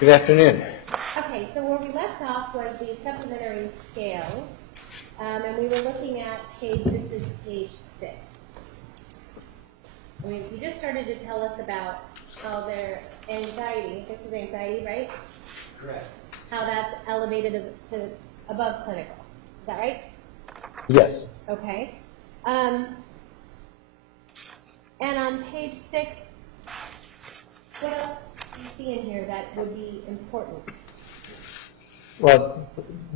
Good afternoon. Okay, so where we left off was the supplementary scales, and we were looking at this is page 6. You just started to tell us about how their anxiety, this is anxiety, right? Correct. How that's elevated to above clinical. Is that right? Yes. Okay. And on page 6, what else do you see in here that would be important? Well,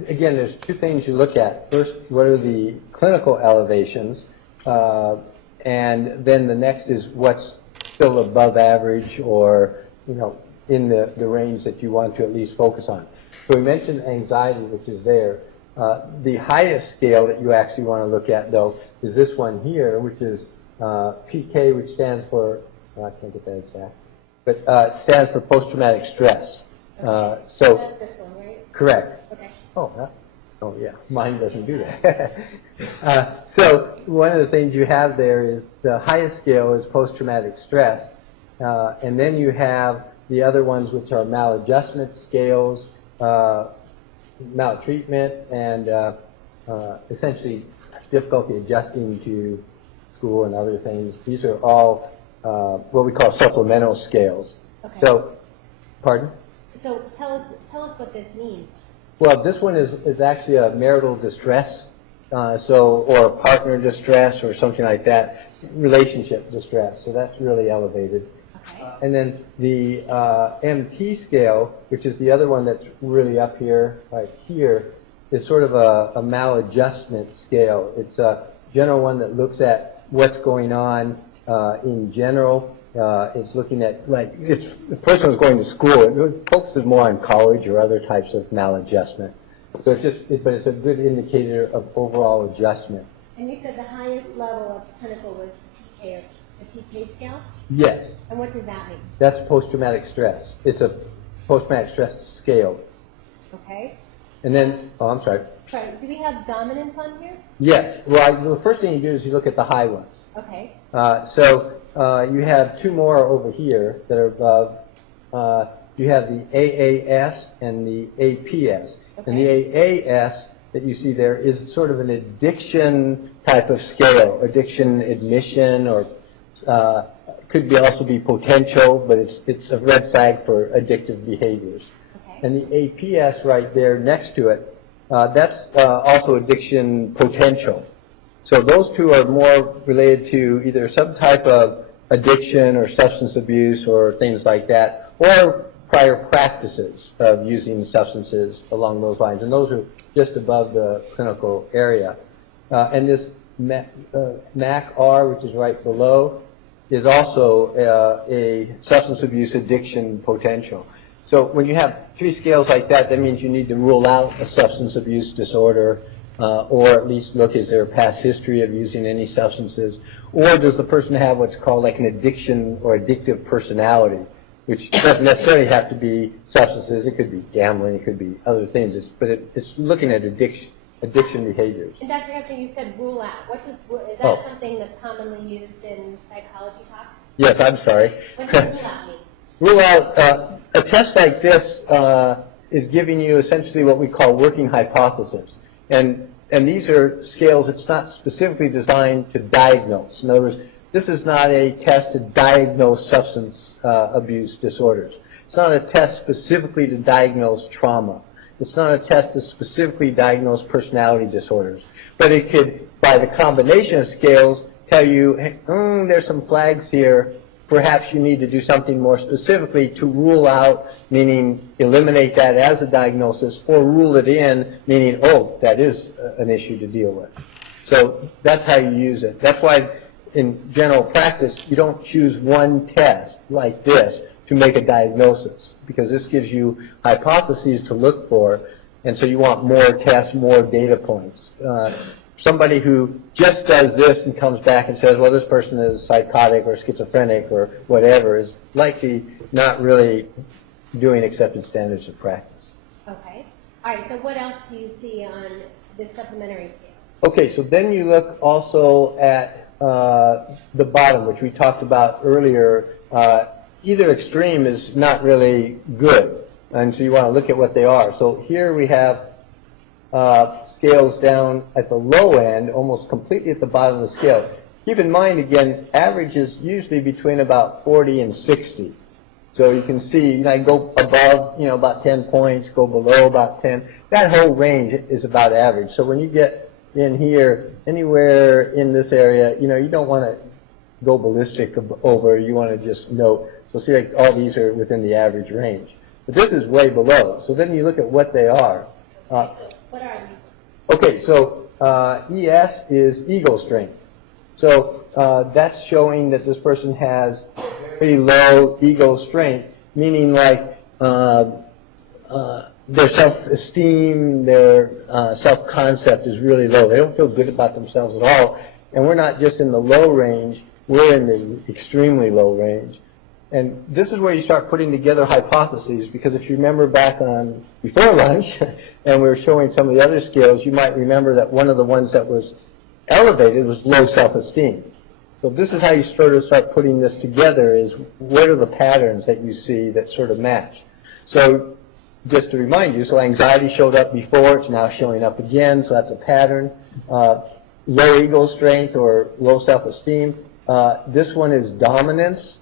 again, there's two things you look at. First, what are the clinical elevations? And then the next is what's still above average or, in the range that you want to at least focus on. So we mentioned anxiety, which is there. The highest scale that you actually want to look at, though, is this one here, which is PK, which stands for, I can't get that exact, but it stands for post-traumatic stress. Okay. So That's this one, right? correct. Okay. Oh, yeah, mine doesn't do that. So one of the things you have there is the highest scale is post-traumatic stress, and then you have the other ones which are maladjustment scales, maltreatment, and essentially difficulty adjusting to school and other things. These are all what we call supplemental scales. Okay. So, pardon? So tell us what this means. Well, this one is actually a marital distress, or partner distress or something like that, relationship distress. So that's really elevated. Okay. And then the MT scale, which is the other one that's really up here, right here, is sort of a maladjustment scale. It's a general one that looks at what's going on in general. It's looking at, like, if the person was going to school, it focuses more on college or other types of maladjustment. So but it's a good indicator of overall adjustment. And you said the highest level of clinical was PK, the PK scale? Yes. And what does that mean? That's post-traumatic stress. It's a post-traumatic stress scale. Okay. And then, I'm sorry. Sorry, do we have dominance on here? Yes. Well, the first thing you do is you look at the high ones. Okay. You have two more over here that are above. You have the AAS and the APS. Okay. And the AAS that you see there is sort of an addiction type of scale, addiction admission, or could also be potential, but it's a red flag for addictive behaviors. Okay. And the APS right there next to it, that's also addiction potential. So those two are more related to either some type of addiction or substance abuse or things like that, or prior practices of using substances along those lines. And those are just above the clinical area. And this MAC-R, which is right below, is also a substance abuse addiction potential. So when you have three scales like that, that means you need to rule out a substance abuse disorder, or at least look, is there a past history of using any substances, or does the person have what's called like an addiction or addictive personality, which doesn't necessarily have to be substances. It could be gambling, it could be other things, but it's looking at addiction behaviors. And Dr. Hudson, you said rule out. Is that something that's commonly used in psychology talk? Yes, I'm sorry. What does rule out mean? Rule out, a test like this is giving you essentially what we call working hypothesis. And these are scales that's not specifically designed to diagnose. In other words, this is not a test to diagnose substance abuse disorders. It's not a test specifically to diagnose trauma. It's not a test to specifically diagnose personality disorders. But it could, by the combination of scales, tell you, hey, there's some flags here. Perhaps you need to do something more specifically to rule out, meaning eliminate that as a diagnosis, or rule it in, meaning, oh, that is an issue to deal with. So that's how you use it. That's why in general practice, you don't choose one test like this to make a diagnosis, because this gives you hypotheses to look for, and so you want more tests, more data points. Somebody who just does this and comes back and says, well, this person is psychotic or schizophrenic or whatever, is likely not really doing accepted standards of practice. Okay. All right, so what else do you see on the supplementary scales? Okay, so then you look also at the bottom, which we talked about earlier. Either extreme is not really good. And so you want to look at what they are. So here we have scales down at the low end, almost completely at the bottom of the scale. Keep in mind, again, average is usually between about 40 and 60. So you can see, I go above, about 10 points, go below about 10. That whole range is about average. So when you get in here, anywhere in this area, you don't want to go ballistic over. You want to just note. So see, like all these are within the average range. But this is way below. So then you look at what they are. So what are these? Okay, so ES is ego strength. So that's showing that this person has very low ego strength, meaning like their self-esteem, their self-concept is really low. They don't feel good about themselves at all. And we're not just in the low range, we're in the extremely low range. And this is where you start putting together hypotheses, because if you remember back on before lunch, and we were showing some of the other scales, you might remember that one of the ones that was elevated was low self-esteem. So this is how you sort of start putting this together, is what are the patterns that you see that sort of match. So just to remind you, so anxiety showed up before, it's now showing up again, so that's a pattern. Low ego strength or low self-esteem. This one is dominance.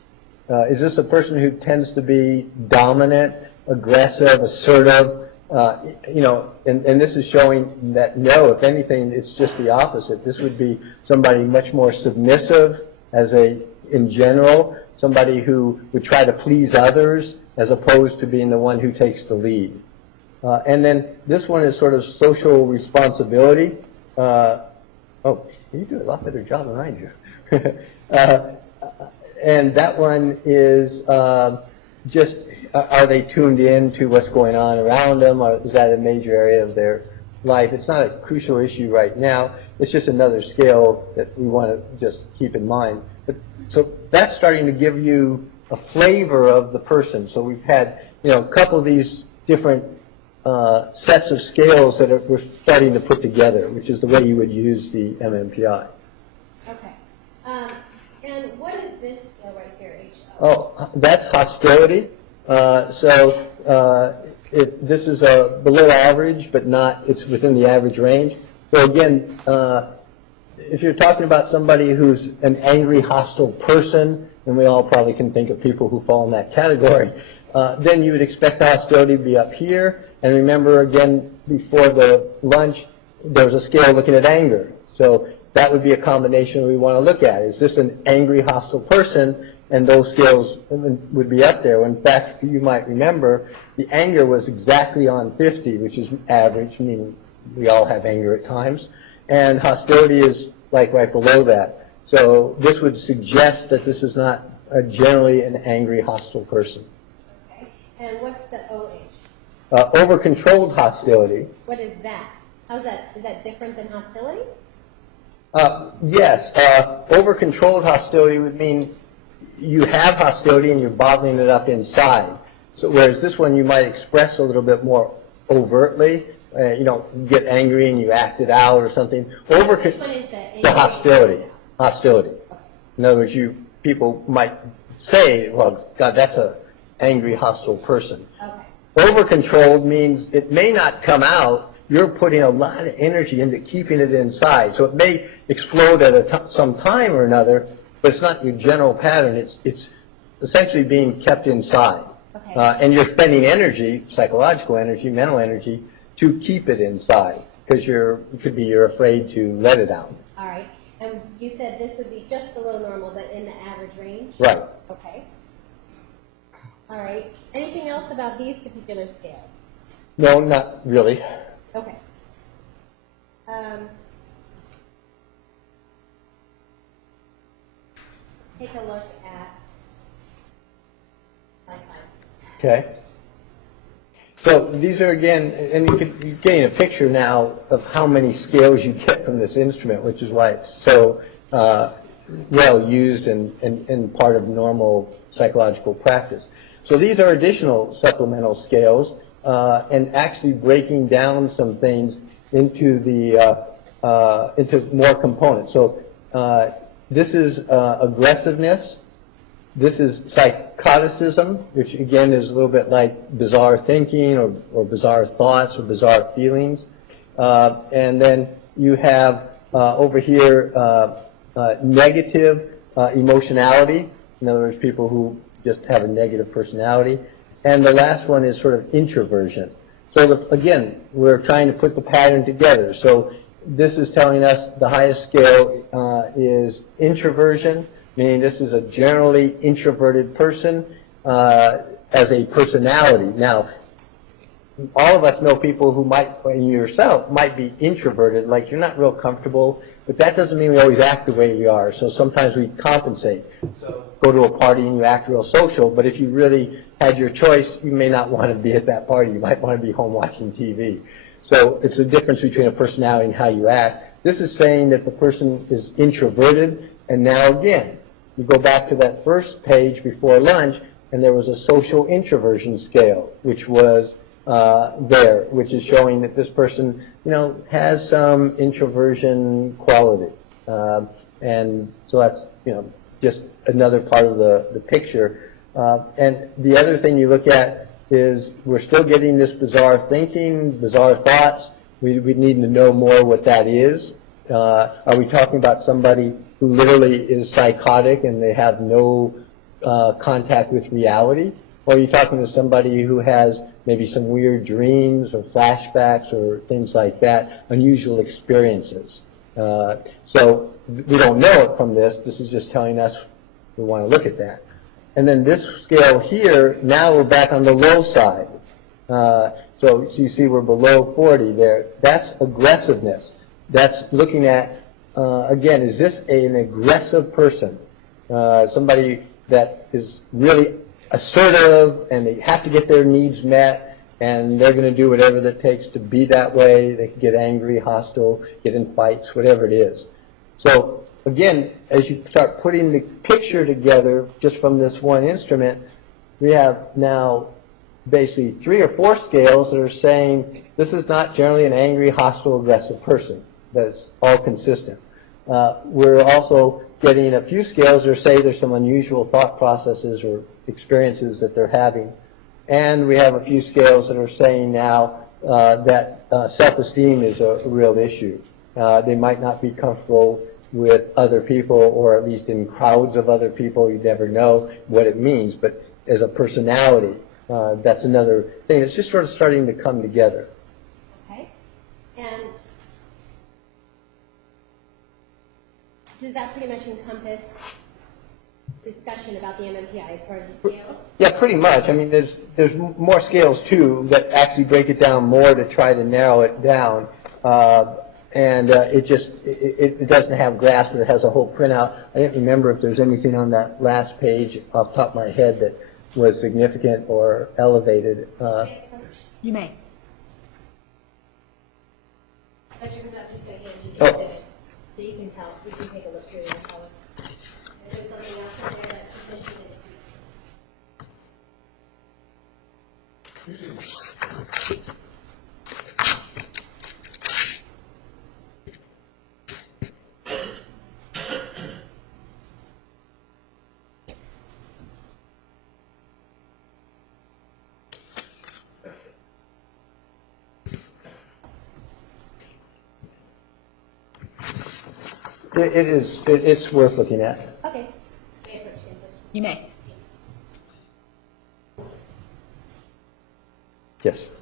Is this a person who tends to be dominant, aggressive, assertive? And this is showing that no, if anything, it's just the opposite. This would be somebody much more submissive in general, somebody who would try to please others as opposed to being the one who takes the lead. And then this one is sort of social responsibility. You do a lot better job than I do. And that one is just, are they tuned in to what's going on around them, or is that a major area of their life? It's not a crucial issue right now. It's just another scale that we want to just keep in mind. So that's starting to give you a flavor of the person. So we've had, a couple of these different sets of scales that we're starting to put together, which is the way you would use the MMPI. Okay. And what is this scale right here, HO? Oh, that's hostility. This is below average, but it's within the average range. So again, if you're talking about somebody who's an angry, hostile person, and we all probably can think of people who fall in that category, then you would expect the hostility to be up here. And remember, again, before the lunch, there was a scale looking at anger. So that would be a combination we want to look at. Is this an angry, hostile person? And those scales would be up there. In fact, you might remember, the anger was exactly on 50, which is average, meaning we all have anger at times. And hostility is like right below that. So this would suggest that this is not generally an angry, hostile person. Okay. And what's the OH? Over-controlled hostility. What is that? How's that? Is that different than hostility? Yes. Over-controlled hostility would mean you have hostility and you're bottling it up inside. So whereas this one you might express a little bit more overtly. You get angry and you act it out or something. Which one is The hostility. Hostility. In other words, people might say, well, God, that's an angry, hostile person. Okay. Over-controlled means it may not come out. You're putting a lot of energy into keeping it inside. So it may explode at some time or another, but it's not your general pattern. It's essentially being kept inside. Okay. And you're spending energy, psychological energy, mental energy, to keep it inside, because you're afraid to let it out. All right. And you said this would be just below normal, but in the average range? Right. Okay. All right. Anything else about these particular scales? No, not really. Okay. Let's take a look at lifetime. Okay. So these are, again, and you're getting a picture now of how many scales you get from this instrument, which is why it's so well used and part of normal psychological practice. So these are additional supplemental scales, and actually breaking down some things into more components. So this is aggressiveness, This is psychoticism, which again is a little bit like bizarre thinking or bizarre thoughts or bizarre feelings. And then you have over here negative emotionality. In other words, people who just have a negative personality. And the last one is sort of introversion. So again, we're trying to put the pattern together. So this is telling us the highest scale is introversion, meaning this is a generally introverted person as a personality. Now, all of us know people who might, and yourself, might be introverted, like you're not real comfortable, but that doesn't mean we always act the way we are. So sometimes we compensate. So go to a party and you act real social, but if you really had your choice, you may not want to be at that party. You might want to be home watching TV. So it's a difference between a personality and how you act. This is saying that the person is introverted, and now again, you go back to that first page before lunch, and there was a social introversion scale, which was there, which is showing that this person, has some introversion quality. And so that's, just another part of the picture. And the other thing you look at is we're still getting this bizarre thinking, bizarre thoughts. We need to know more what that is. Are we talking about somebody who literally is psychotic and they have no contact with reality? Or are you talking to somebody who has maybe some weird dreams or flashbacks or things like that, unusual experiences? So we don't know it from this. This is just telling us we want to look at that. And then this scale here, now we're back on the low side. So you see we're below 40 there. That's aggressiveness. That's looking at, again, is this an aggressive person? Somebody that is really assertive and they have to get their needs met and they're going to do whatever it takes to be that way. They can get angry, hostile, get in fights, whatever it is. So again, as you start putting the picture together just from this one instrument, we have now basically 3 or 4 scales that are saying this is not generally an angry, hostile, aggressive person. That's all consistent. We're also getting a few scales that say there's some unusual thought processes or experiences that they're having. And we have a few scales that are saying now that self-esteem is a real issue. They might not be comfortable with other people, or at least in crowds of other people. You never know what it means. But as a personality, that's another thing. It's just sort of starting to come together. Okay. And does that pretty much encompass discussion about the MMPI as far as the scales? Yeah, pretty much. I mean, there's more scales too that actually break it down more to try to narrow it down. And it doesn't have graphs, but it has a whole printout. I didn't remember if there's anything on that last page off the top of my head that was significant or elevated. You may. Oh. So you can tell, we can take a look through it. Is there something else in there that's interesting to see? It's worth looking at. Okay. You may. Yes.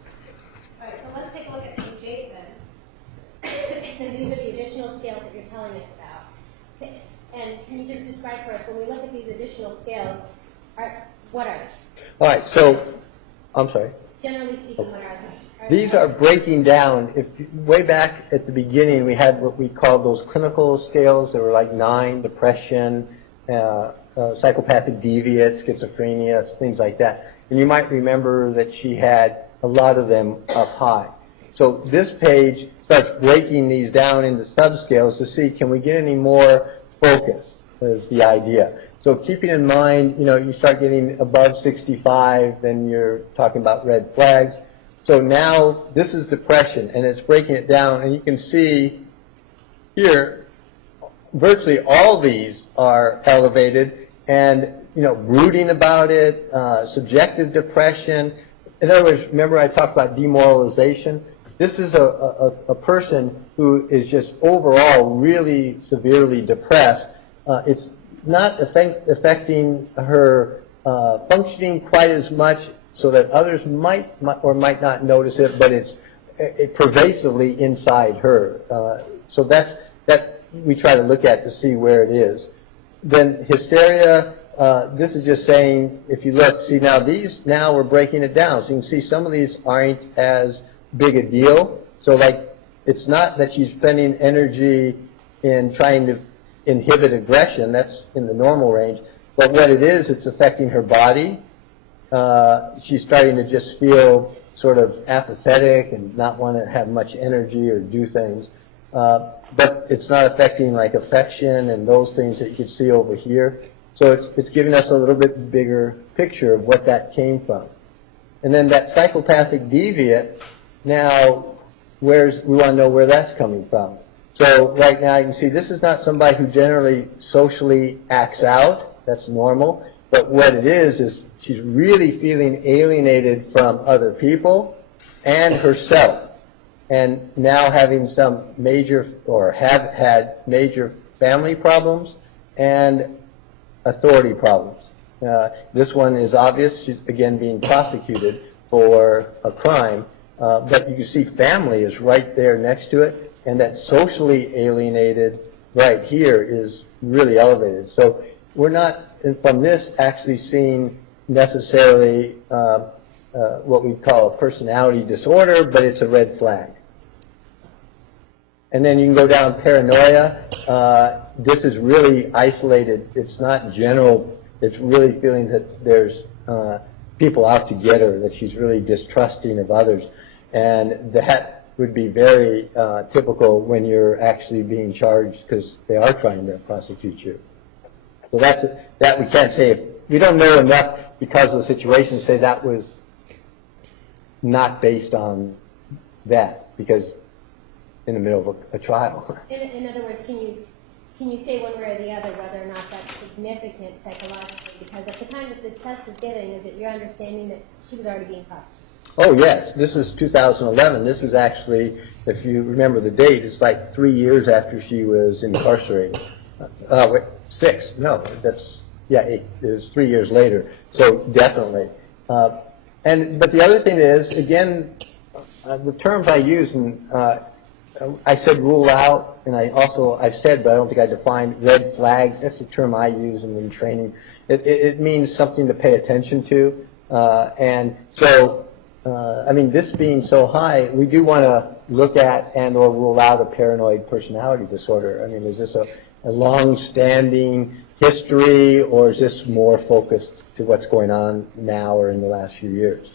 All right, so let's take a look at page 8 then. And these are the additional scales that you're telling us about. And can you just describe for us, when we look at these additional scales, what are they? All right, so, I'm sorry. Generally speaking, what are they? These are breaking down. Way back at the beginning, we had what we called those clinical scales. There were like 9, depression, psychopathic deviant, schizophrenia, things like that. And you might remember that she had a lot of them up high. So this page starts breaking these down into subscales to see, can we get any more focus, is the idea. So keeping in mind, you start getting above 65, then you're talking about red flags. So now this is depression, and it's breaking it down, and you can see here virtually all these are elevated, and brooding about it, subjective depression. In other words, remember I talked about demoralization? This is a person who is just overall really severely depressed. It's not affecting her functioning quite as much, so that others might or might not notice it, but it's pervasively inside her. So that we try to look at to see where it is. Then hysteria, this is just saying, if you look, see now we're breaking it down. So you can see some of these aren't as big a deal. So like, it's not that she's spending energy in trying to inhibit aggression, that's in the normal range, but what it is, it's affecting her body. She's starting to just feel sort of apathetic and not want to have much energy or do things. But it's not affecting like affection and those things that you can see over here. So it's giving us a little bit bigger picture of what that came from. And then that psychopathic deviant, now we want to know where that's coming from. So right now you can see this is not somebody who generally socially acts out. That's normal. But what it is she's really feeling alienated from other people and herself. And now having some major, or have had major family problems and authority problems. This one is obvious. She's, again, being prosecuted for a crime. But you can see family is right there next to it. And that socially alienated right here is really elevated. So we're not, from this, actually seeing necessarily what we call a personality disorder, but it's a red flag. And then you can go down paranoia. This is really isolated. It's not general. It's really feeling that there's people out to get her, that she's really distrusting of others. And that would be very typical when you're actually being charged, because they are trying to prosecute you. So that we can't say. We don't know enough because of the situation to say that was not based on that, because in the middle of a trial. In other words, can you say one way or the other whether or not that's significant psychologically? Because at the time that this test was given, is it your understanding that she was already being prosecuted? Oh yes, this is 2011. This is actually, if you remember the date, it's like 3 years after she was incarcerated. Wait, 6? No, that's 8. It was 3 years later. So definitely. But the other thing is, again, the terms I use, and I said rule out, and I've said, but I don't think I defined red flags. That's the term I use in training. It means something to pay attention to. And so, I mean, this being so high, we do want to look at and or rule out a paranoid personality disorder. I mean, is this a long-standing history, or is this more focused to what's going on now or in the last few years?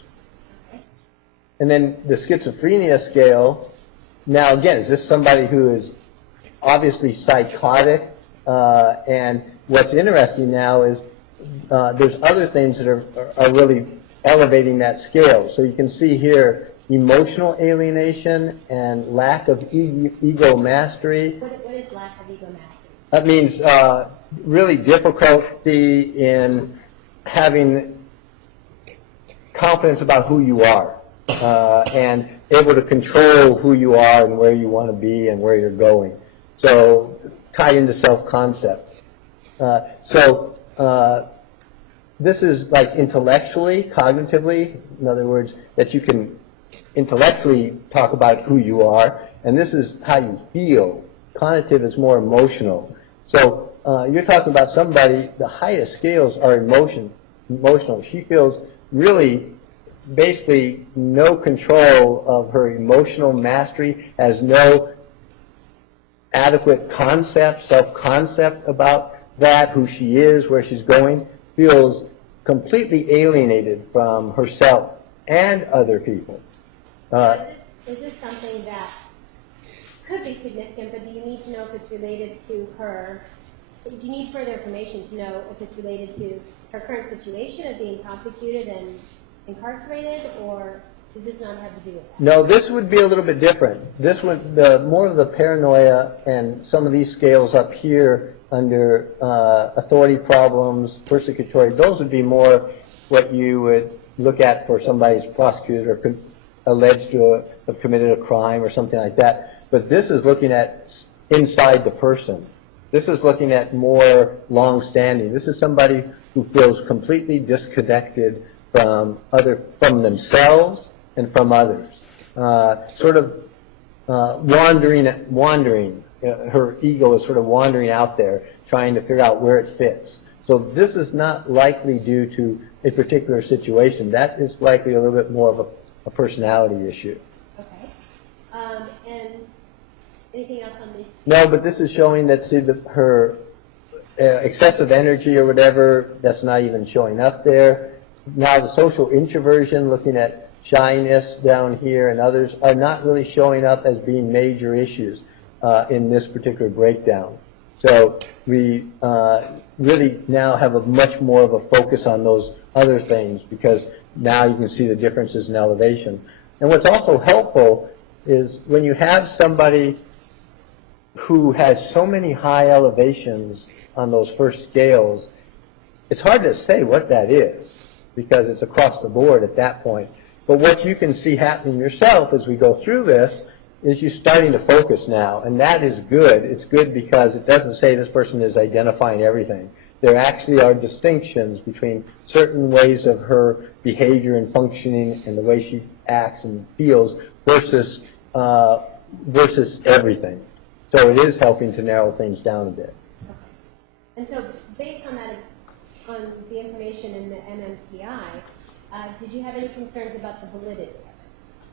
And then the schizophrenia scale. Now, again, is this somebody who is obviously psychotic? And what's interesting now is there's other things that are really elevating that scale. So you can see here emotional alienation and lack of ego mastery. What is lack of ego mastery? That means really difficulty in having confidence about who you are. And able to control who you are and where you want to be and where you're going. So tied into self-concept. This is like intellectually, cognitively, in other words, that you can intellectually talk about who you are, and this is how you feel. Cognitive is more emotional. So you're talking about somebody, the highest scales are emotional. She feels really basically no control of her emotional mastery, has no adequate concept, self-concept about that, who she is, where she's going, feels completely alienated from herself and other people. Is this something that could be significant, but do you need to know if it's related to her? Do you need further information to know if it's related to her current situation of being prosecuted and incarcerated, or Does this not have to do with that? No, this would be a little bit different. This would, more of the paranoia and some of these scales up here under authority problems, persecutory, those would be more what you would look at for somebody's prosecuted or alleged to have committed a crime or something like that. But this is looking at inside the person. This is looking at more long-standing. This is somebody who feels completely disconnected from themselves and from others. Sort of wandering. Her ego is sort of wandering out there, trying to figure out where it fits. So this is not likely due to a particular situation. That is likely a little bit more of a personality issue. Okay. And anything else on these? No, but this is showing that, see, her excessive energy or whatever, that's not even showing up there. Now the social introversion, looking at shyness down here and others, are not really showing up as being major issues in this particular breakdown. So we really now have a much more of a focus on those other things because now you can see the differences in elevation. And what's also helpful is when you have somebody who has so many high elevations on those first scales, it's hard to say what that is because it's across the board at that point. But what you can see happening yourself as we go through this is you're starting to focus now, and that is good. It's good because it doesn't say this person is identifying everything. There actually are distinctions between certain ways of her behavior and functioning and the way she acts and feels versus everything. So it is helping to narrow things down a bit. Okay. And so based on that, on the information in the MMPI, did you have any concerns about the validity of it?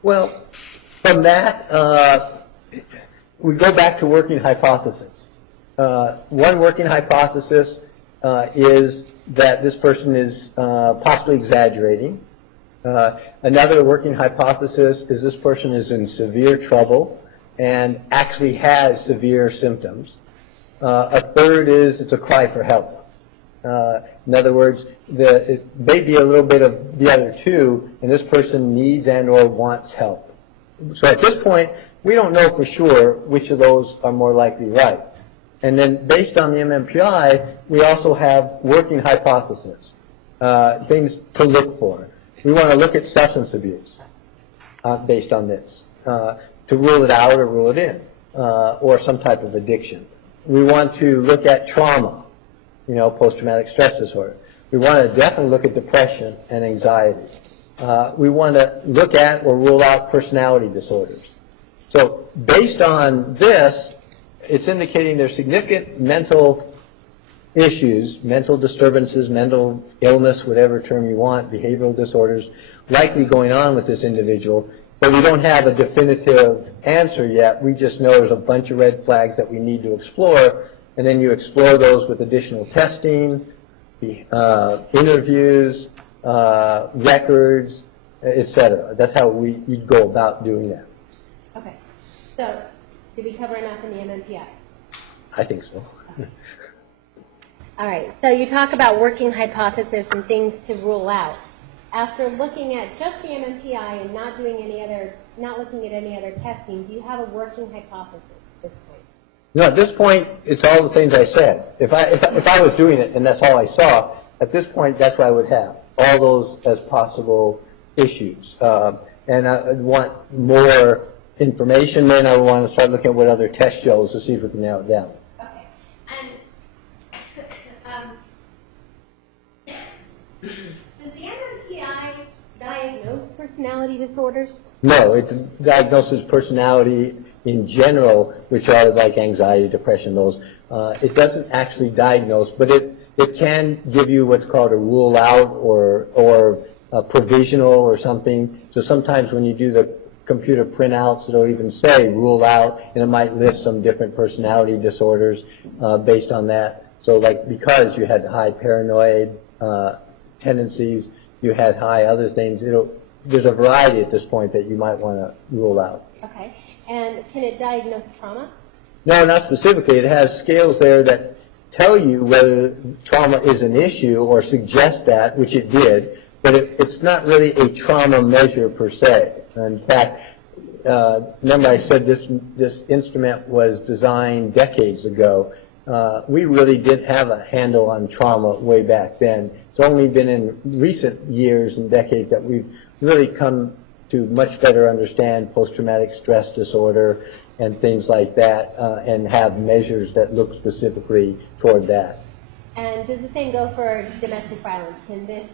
Well, from that, we go back to working hypothesis. One working hypothesis is that this person is possibly exaggerating. Another working hypothesis is this person is in severe trouble and actually has severe symptoms. A third is it's a cry for help. In other words, it may be a little bit of the other two, and this person needs and or wants help. So at this point, we don't know for sure which of those are more likely right. And then based on the MMPI, we also have working hypothesis, things to look for. We want to look at substance abuse based on this, to rule it out or rule it in, or some type of addiction. We want to look at trauma, post-traumatic stress disorder. We want to definitely look at depression and anxiety. We want to look at or rule out personality disorders. So based on this, it's indicating there's significant mental issues, mental disturbances, mental illness, whatever term you want, behavioral disorders, likely going on with this individual. But we don't have a definitive answer yet. We just know there's a bunch of red flags that we need to explore, and then you explore those with additional testing, interviews, records, etc. That's how you'd go about doing that. Okay. So, did we cover enough in the MMPI? I think so. Okay. All right. So you talk about working hypothesis and things to rule out. After looking at just the MMPI and not looking at any other testing, do you have a working hypothesis at this point? No, at this point, it's all the things I said. If I was doing it and that's all I saw, at this point, that's what I would have. All those as possible issues. And I want more information, then I want to start looking at what other tests shows to see if we can narrow it down. Okay. And does the MMPI diagnose personality disorders? No, it diagnoses personality in general, which are like anxiety, depression, those. It doesn't actually diagnose, but it can give you what's called a rule out or a provisional or something. So sometimes when you do the computer printouts, it'll even say rule out, and it might list some different personality disorders based on that. So like because you had high paranoid tendencies, you had high other things, there's a variety at this point that you might want to rule out. Okay. And can it diagnose trauma? No, not specifically. It has scales there that tell you whether trauma is an issue or suggest that, which it did, but it's not really a trauma measure per se. In fact, remember I said this instrument was designed decades ago. We really didn't have a handle on trauma way back then. It's only been in recent years and decades that we've really come to much better understand post-traumatic stress disorder and things like that, and have measures that look specifically toward that. And does the same go for domestic violence? Can this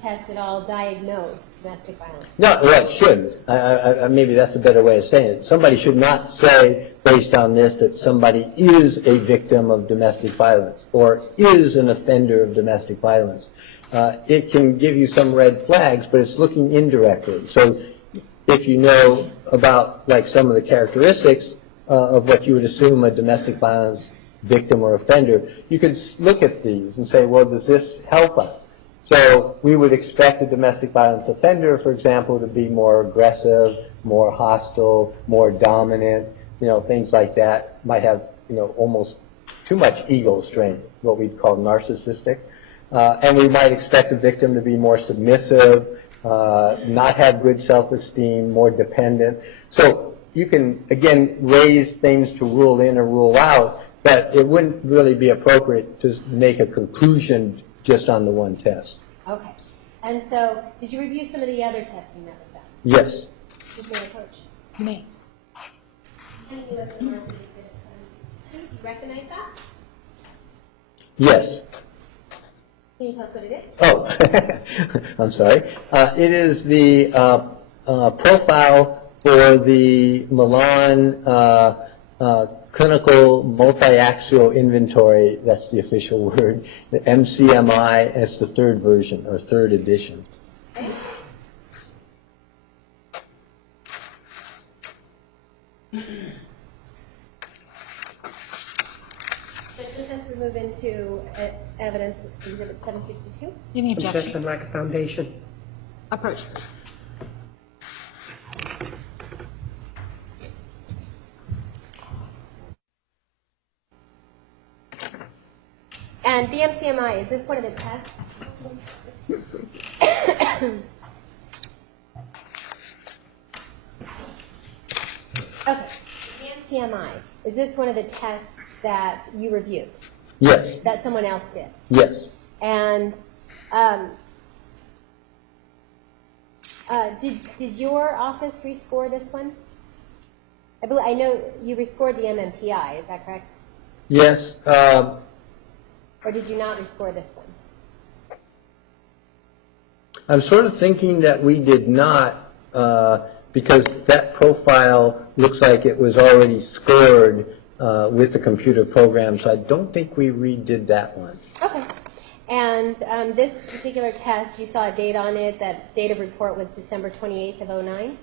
test at all diagnose domestic violence? No, well, it shouldn't. Maybe that's a better way of saying it. Somebody should not say, based on this, that somebody is a victim of domestic violence or is an offender of domestic violence. It can give you some red flags, but it's looking indirectly. So if you know about like some of the characteristics of what you would assume a domestic violence victim or offender, you could look at these and say, well, does this help us? So we would expect a domestic violence offender, for example, to be more aggressive, more hostile, more dominant, things like that. Might have, almost too much ego strength, what we'd call narcissistic. And we might expect a victim to be more submissive, not have good self-esteem, more dependent. So you can, again, raise things to rule in or rule out, but it wouldn't really be appropriate to make a conclusion just on the one test. Okay. And so, did you review some of the other testing that was done? Yes. Who's going to coach? You may. Can you look at the mark that you said? Do you recognize that? Yes. Can you tell us what it is? Oh, I'm sorry. It is the profile for the Milan Clinical Multi-Axial Inventory. That's the official word. The MCMI, and it's the third version or third edition. Okay. So sometimes we move into evidence exhibit 762. Any objection? Objection, lack of foundation. Approach, please. And the MCMI, is this one of the tests? Okay, the MCMI, is this one of the tests that you reviewed, Yes. that someone else did? Yes. And did your office rescore this one? I know you rescored the MMPI, is that correct? Yes. Or did you not rescore this one? I'm sort of thinking that we did not, because that profile looks like it was already scored with the computer program, so I don't think we redid that one. Okay. And this particular test, you saw a date on it, that date of report was December 28th of 2009?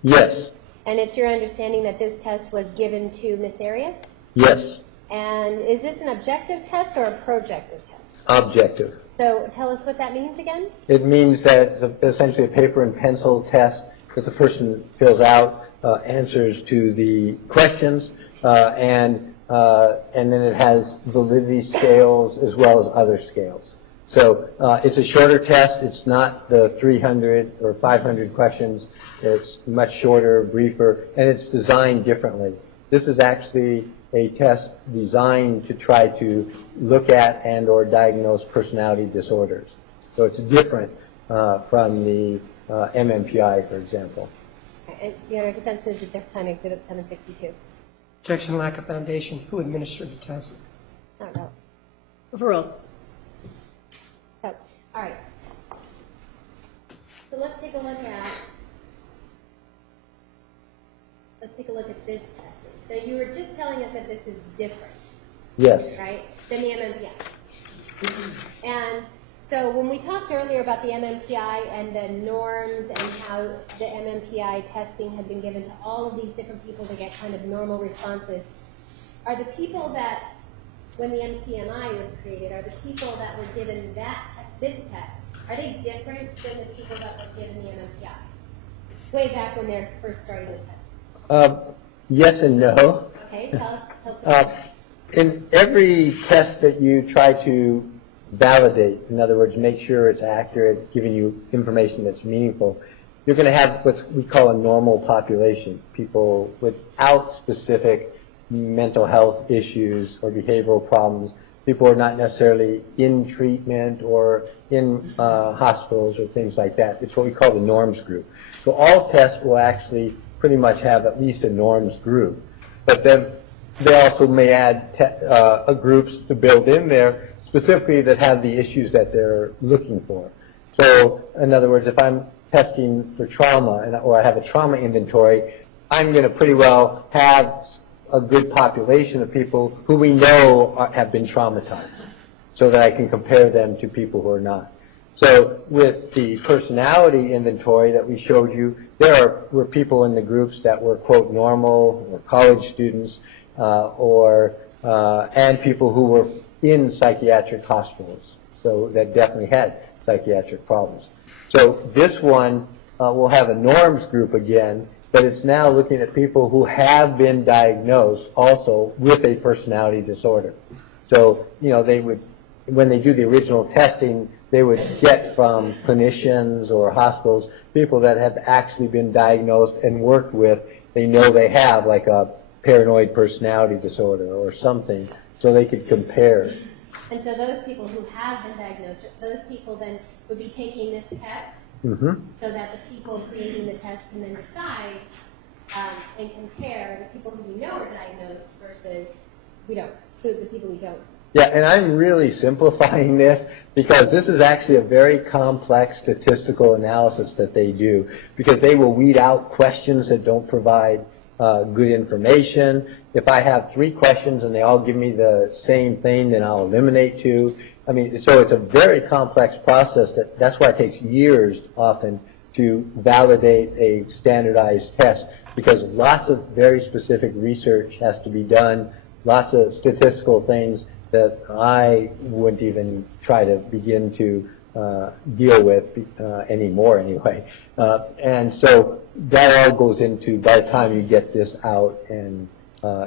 Yes. And it's your understanding that this test was given to Ms. Arias? Yes. And is this an objective test or a projective test? Objective. So tell us what that means again? It means that it's essentially a paper and pencil test that the person fills out, answers to the questions, and then it has validity scales as well as other scales. So it's a shorter test. It's not the 300 or 500 questions. It's much shorter, briefer, and it's designed differently. This is actually a test designed to try to look at and or diagnose personality disorders. So it's different from the MMPI, for example. And the Honor Defense is at this time Exhibit 762. Objection, lack of foundation. Who administered the test? Not relevant. Overruled. So, all right. So let's take a look at this testing. So you were just telling us that this is different, Yes. right, than the MMPI. And so when we talked earlier about the MMPI and the norms and how the MMPI testing had been given to all of these different people to get kind of normal responses, are the people that, when the MCMI was created, are the people that were given this test, are they different than the people that were given the MMPI? Way back when they were first starting the test. Yes and no. Okay, tell us. In every test that you try to validate, in other words, make sure it's accurate, giving you information that's meaningful, you're going to have what we call a normal population, people without specific mental health issues or behavioral problems. People are not necessarily in treatment or in hospitals or things like that. It's what we call the norms group. So all tests will actually pretty much have at least a norms group. But then they also may add groups to build in there specifically that have the issues that they're looking for. So in other words, if I'm testing for trauma or I have a trauma inventory, I'm going to pretty well have a good population of people who we know have been traumatized so that I can compare them to people who are not. So with the personality inventory that we showed you, were people in the groups that were, quote, normal, or college students, and people who were in psychiatric hospitals, so that definitely had psychiatric problems. So this one will have a norms group again, but it's now looking at people who have been diagnosed also with a personality disorder. So, they would, when they do the original testing, they would get from clinicians or hospitals, people that have actually been diagnosed and worked with, they know they have like a paranoid personality disorder or something, so they could compare. And so those people who have been diagnosed, those people then would be taking this test, so that the people creating the test can then decide and compare the people who we know are diagnosed versus the people we don't. Yeah, and I'm really simplifying this because this is actually a very complex statistical analysis that they do, because they will weed out questions that don't provide good information. If I have 3 questions and they all give me the same thing, then I'll eliminate 2. I mean, so it's a very complex process. That's why it takes years often to validate a standardized test, because lots of very specific research has to be done, lots of statistical things that I wouldn't even try to begin to deal with anymore anyway. And so that all goes into, by the time you get this out and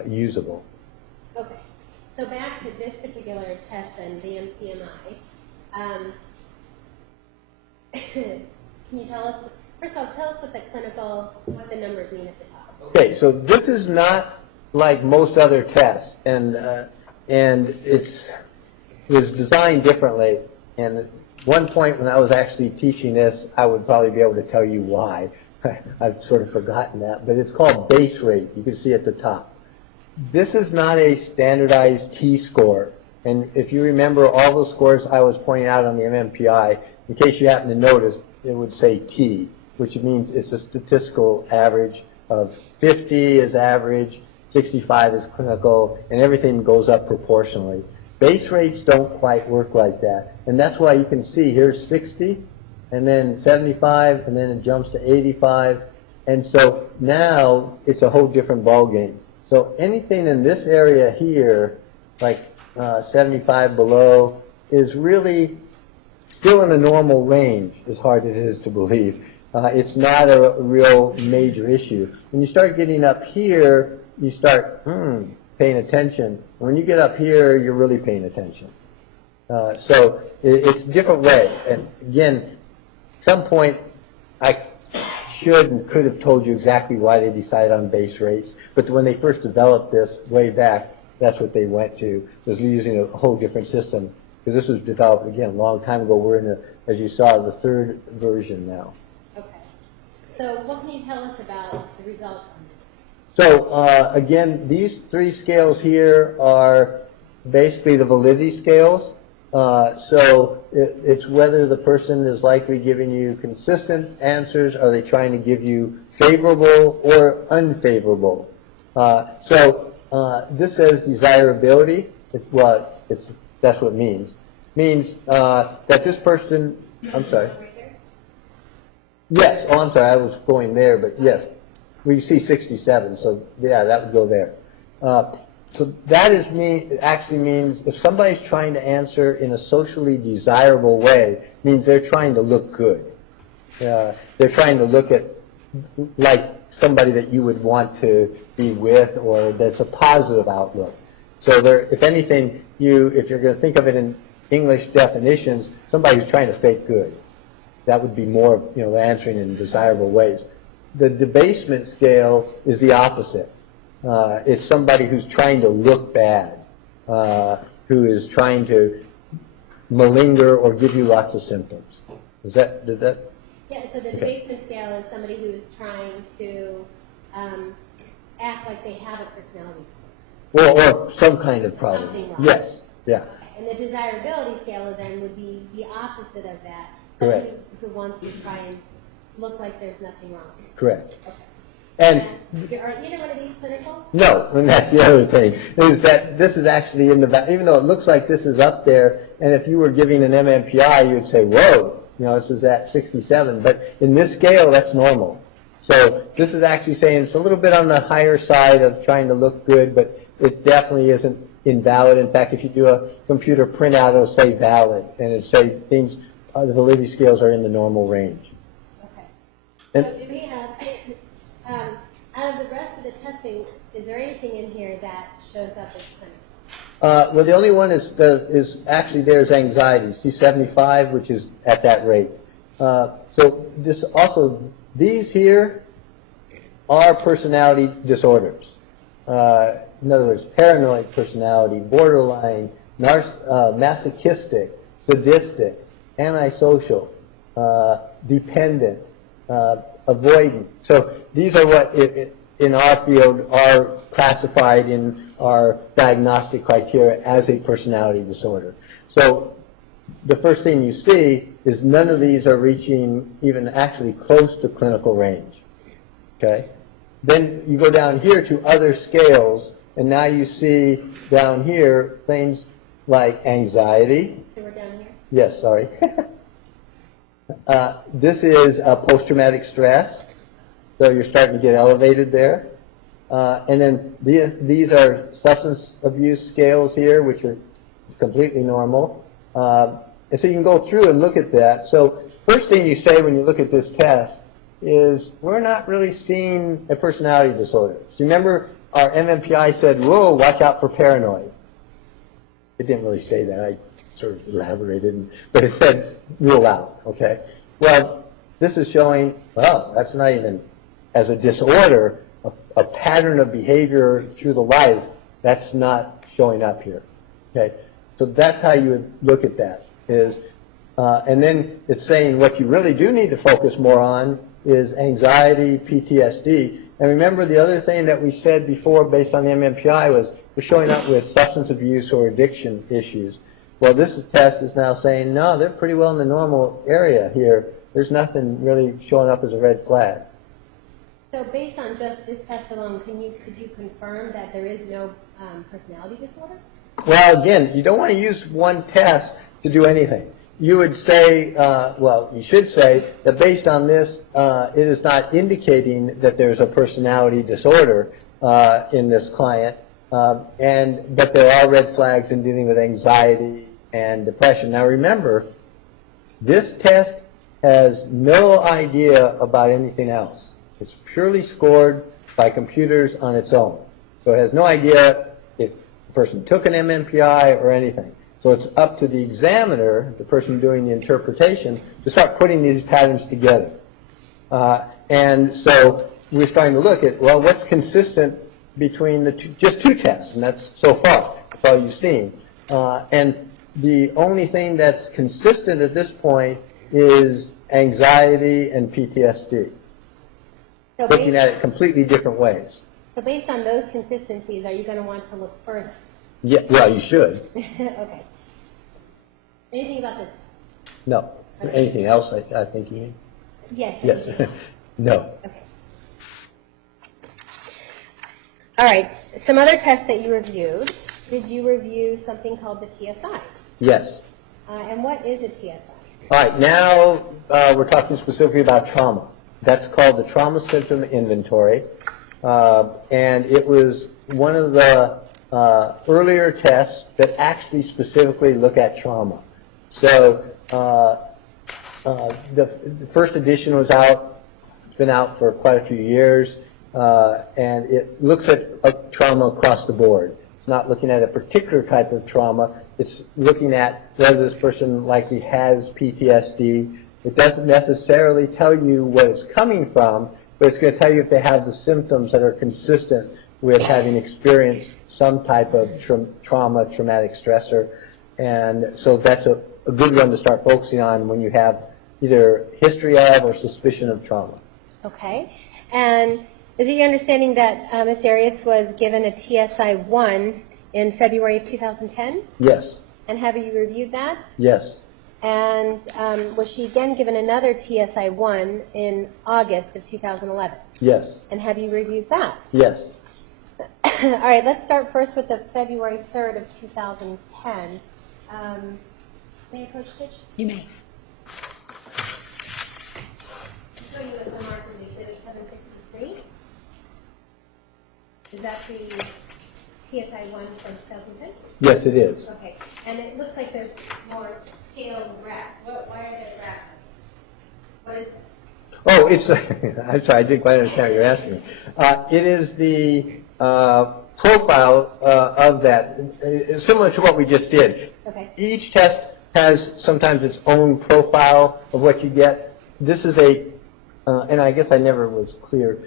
usable. Okay, so back to this particular test then, the MCMI. Can you tell us, first of all, tell us what the numbers mean at the top. Okay, so this is not like most other tests, and it was designed differently. And at one point when I was actually teaching this, I would probably be able to tell you why. I've sort of forgotten that, but it's called base rate. You can see at the top. This is not a standardized T-score. And if you remember all the scores I was pointing out on the MMPI, in case you happen to notice, it would say T, which means it's a statistical average of 50 is average, 65 is clinical, and everything goes up proportionally. Base rates don't quite work like that. And that's why you can see here's 60, and then 75, and then it jumps to 85. And so now it's a whole different ballgame. So anything in this area here, like 75 below, is really still in a normal range, as hard as it is to believe. It's not a real major issue. When you start getting up here, you start paying attention. When you get up here, you're really paying attention. So it's a different way. And again, at some point, I should and could have told you exactly why they decided on base rates. But when they first developed this way back, that's what they went to, was using a whole different system. Because this was developed, again, a long time ago. We're in, as you saw, the 3rd version now. Okay. So what can you tell us about the results on this? So again, these 3 scales here are basically the validity scales. So it's whether the person is likely giving you consistent answers. Are they trying to give you favorable or unfavorable? This says desirability. That's what it means. Means that this person, I'm sorry. Yes, oh, I'm sorry, I was going there, but yes. We see 67, so yeah, that would go there. So that actually means if somebody's trying to answer in a socially desirable way, means they're trying to look good. They're trying to look at like somebody that you would want to be with, or that's a positive outlook. So if anything, if you're going to think of it in English definitions, somebody who's trying to fake good. That would be more, answering in desirable ways. The debasement scale is the opposite. It's somebody who's trying to look bad, who is trying to malinger or give you lots of symptoms. Did that? Yeah, so the debasement scale is somebody who is trying to act like they have a personality disorder. Or some kind of problem. Something wrong. Yes, yeah. Okay. And the desirability scale then would be the opposite of that. Correct. Somebody who wants to try and look like there's nothing wrong. Correct. Okay. And are either one of these clinical? no, and that's the other thing, is that this is actually in the, even though it looks like this is up there, and if you were giving an MMPI, you would say, whoa, this is at 67, but in this scale, that's normal. So this is actually saying it's a little bit on the higher side of trying to look good, but it definitely isn't invalid. In fact, if you do a computer printout, it'll say valid, and it'll say things, the validity scales are in the normal range. Okay. And So do we have, out of the rest of the testing, is there anything in here that shows up as clinical? well, the only one is actually there's anxiety, C75, which is at that rate. So this also, these here are personality disorders. In other words, paranoid personality, borderline, masochistic, sadistic, antisocial, dependent, avoidant. So these are what, in our field, are classified in our diagnostic criteria as a personality disorder. So the first thing you see is none of these are reaching even actually close to clinical range. Okay? Then you go down here to other scales, and now you see down here things like anxiety. So we're down here? Yes, sorry. This is post-traumatic stress, so you're starting to get elevated there. And then these are substance abuse scales here, which are completely normal. And so you can go through and look at that. So first thing you say when you look at this test is we're not really seeing a personality disorder. So remember our MMPI said, whoa, watch out for paranoid. It didn't really say that. I sort of elaborated, but it said rule out, okay? Well, this is showing, well, that's not even, as a disorder, a pattern of behavior through the life, that's not showing up here, okay? So that's how you would look at that, is, and then it's saying what you really do need to focus more on is anxiety, PTSD. And remember the other thing that we said before based on the MMPI was we're showing up with substance abuse or addiction issues. Well, this test is now saying, no, they're pretty well in the normal area here. There's nothing really showing up as a red flag. So based on just this test alone, could you confirm that there is no personality disorder? Well, again, you don't want to use one test to do anything. You would say, well, you should say that based on this, it is not indicating that there's a personality disorder in this client, but there are red flags in dealing with anxiety and depression. Now remember, this test has no idea about anything else. It's purely scored by computers on its own. So it has no idea if the person took an MMPI or anything. So it's up to the examiner, the person doing the interpretation, to start putting these patterns together. And so we're starting to look at, well, what's consistent between the two, just two tests, and that's so far, that's all you've seen. And the only thing that's consistent at this point is anxiety and PTSD, So looking at it completely different ways. So based on those consistencies, are you going to want to look further? Yeah, well, you should. Okay. Anything about this test? No. Anything else, I think you mean? Yes. Yes. No. Okay. All right. Some other tests that you reviewed. Did you review something called the TSI? Yes. And what is a TSI? All right, now we're talking specifically about trauma. That's called the Trauma Symptom Inventory. And it was one of the earlier tests that actually specifically look at trauma. So the first edition was out. It's been out for quite a few years. And it looks at trauma across the board. It's not looking at a particular type of trauma. It's looking at whether this person likely has PTSD. It doesn't necessarily tell you what it's coming from, but it's going to tell you if they have the symptoms that are consistent with having experienced some type of trauma, traumatic stressor. And so that's a good one to start focusing on when you have either history of or suspicion of trauma. Okay. And is it your understanding that Ms. Arias was given a TSI-1 in February of 2010? Yes. And have you reviewed that? Yes. And was she again given another TSI-1 in August of 2011? Yes. And have you reviewed that? Yes. All right, let's start first with the February 3rd of 2010. May I, Coach Stitch? You may. Show you what's marked in Exhibit 763. Is that the TSI-1 from 2010? Yes, it is. Okay, and it looks like there's more scales and graphs. Why are there graphs? What is this? Oh, it's, I'm sorry, I didn't quite understand what you're asking me. It is the profile of that, similar to what we just did. Okay. Each test has sometimes its own profile of what you get. This is a, and I guess I never was clear,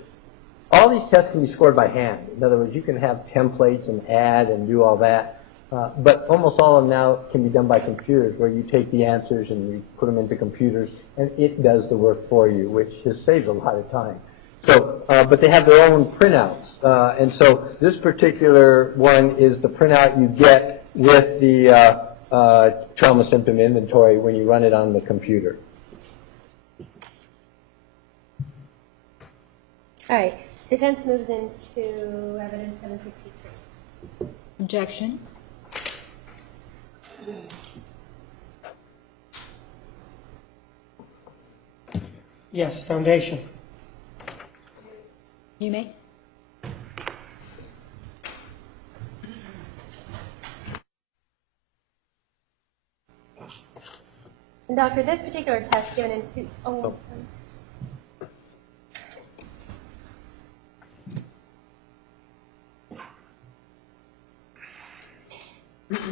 all these tests can be scored by hand. In other words, you can have templates and add and do all that. But almost all of them now can be done by computers, where you take the answers and you put them into computers, and it does the work for you, which just saves a lot of time. So, but they have their own printouts. And so this particular one is the printout you get with the trauma symptom inventory when you run it on the computer. All right, defense moves into evidence 763. Objection. Yes, foundation. You may. And doctor, this particular test given in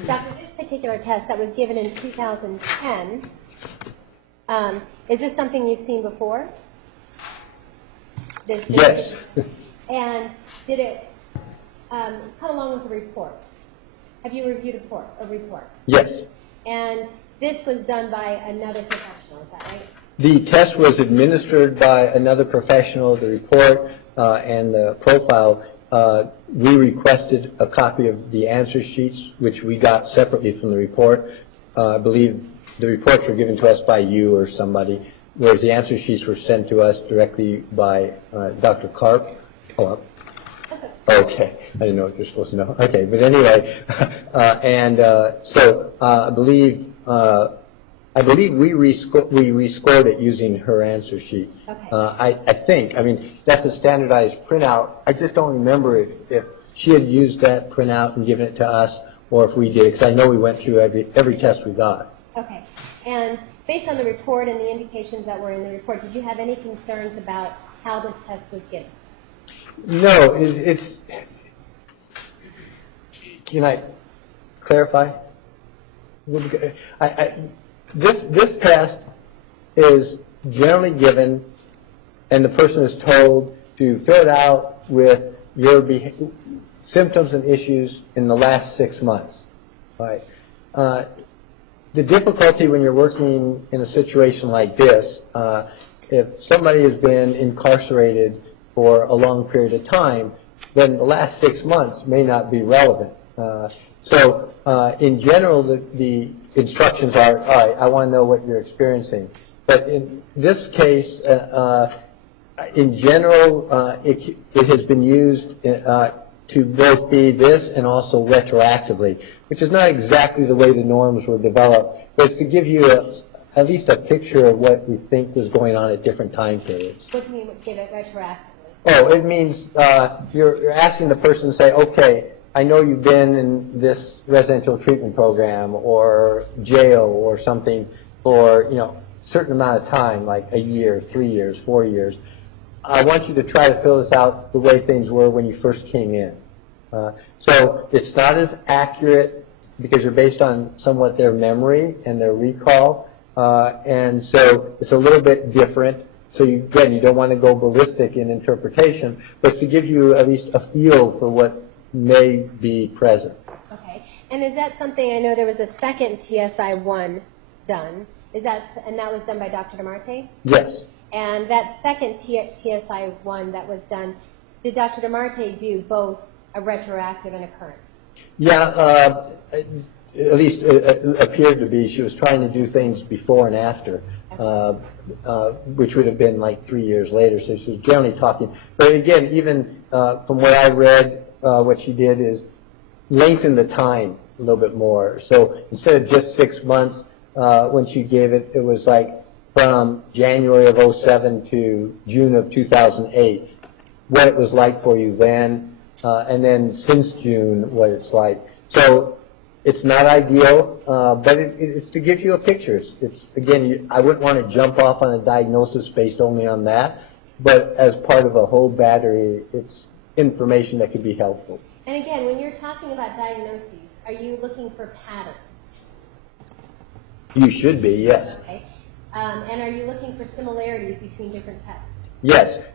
Doctor, this particular test that was given in 2010, is this something you've seen before? Yes. And did it come along with a report? Have you reviewed a report? Yes. And this was done by another professional, is that right? The test was administered by another professional. The report and the profile, we requested a copy of the answer sheets, which we got separately from the report. I believe the reports were given to us by you or somebody, whereas the answer sheets were sent to us directly by Dr. Karp. Oh, okay, I didn't know what you're supposed to know. Okay, but anyway, so I believe we rescored it using her answer sheet. Okay. I think, I mean, that's a standardized printout. I just don't remember if she had used that printout and given it to us, or if we did, because I know we went through every test we got. Okay. And based on the report and the indications that were in the report, did you have any concerns about how this test was given? No, it's can I clarify? This test is generally given, and the person is told to fill it out with your symptoms and issues in the last 6 months. All right. The difficulty when you're working in a situation like this, if somebody has been incarcerated for a long period of time, then the last 6 months may not be relevant. So in general, the instructions are, all right, I want to know what you're experiencing. But in this case, in general, it has been used to both be this and also retroactively, which is not exactly the way the norms were developed, but it's to give you at least a picture of what we think was going on at different time periods. What do you mean give it retroactively? Oh, it means you're asking the person to say, okay, I know you've been in this residential treatment program or jail or something for, a certain amount of time, like a year, 3 years, 4 years. I want you to try to fill this out the way things were when you first came in. So it's not as accurate because you're based on somewhat their memory and their recall, and so it's a little bit different. So you, again, you don't want to go ballistic in interpretation, but to give you at least a feel for what may be present. Okay. And is that something, I know there was a second TSI-1 done. And that was done by Dr. DeMarte? Yes. And that second TSI-1 that was done, did Dr. DeMarte do both a retroactive and a current? Yeah, at least it appeared to be. She was trying to do things before and after, which would have been like 3 years later. So she was generally talking. But again, even from what I read, what she did is lengthen the time a little bit more. So instead of just 6 months, when she gave it, it was like from January of 07 to June of 2008, what it was like for you then, and then since June, what it's like. So it's not ideal, but it's to give you a picture. It's again, I wouldn't want to jump off on a diagnosis based only on that, but as part of a whole battery, it's information that could be helpful. And again, when you're talking about diagnoses, are you looking for patterns? You should be, yes. Okay. And are you looking for similarities between different tests? Yes.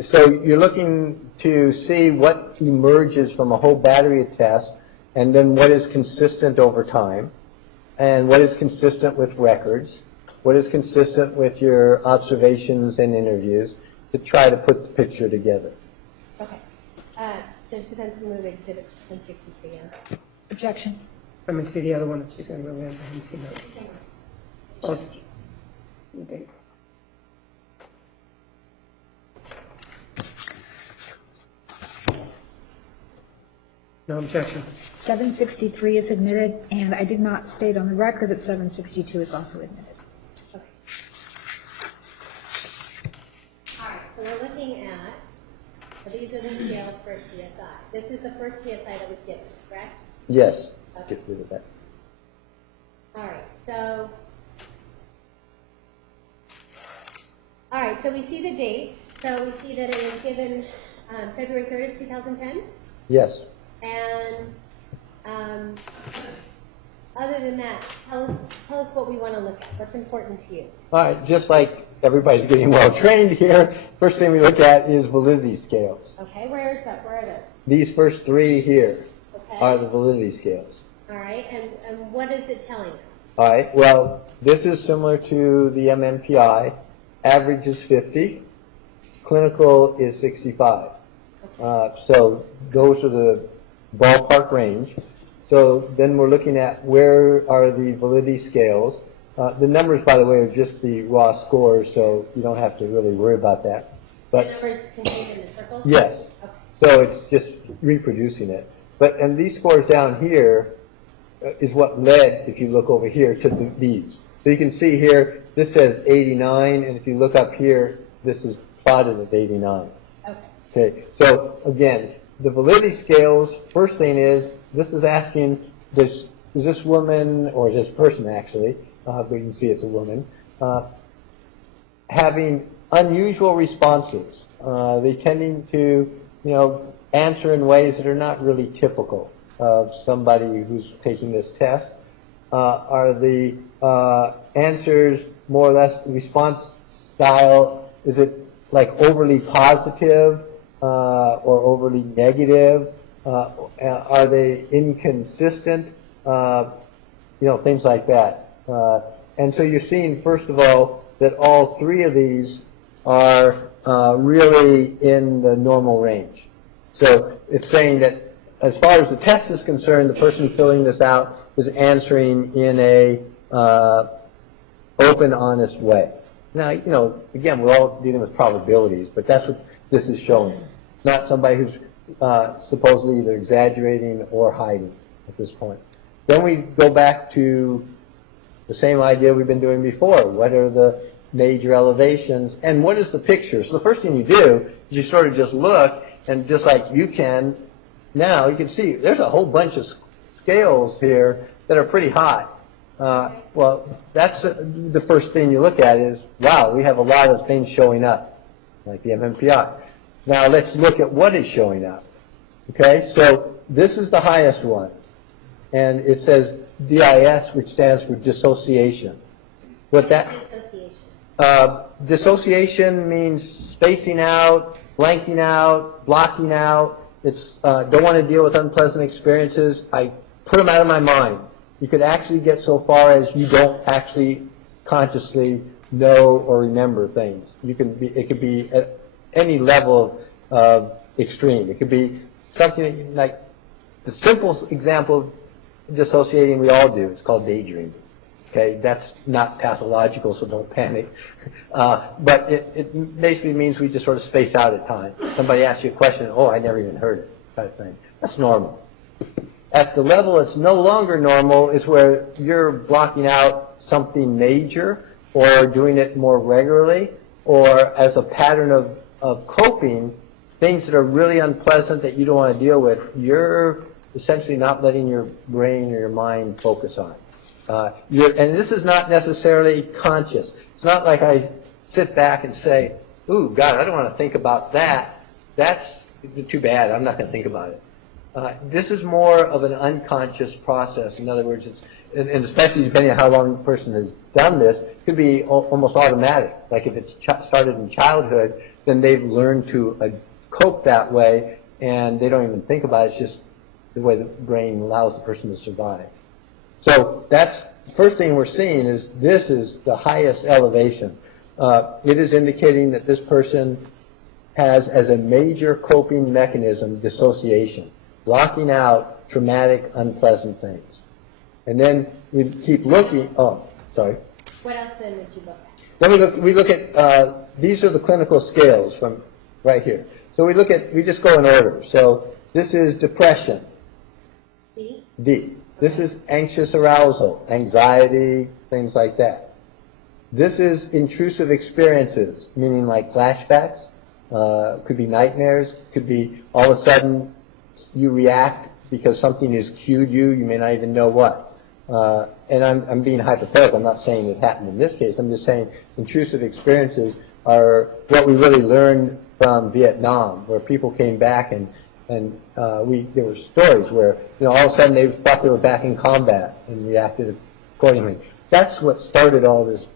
So you're looking to see what emerges from a whole battery of tests, and then what is consistent over time, and what is consistent with records, what is consistent with your observations and interviews, to try to put the picture together. Okay. Judge Depends to move exhibits 1063 in. Objection. Let me see the other one that she's going to remember. I haven't seen that. Oh. Okay. No objection. 763 is admitted, and I did not state on the record that 762 is also admitted. Okay. All right, so we're looking at, these are the scales for TSI. This is the first TSI that was given, correct? Yes. Okay. Get rid of that. All right, so we see the date. So we see that it was given February 3rd of 2010. Yes. And other than that, tell us what we want to look at. What's important to you? All right, just like everybody's getting well trained here, first thing we look at is validity scales. Okay, where is that? Where are those? These first three here Okay. are the validity scales. All right, and what is it telling us? All right, well, this is similar to the MMPI. Average is 50, clinical is 65. So those are the ballpark range. So then we're looking at where are the validity scales. The numbers, by the way, are just the raw scores, so you don't have to really worry about that. The numbers contained in the circles? Yes. Okay. So it's just reproducing it. And these scores down here is what led, if you look over here, to these. So you can see here, this says 89, and if you look up here, this is plotted at 89. Okay. Okay, so again, the validity scales, first thing is, this is asking, is this woman, or this person actually, we can see it's a woman, having unusual responses. They tending to, answer in ways that are not really typical of somebody who's taking this test. Are the answers more or less response style, is it like overly positive or overly negative? Are they inconsistent? Things like that. And so you're seeing, first of all, that all three of these are really in the normal range. So it's saying that as far as the test is concerned, the person filling this out is answering in a open, honest way. Now, again, we're all dealing with probabilities, but that's what this is showing. Not somebody who's supposedly either exaggerating or hiding at this point. Then we go back to the same idea we've been doing before. What are the major elevations, and what is the picture? So the first thing you do is you sort of just look, and just like you can now, you can see there's a whole bunch of scales here that are pretty high. Well, that's the first thing you look at is, wow, we have a lot of things showing up, like the MMPI. Now let's look at what is showing up. Okay, so this is the highest one. And it says DIS, which stands for dissociation. What that, Dissociation. dissociation means spacing out, blanking out, blocking out. It's, don't want to deal with unpleasant experiences. I put them out of my mind. You could actually get so far as you don't actually consciously know or remember things. You can be, it could be at any level of extreme. It could be something that you, like the simple example of dissociating we all do. It's called daydreaming. Okay, that's not pathological, so don't panic. But it basically means we just sort of space out at times. Somebody asks you a question, oh, I never even heard it, type of thing. That's normal. At the level it's no longer normal is where you're blocking out something major or doing it more regularly or as a pattern of coping, things that are really unpleasant that you don't want to deal with, you're essentially not letting your brain or your mind focus on. And this is not necessarily conscious. It's not like I sit back and say, ooh, God, I don't want to think about that. That's too bad. I'm not going to think about it. This is more of an unconscious process. In other words, it's, and especially depending on how long the person has done this, it could be almost automatic. Like if it's started in childhood, then they've learned to cope that way, and they don't even think about it. It's just the way the brain allows the person to survive. So that's the first thing we're seeing is this is the highest elevation. It is indicating that this person has as a major coping mechanism dissociation, blocking out traumatic, unpleasant things. And then we keep looking. Oh, sorry. What else then would you look at? Then we look at these are the clinical scales from right here. So we just go in order. So this is depression. D? D. This is anxious arousal, anxiety, things like that. This is intrusive experiences, meaning like flashbacks, could be nightmares, could be all of a sudden you react because something has cued you, you may not even know what. And I'm being hypothetical, I'm not saying it happened in this case, I'm just saying intrusive experiences are what we really learned from Vietnam, where people came back and there were stories where, all of a sudden they thought they were back in combat and reacted accordingly. That's what started all this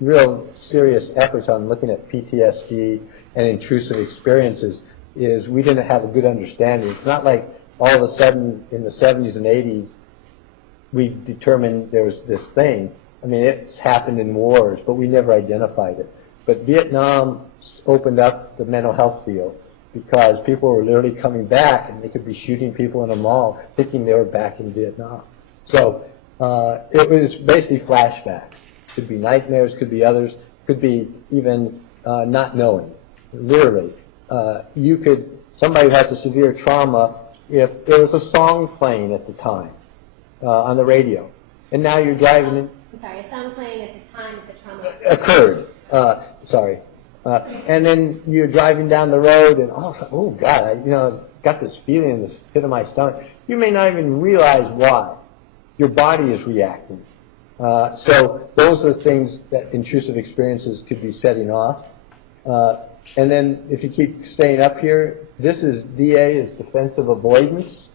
real serious efforts on looking at PTSD and intrusive experiences is we didn't have a good understanding. It's not like all of a sudden in the 70s and 80s we determined there was this thing. I mean, it's happened in wars, but we never identified it. But Vietnam opened up the mental health field, because people were literally coming back and they could be shooting people in a mall thinking they were back in Vietnam. So it was basically flashbacks. Could be nightmares, could be others, could be even not knowing. Literally, somebody who has a severe trauma, if there was a song playing at the time on the radio, and now you're driving in. I'm sorry, a song playing at the time that the trauma occurred. And then you're driving down the road and all of a sudden, oh God, I got this feeling in this pit of my stomach. You may not even realize why. Your body is reacting. So those are things that intrusive experiences could be setting off. And then if you keep staying up here, this is DA, is defensive avoidance,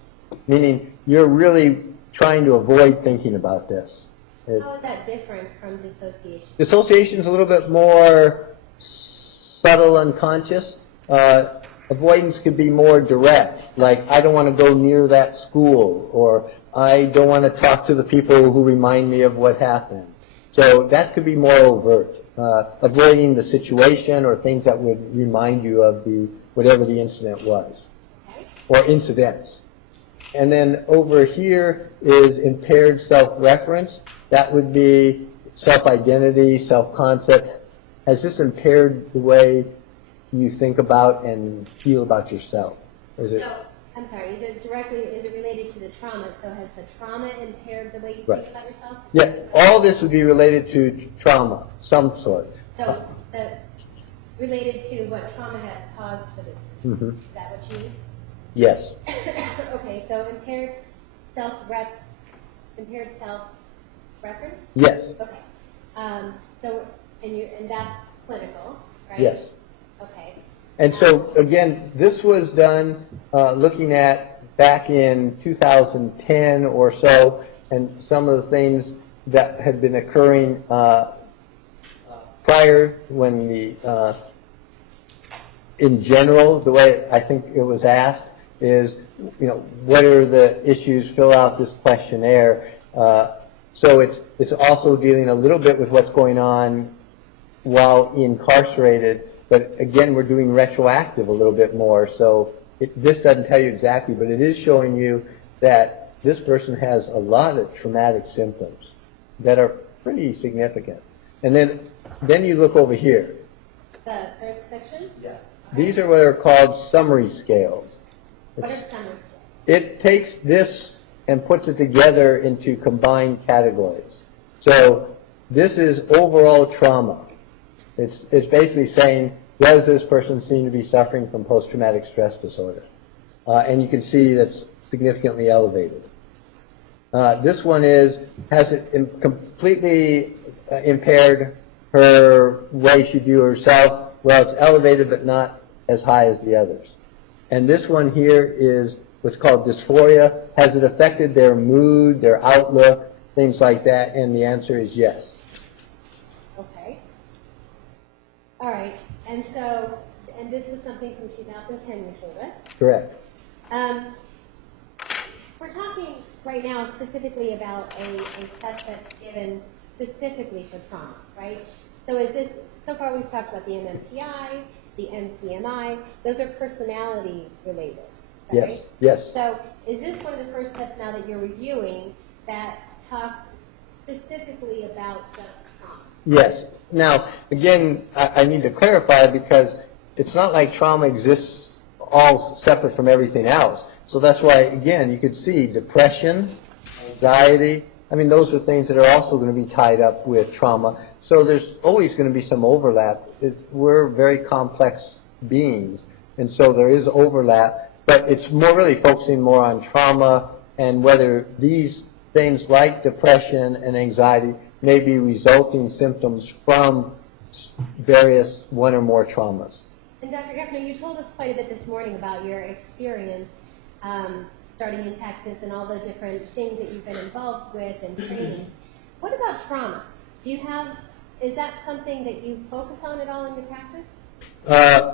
meaning you're really trying to avoid thinking about this. How is that different from dissociation? Dissociation is a little bit more subtle, unconscious. Avoidance could be more direct, like I don't want to go near that school, or I don't want to talk to the people who remind me of what happened. So that could be more overt, avoiding the situation or things that would remind you of whatever the incident was, Okay. or incidents. And then over here is impaired self-reference. That would be self-identity, self-concept. Has this impaired the way you think about and feel about yourself? Is it? So, I'm sorry, is it related to the trauma? So has the trauma impaired the way you Right. think about yourself? Yeah, all this would be related to trauma, some sort. So, related to what trauma has caused for this person. Is that what you mean? Yes. Okay, so impaired self-reference? Yes. Okay. So, and that's clinical, right? Yes. Okay. And so, again, this was done looking at back in 2010 or so, and some of the things that had been occurring prior when the, in general, the way I think it was asked is, what are the issues, fill out this questionnaire. So it's also dealing a little bit with what's going on while incarcerated, but again, we're doing retroactive a little bit more. So this doesn't tell you exactly, but it is showing you that this person has a lot of traumatic symptoms that are pretty significant. And then you look over here. The third section? Yeah. These are what are called summary scales. What are summary scales? It takes this and puts it together into combined categories. So this is overall trauma. It's basically saying, does this person seem to be suffering from post-traumatic stress disorder? And you can see that's significantly elevated. This one is, has it completely impaired her way she views herself? Well, it's elevated but not as high as the others. And this one here is what's called dysphoria. Has it affected their mood, their outlook, things like that? And the answer is yes. Okay. All right. And so, and this was something from 2010 you told us. Correct. We're talking right now specifically about a test that's given specifically for trauma, right? So is this, so far we've talked about the MMPI, the MCMI, those are personality related, Yes. right? Yes. So is this one of the first tests now that you're reviewing that talks specifically about just trauma? Yes. Now, again, I need to clarify because it's not like trauma exists all separate from everything else. So that's why, again, you could see depression, anxiety. I mean, those are things that are also going to be tied up with trauma. So there's always going to be some overlap. We're very complex beings, and so there is overlap. But it's more really focusing more on trauma and whether these things like depression and anxiety may be resulting symptoms from various one or more traumas. And Dr. Geffner, you told us quite a bit this morning about your experience starting in Texas and all the different things that you've been involved with and trainings. What about trauma? Do you have, is that something that you focus on at all in your practice?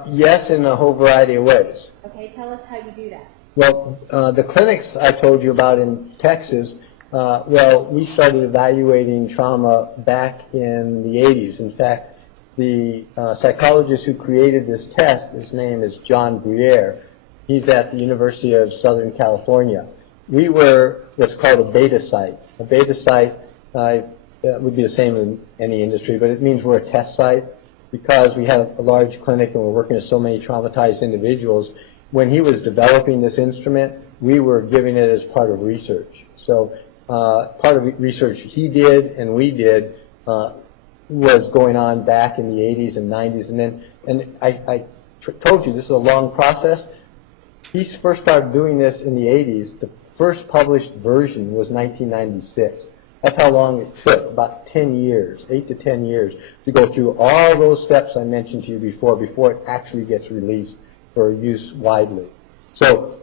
Yes, in a whole variety of ways. Okay, tell us how you do that. Well, the clinics I told you about in Texas, well, we started evaluating trauma back in the 80s. In fact, the psychologist who created this test, his name is John Briere. He's at the University of Southern California. We were what's called a beta site. A beta site would be the same in any industry, but it means we're a test site because we have a large clinic and we're working with so many traumatized individuals. When he was developing this instrument, we were giving it as part of research. So part of research he did and we did was going on back in the 80s and 90s. And I told you this is a long process. He first started doing this in the 80s. The first published version was 1996. That's how long it took, about 10 years, 8 to 10 years, to go through all those steps I mentioned to you before it actually gets released for use widely. So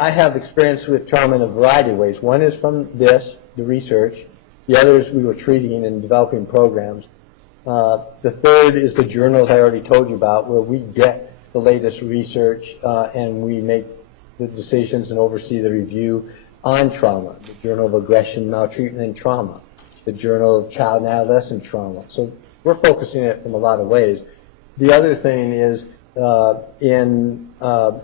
I have experience with trauma in a variety of ways. One is from this, the research. The other is we were treating and developing programs. The third is the journals I already told you about, where we get the latest research and we make the decisions and oversee the review on trauma. The Journal of Aggression, Maltreatment, and Trauma. The Journal of Child and Adolescent Trauma. So we're focusing it from a lot of ways. The other thing is in the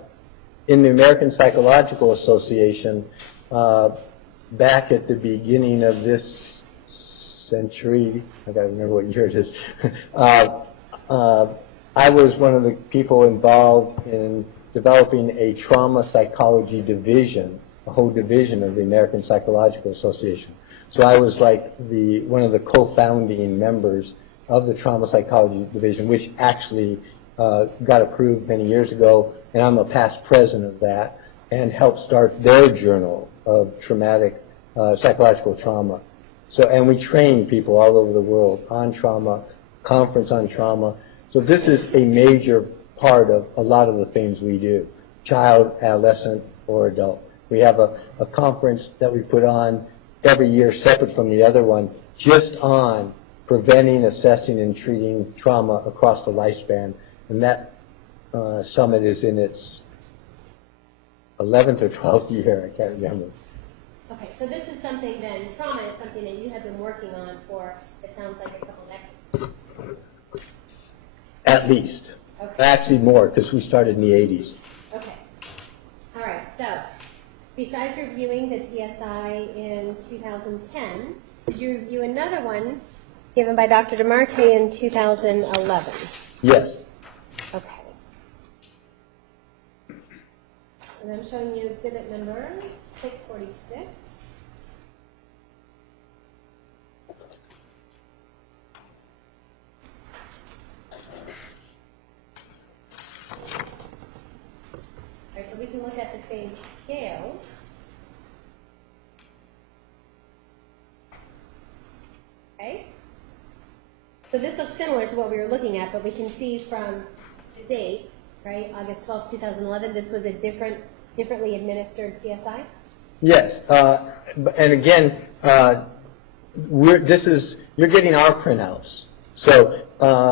American Psychological Association, back at the beginning of this century, I gotta remember what year it is, I was one of the people involved in developing a trauma psychology division, a whole division of the American Psychological Association. So I was like one of the co-founding members of the trauma psychology division, which actually got approved many years ago, and I'm a past president of that, and helped start their journal of traumatic psychological trauma. So, and we train people all over the world on trauma, conference on trauma. So this is a major part of a lot of the things we do, child, adolescent, or adult. We have a conference that we put on every year separate from the other one, just on preventing, assessing, and treating trauma across the lifespan. And that summit is in its 11th or 12th year, I can't remember. Okay, so this is something then, trauma is something that you have been working on for, it sounds like a couple decades. At least. Okay. Actually more, because we started in the 80s. Okay. All right, so besides reviewing the TSI in 2010, did you review another one given by Dr. DeMarte in 2011? Yes. Okay. And I'm showing you exhibit number 646. All right, so we can look at the same scales. Okay? So this looks similar to what we were looking at, but we can see from the date, right, August 12th, 2011, this was a differently administered TSI? Yes. And again, you're getting our printouts. So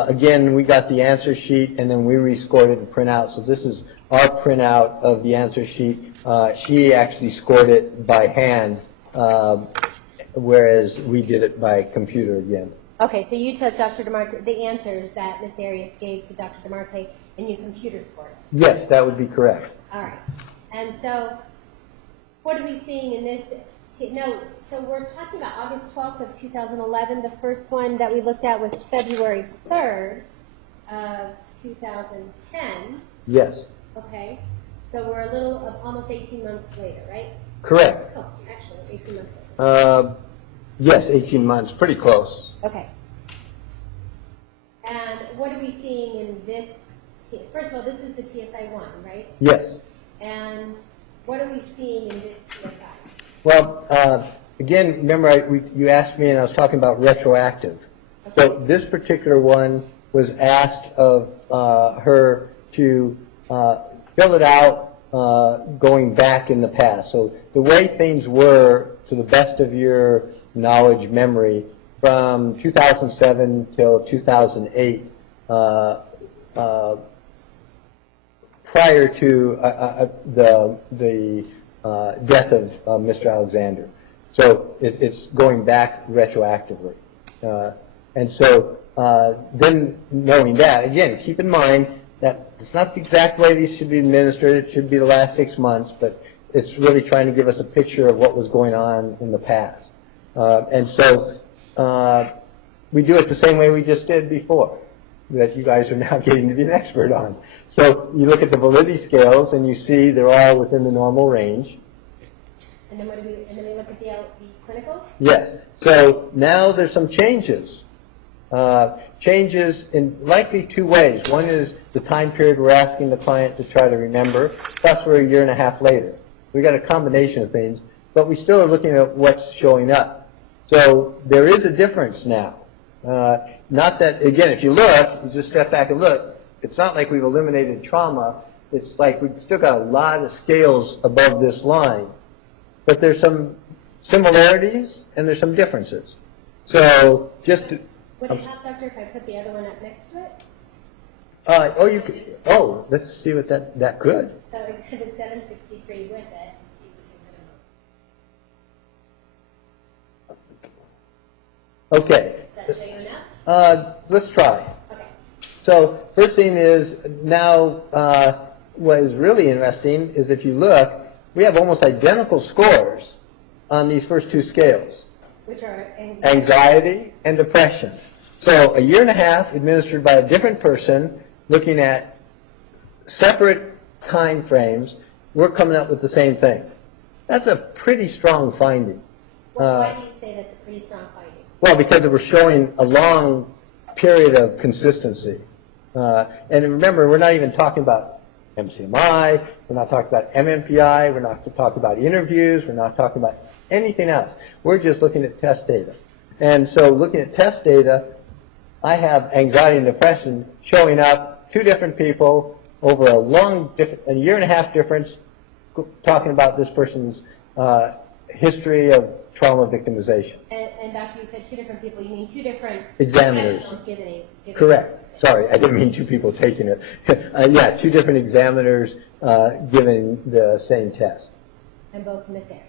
again, we got the answer sheet, and then we rescored it and print out. So this is our printout of the answer sheet. She actually scored it by hand, whereas we did it by computer again. Okay, so you took Dr. DeMarte, the answers that Ms. Arias gave to Dr. DeMarte, and you computer scored it? Yes, that would be correct. All right. And so what are we seeing in this? No, so we're talking about August 12th of 2011. The first one that we looked at was February 3rd of 2010. Yes. Okay. So we're a little of almost 18 months later, right? Correct. Oh, actually, 18 months later. Yes, 18 months, pretty close. Okay. And what are we seeing in this? First of all, this is the TSI-1, right? Yes. And what are we seeing in this TSI? Well, again, remember you asked me and I was talking about retroactive. Okay. So this particular one was asked of her to fill it out going back in the past. So the way things were, to the best of your knowledge, memory, from 2007 till 2008, prior to the death of Mr. Alexander. So it's going back retroactively. And so then knowing that, again, keep in mind that it's not the exact way these should be administered. It should be the last 6 months, but it's really trying to give us a picture of what was going on in the past. And so we do it the same way we just did before, that you guys are now getting to be an expert on. So you look at the validity scales and you see they're all within the normal range. And then and then we look at the clinicals? Yes. So now there's some changes. Changes in likely two ways. One is the time period we're asking the client to try to remember, plus we're a year and a half later. We got a combination of things, but we still are looking at what's showing up. So there is a difference now. Not that, again, if you look, you just step back and look, it's not like we've eliminated trauma. It's like we've still got a lot of scales above this line. But there's some similarities and there's some differences. So just to, Would it help, Doctor, if I put the other one up next to it? you could, let's see what that could. So exhibit 763 with it. Okay. Does that show you enough? Let's try. Okay. So first thing is now what is really interesting is if you look, we have almost identical scores on these first two scales. Which are Anxiety and depression. So a year and a half administered by a different person looking at separate time frames, we're coming up with the same thing. That's a pretty strong finding. Well, why do you say that's a pretty strong finding? Well, because we're showing a long period of consistency. And remember, we're not even talking about MCMI, we're not talking about MMPI, we're not talking about interviews, we're not talking about anything else. We're just looking at test data. And so looking at test data, I have anxiety and depression showing up two different people over a year and a half difference, talking about this person's history of trauma victimization. And Doctor, you said two different people. You mean two different Examiners. professionals giving Correct. Sorry, I didn't mean two people taking it. Yeah, two different examiners giving the same test. And both Miss Arias.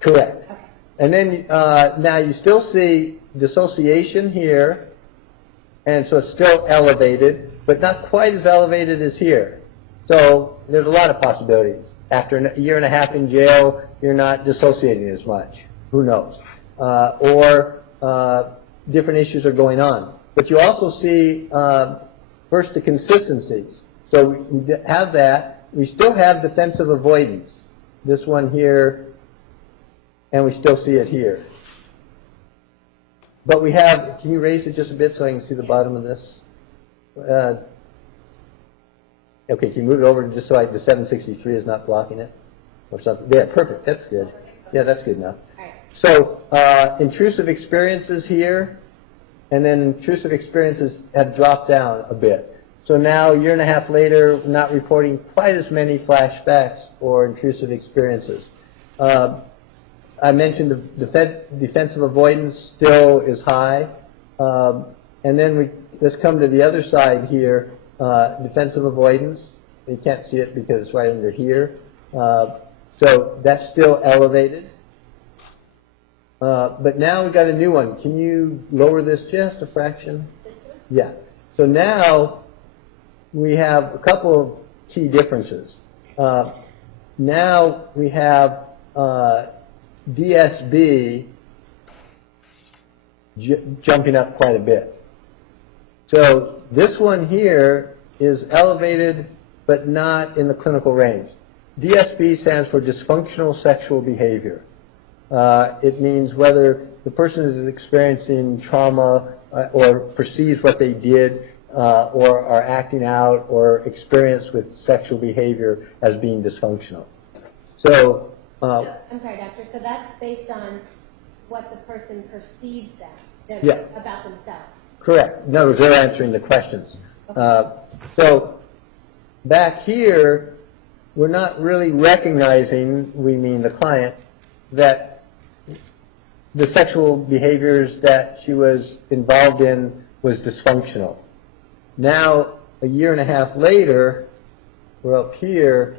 Correct. Okay. And then now you still see dissociation here, and so it's still elevated, but not quite as elevated as here. So there's a lot of possibilities. After a year and a half in jail, you're not dissociating as much. Who knows? Or different issues are going on. But you also see, first, the consistencies. So we have that. We still have defensive avoidance. This one here, and we still see it here. But we have, can you raise it just a bit so I can see the bottom of this? Okay, can you move it over just so the 763 is not blocking it? Or something? Yeah, perfect. That's good. Yeah, that's good enough. All right. So intrusive experiences here, and then intrusive experiences have dropped down a bit. So now, a year and a half later, we're not reporting quite as many flashbacks or intrusive experiences. I mentioned the defensive avoidance still is high. And then let's come to the other side here, defensive avoidance. You can't see it because it's right under here. So that's still elevated. But now we've got a new one. Can you lower this just a fraction? This one? Yeah. So now we have a couple of key differences. Now we have DSB jumping up quite a bit. So this one here is elevated, but not in the clinical range. DSB stands for dysfunctional sexual behavior. It means whether the person is experiencing trauma or perceives what they did or are acting out or experience with sexual behavior as being dysfunctional. So, I'm sorry, Doctor. So that's based on what the person perceives Yeah. about themselves. correct. In other words, they're answering the questions. So back here, we're not really recognizing, we mean the client, that the sexual behaviors that she was involved in was dysfunctional. Now, a year and a half later, we're up here,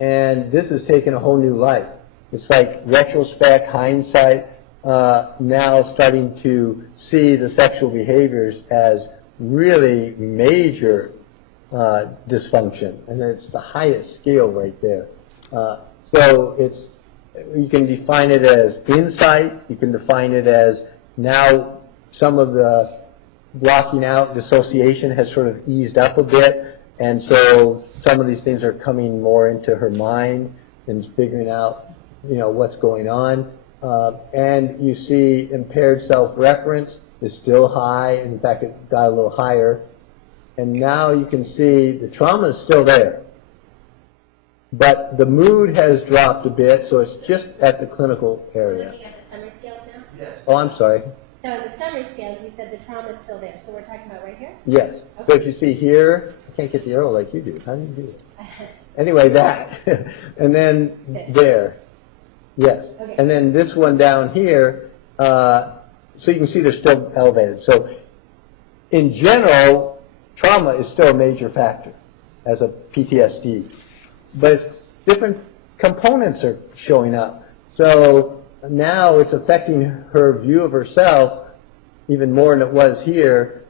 and this has taken a whole new light. It's like retrospect, hindsight, now starting to see the sexual behaviors as really major dysfunction, and it's the highest scale right there. So it's, you can define it as insight, you can define it as now some of the blocking out, dissociation has sort of eased up a bit, and so some of these things are coming more into her mind and figuring out, you know, what's going on. And you see impaired self-reference is still high. In fact, it got a little higher. And now you can see the trauma is still there. But the mood has dropped a bit, so it's just at the clinical area. Looking at the summary scales now? Yes. Oh, I'm sorry. So in the summary scales, you said the trauma is still there. So we're talking about right here? Yes. So if you see here, I can't get the arrow like you do. How do you do it? Anyway, that. And then there. Yes. Okay. And then this one down here, so you can see they're still elevated. So in general, trauma is still a major factor as a PTSD. But it's different components are showing up. So now it's affecting her view of herself even more than it was here.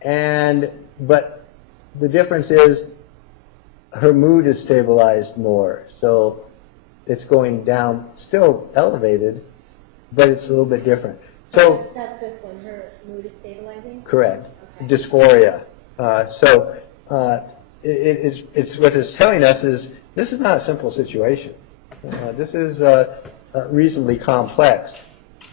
But the difference is her mood is stabilized more. So it's going down, still elevated, but it's a little bit different. So That's this one. Her mood is stabilizing? correct. Okay. Dysphoria. It's what it's telling us is this is not a simple situation. This is reasonably complex,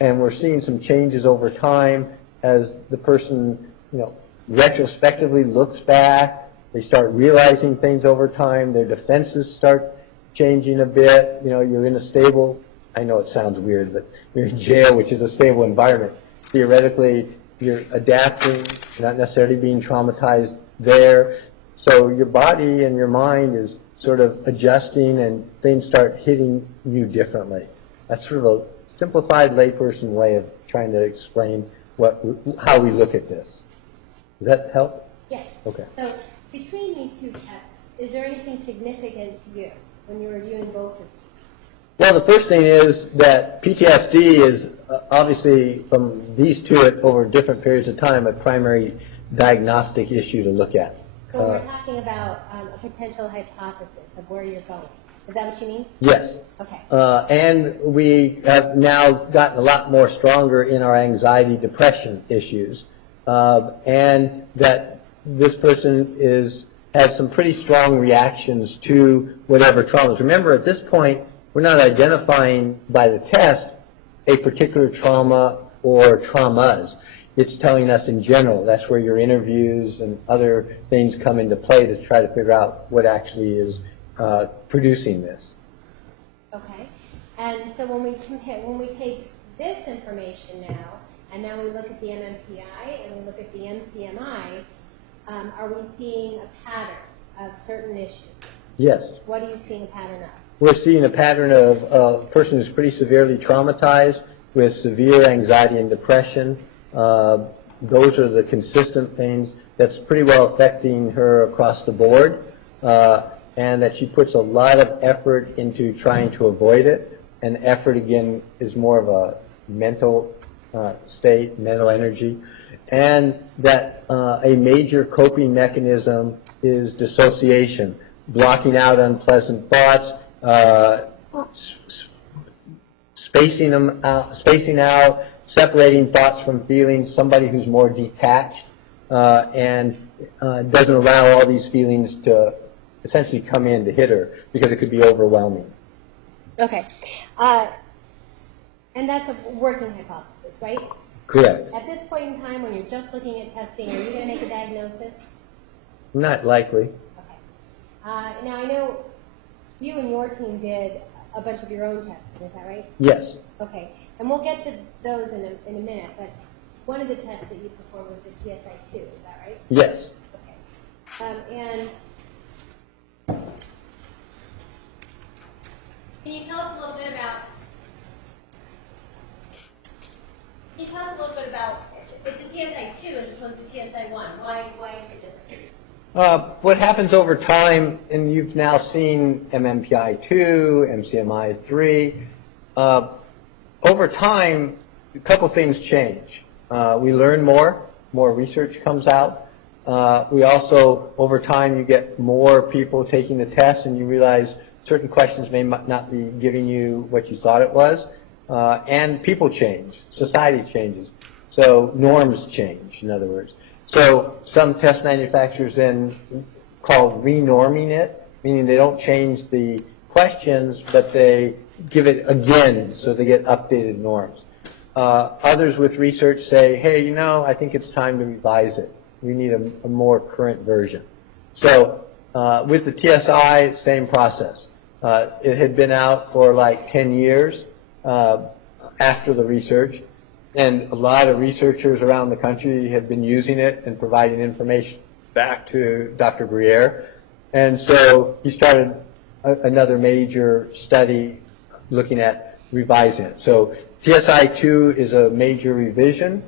and we're seeing some changes over time as the person, you know, retrospectively looks back. They start realizing things over time. Their defenses start changing a bit. You know, you're in a stable, I know it sounds weird, but you're in jail, which is a stable environment. Theoretically, you're adapting, not necessarily being traumatized there. So your body and your mind is sort of adjusting and things start hitting you differently. That's sort of a simplified layperson way of trying to explain how we look at this. Does that help? Yes. Okay. So between these two tests, is there anything significant to you when you're reviewing both of these? Well, the first thing is that PTSD is obviously, from these two over different periods of time, a primary diagnostic issue to look at. So we're talking about a potential hypothesis of where you're going. Is that what you mean? Yes. Okay. And we have now gotten a lot more stronger in our anxiety, depression issues, and that this person has some pretty strong reactions to whatever traumas. Remember, at this point, we're not identifying by the test a particular trauma or traumas. It's telling us in general. That's where your interviews and other things come into play to try to figure out what actually is producing this. Okay. And so when we take this information now, and now we look at the MMPI and we look at the MCMI, are we seeing a pattern of certain issues? Yes. What are you seeing a pattern of? We're seeing a pattern of a person who's pretty severely traumatized with severe anxiety and depression. Those are the consistent things that's pretty well affecting her across the board, and that she puts a lot of effort into trying to avoid it. And effort, again, is more of a mental state, mental energy. And that a major coping mechanism is dissociation, blocking out unpleasant thoughts, spacing out, separating thoughts from feelings, somebody who's more detached and doesn't allow all these feelings to essentially come in to hit her because it could be overwhelming. Okay. And that's a working hypothesis, right? Correct. At this point in time, when you're just looking at testing, are you going to make a diagnosis? Not likely. Okay. Now, I know you and your team did a bunch of your own testing, is that right? Yes. Okay. And we'll get to those in a minute, but one of the tests that you performed was the TSI-2, is that right? Yes. Okay. And can you tell us a little bit about it's a TSI-2 as opposed to TSI-1. Why is it different? What happens over time, and you've now seen MMPI-2, MCMI-3, over time, a couple things change. We learn more research comes out. We also, over time, you get more people taking the test and you realize certain questions may not be giving you what you thought it was. And people change, society changes. So norms change, in other words. So some test manufacturers then call renorming it, meaning they don't change the questions, but they give it again so they get updated norms. Others with research say, hey, I think it's time to revise it. We need a more current version. So with the TSI, same process. It had been out for like 10 years after the research, and a lot of researchers around the country had been using it and providing information back to Dr. Briere. And so he started another major study looking at revising it. So TSI-2 is a major revision.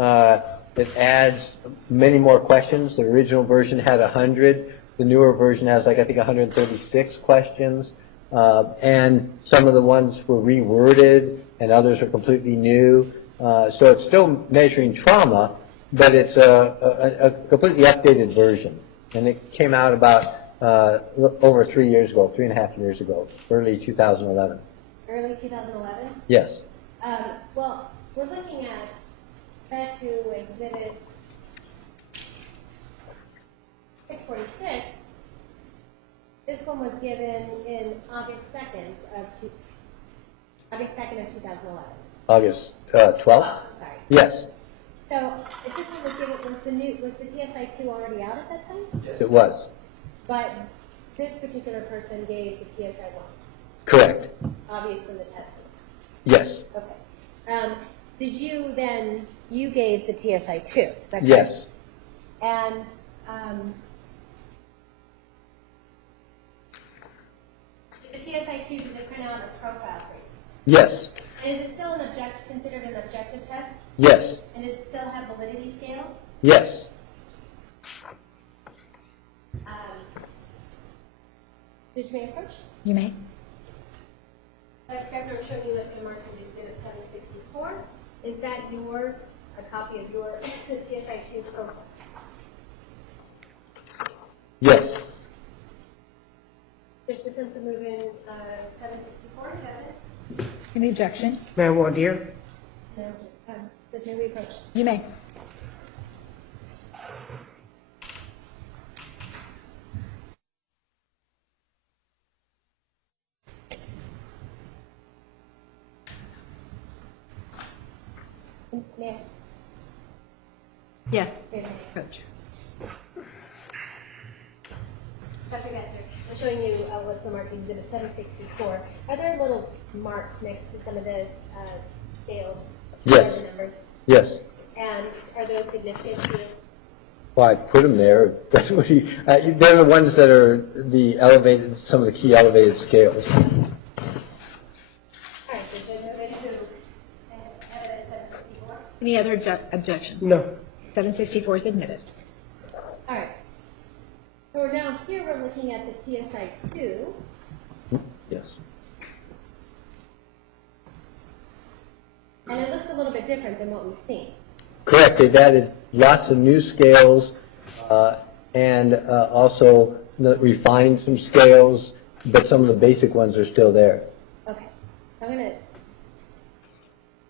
It adds many more questions. The original version had 100. The newer version has, I think, 136 questions. And some of the ones were reworded, and others are completely new. So it's still measuring trauma, but it's a completely updated version. And it came out about over 3 years ago, 3.5 years ago, early 2011. Early 2011? Yes. Well, we're looking at back to Exhibit 646. This one was given in August 2nd of 2011. August 12th? Oh, sorry. Yes, So if this one was given, was the TSI-2 already out at that time? it was. But this particular person gave the TSI-1, Correct. obvious from the testing. Yes. Okay. Did you then, you gave the TSI-2, is that correct? Yes. And TSI2, does it print out a profile for you? Yes, And is it still considered an objective test? yes, And does it still have validity scales? yes. Did you may approach? You may. After I'm showing you what's been marked as Exhibit 764, is that a copy of your TSI2 profile? Yes. There's a sense of move in 764, is that it? Any objection? May I want here? No. Does may we approach? You may. May I? Yes. May I? Approach. Dr. Gantner, I'm showing you what's the mark Exhibit 764. Are there little marks next to some of the scales? Yes. Or the numbers? Yes. And are those significant to you? Well, I put them there. That's what they're the ones that are the elevated, some of the key elevated scales. All right, so there's no way to evidence 764? Any other objections? No. 764 is admitted. All right. So we're now here, we're looking at the TSI2. Yes. And it looks a little bit different than what we've seen. Correct. They've added lots of new scales and also refined some scales, but some of the basic ones are still there. Okay. So I'm going to,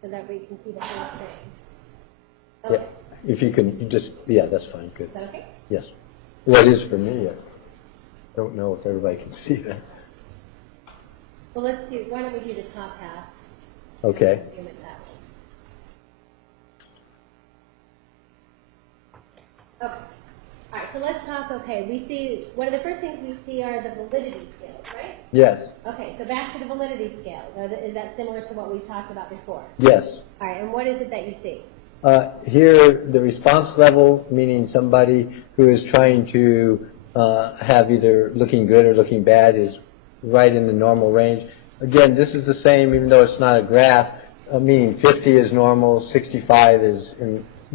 so that we can see the whole thing. Okay. Yeah. If you can, yeah, that's fine. Good. Is that okay? Yes. Well, it is for me. I don't know if everybody can see that. Well, why don't we do the top half? Okay. Zoom it that way. Okay. All right, so let's talk, we see, one of the first things we see are the validity scales, right? Yes. Okay, so back to the validity scales. Is that similar to what we talked about before? Yes. All right, and what is it that you see? Here, the response level, meaning somebody who is trying to have either looking good or looking bad, is right in the normal range. Again, this is the same, even though it's not a graph, meaning 50 is normal, 65 is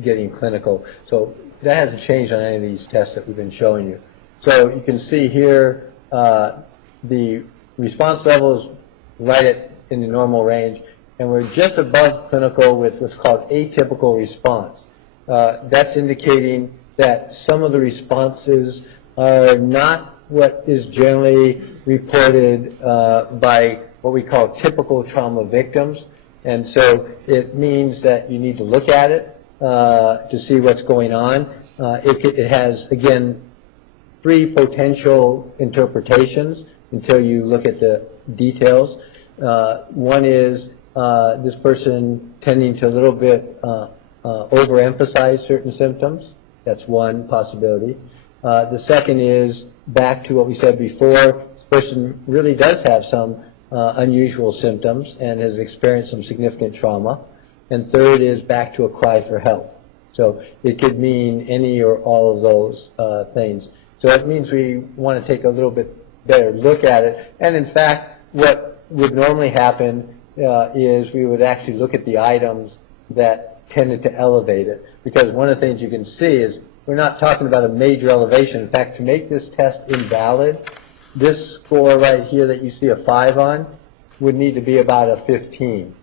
getting clinical. So that hasn't changed on any of these tests that we've been showing you. So you can see here the response level is right in the normal range, and we're just above clinical with what's called atypical response. That's indicating that some of the responses are not what is generally reported by what we call typical trauma victims. And so it means that you need to look at it to see what's going on. It has, again, 3 potential interpretations until you look at the details. One is this person tending to a little bit overemphasize certain symptoms. That's one possibility. The second is back to what we said before. This person really does have some unusual symptoms and has experienced some significant trauma. And third is back to a cry for help. So it could mean any or all of those things. So it means we want to take a little bit better look at it. And in fact, what would normally happen is we would actually look at the items that tended to elevate it. Because one of the things you can see is we're not talking about a major elevation. In fact, to make this test invalid, this score right here that you see a 5 on would need to be about a 15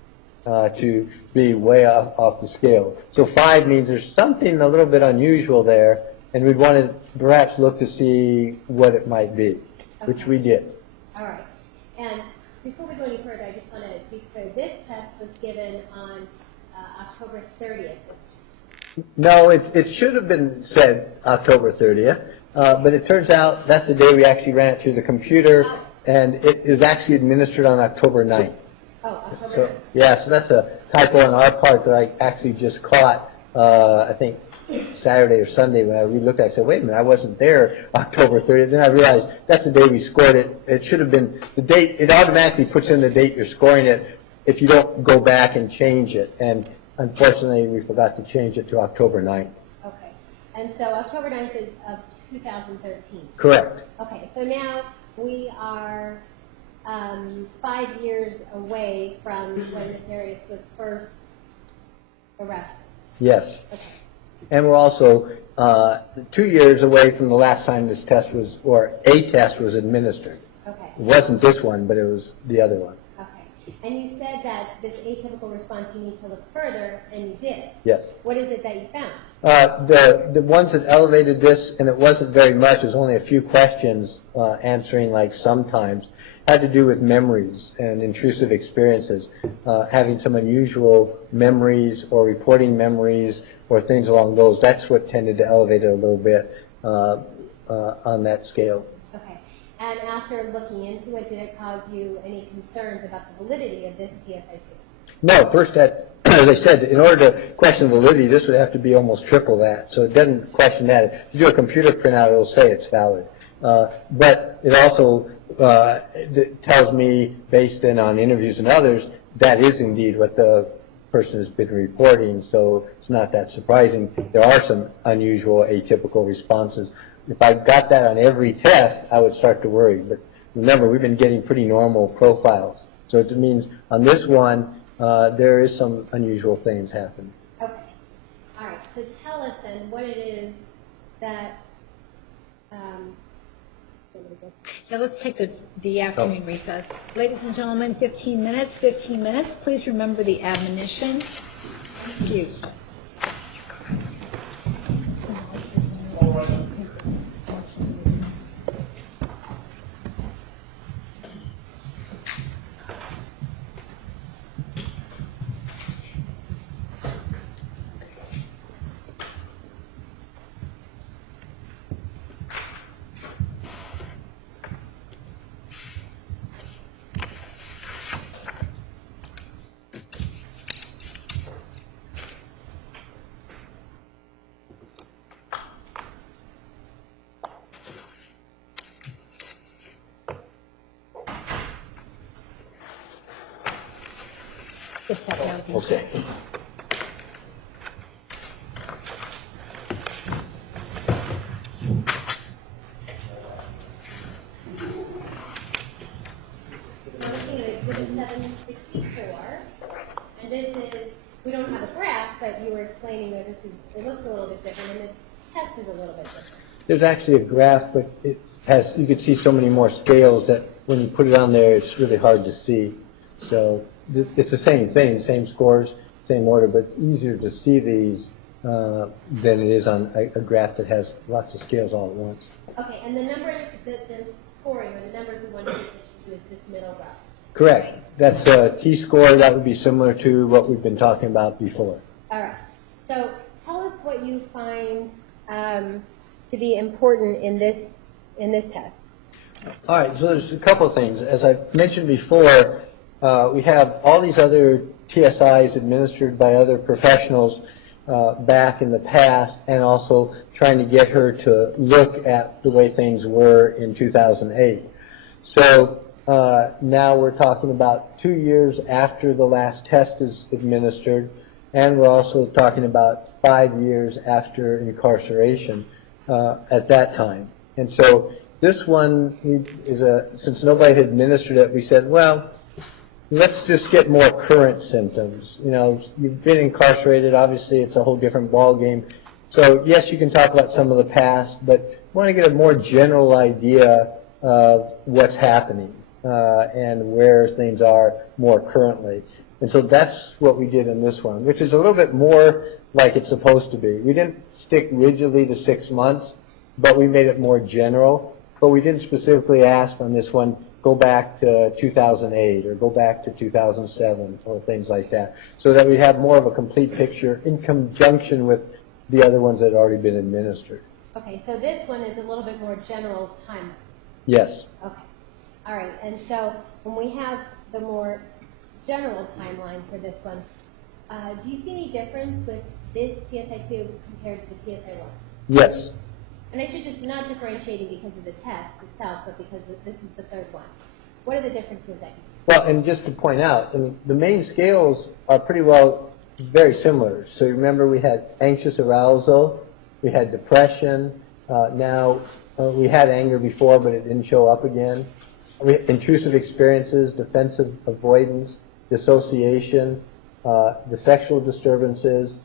to be way off the scale. So 5 means there's something a little bit unusual there, and we'd want to perhaps look to see what it might be, which we did. All right. And before we go any further, I just want to be clear. This test was given on October 30th. No, it should have been said October 30th, but it turns out that's the day we actually ran it through the computer, and it is actually administered on October 9th. Oh, October 9th. So, yeah, so that's a typo on our part that I actually just caught, I think, Saturday or Sunday when I re-looked at it. I said, wait a minute, I wasn't there October 30th. Then I realized that's the day we scored it. It should have been the date. It automatically puts in the date you're scoring it if you don't go back and change it. And unfortunately, we forgot to change it to October 9th. Okay. And so October 9th is of 2013. Correct. Okay, so now we are 5 years away from when Ms. Arias was first arrested. Yes. Okay. And we're also 2 years away from the last time this test was, or a test was administered. Okay. It wasn't this one, but it was the other one. Okay. And you said that this atypical response, you need to look further, and you did. Yes. What is it that you found? The ones that elevated this, and it wasn't very much, it was only a few questions answering like sometimes, had to do with memories and intrusive experiences, having some unusual memories or reporting memories or things along those. That's what tended to elevate it a little bit on that scale. Okay. And after looking into it, did it cause you any concerns about the validity of this TSI-2? No, first that, as I said, in order to question validity, this would have to be almost triple that. So it doesn't question that. If you do a computer printout, it'll say it's valid. But it also tells me, based on interviews and others, that is indeed what the person has been reporting, so it's not that surprising. There are some unusual, atypical responses. If I got that on every test, I would start to worry. But remember, we've been getting pretty normal profiles. So it means on this one, there is some unusual things happening. Okay. All right. So tell us then what it is that. Yeah, let's take the afternoon recess. Ladies and gentlemen, 15 minutes, 15 minutes. Please remember the admonition. Thank you. Good stuff, yeah, thank you. Okay. We're looking at Exhibit 764, and this is, we don't have a graph, but you were explaining that this is, it looks a little bit different, and the test is a little bit different. There's actually a graph, but it has, you can see so many more scales that when you put it on there, it's really hard to see. So it's the same thing, same scores, same order, but it's easier to see these than it is on a graph that has lots of scales all at once. Okay, and the number, the scoring, or the number we want to pay attention to is this middle graph. Correct. That's a T-score. That would be similar to what we've been talking about before. All right. So tell us what you find to be important in this test. All right, so there's a couple of things. As I mentioned before, we have all these other TSIs administered by other professionals back in the past, and also trying to get her to look at the way things were in 2008. So now we're talking about 2 years after the last test is administered, and we're also talking about 5 years after incarceration at that time. And so this one is since nobody had administered it, we said, well, let's just get more current symptoms. You know, you've been incarcerated, obviously it's a whole different ballgame. So yes, you can talk about some of the past, but we want to get a more general idea of what's happening and where things are more currently. And so that's what we did in this one, which is a little bit more like it's supposed to be. We didn't stick rigidly to 6 months, but we made it more general. But we didn't specifically ask on this one, go back to 2008 or go back to 2007 or things like that, so that we'd have more of a complete picture in conjunction with the other ones that had already been administered. Okay, so this one is a little bit more general timelines. Yes. Okay. All right, and so when we have the more general timeline for this one, do you see any difference with this TSI-2 compared to the TSI-1? Yes. And I should just not differentiating because of the test itself, but because this is the third one. What are the differences that you see? Well, and just to point out, I mean, the main scales are pretty well very similar. So you remember we had anxious arousal, we had depression, now we had anger before, but it didn't show up again. intrusive experiences, defensive avoidance, dissociation, the sexual disturbances.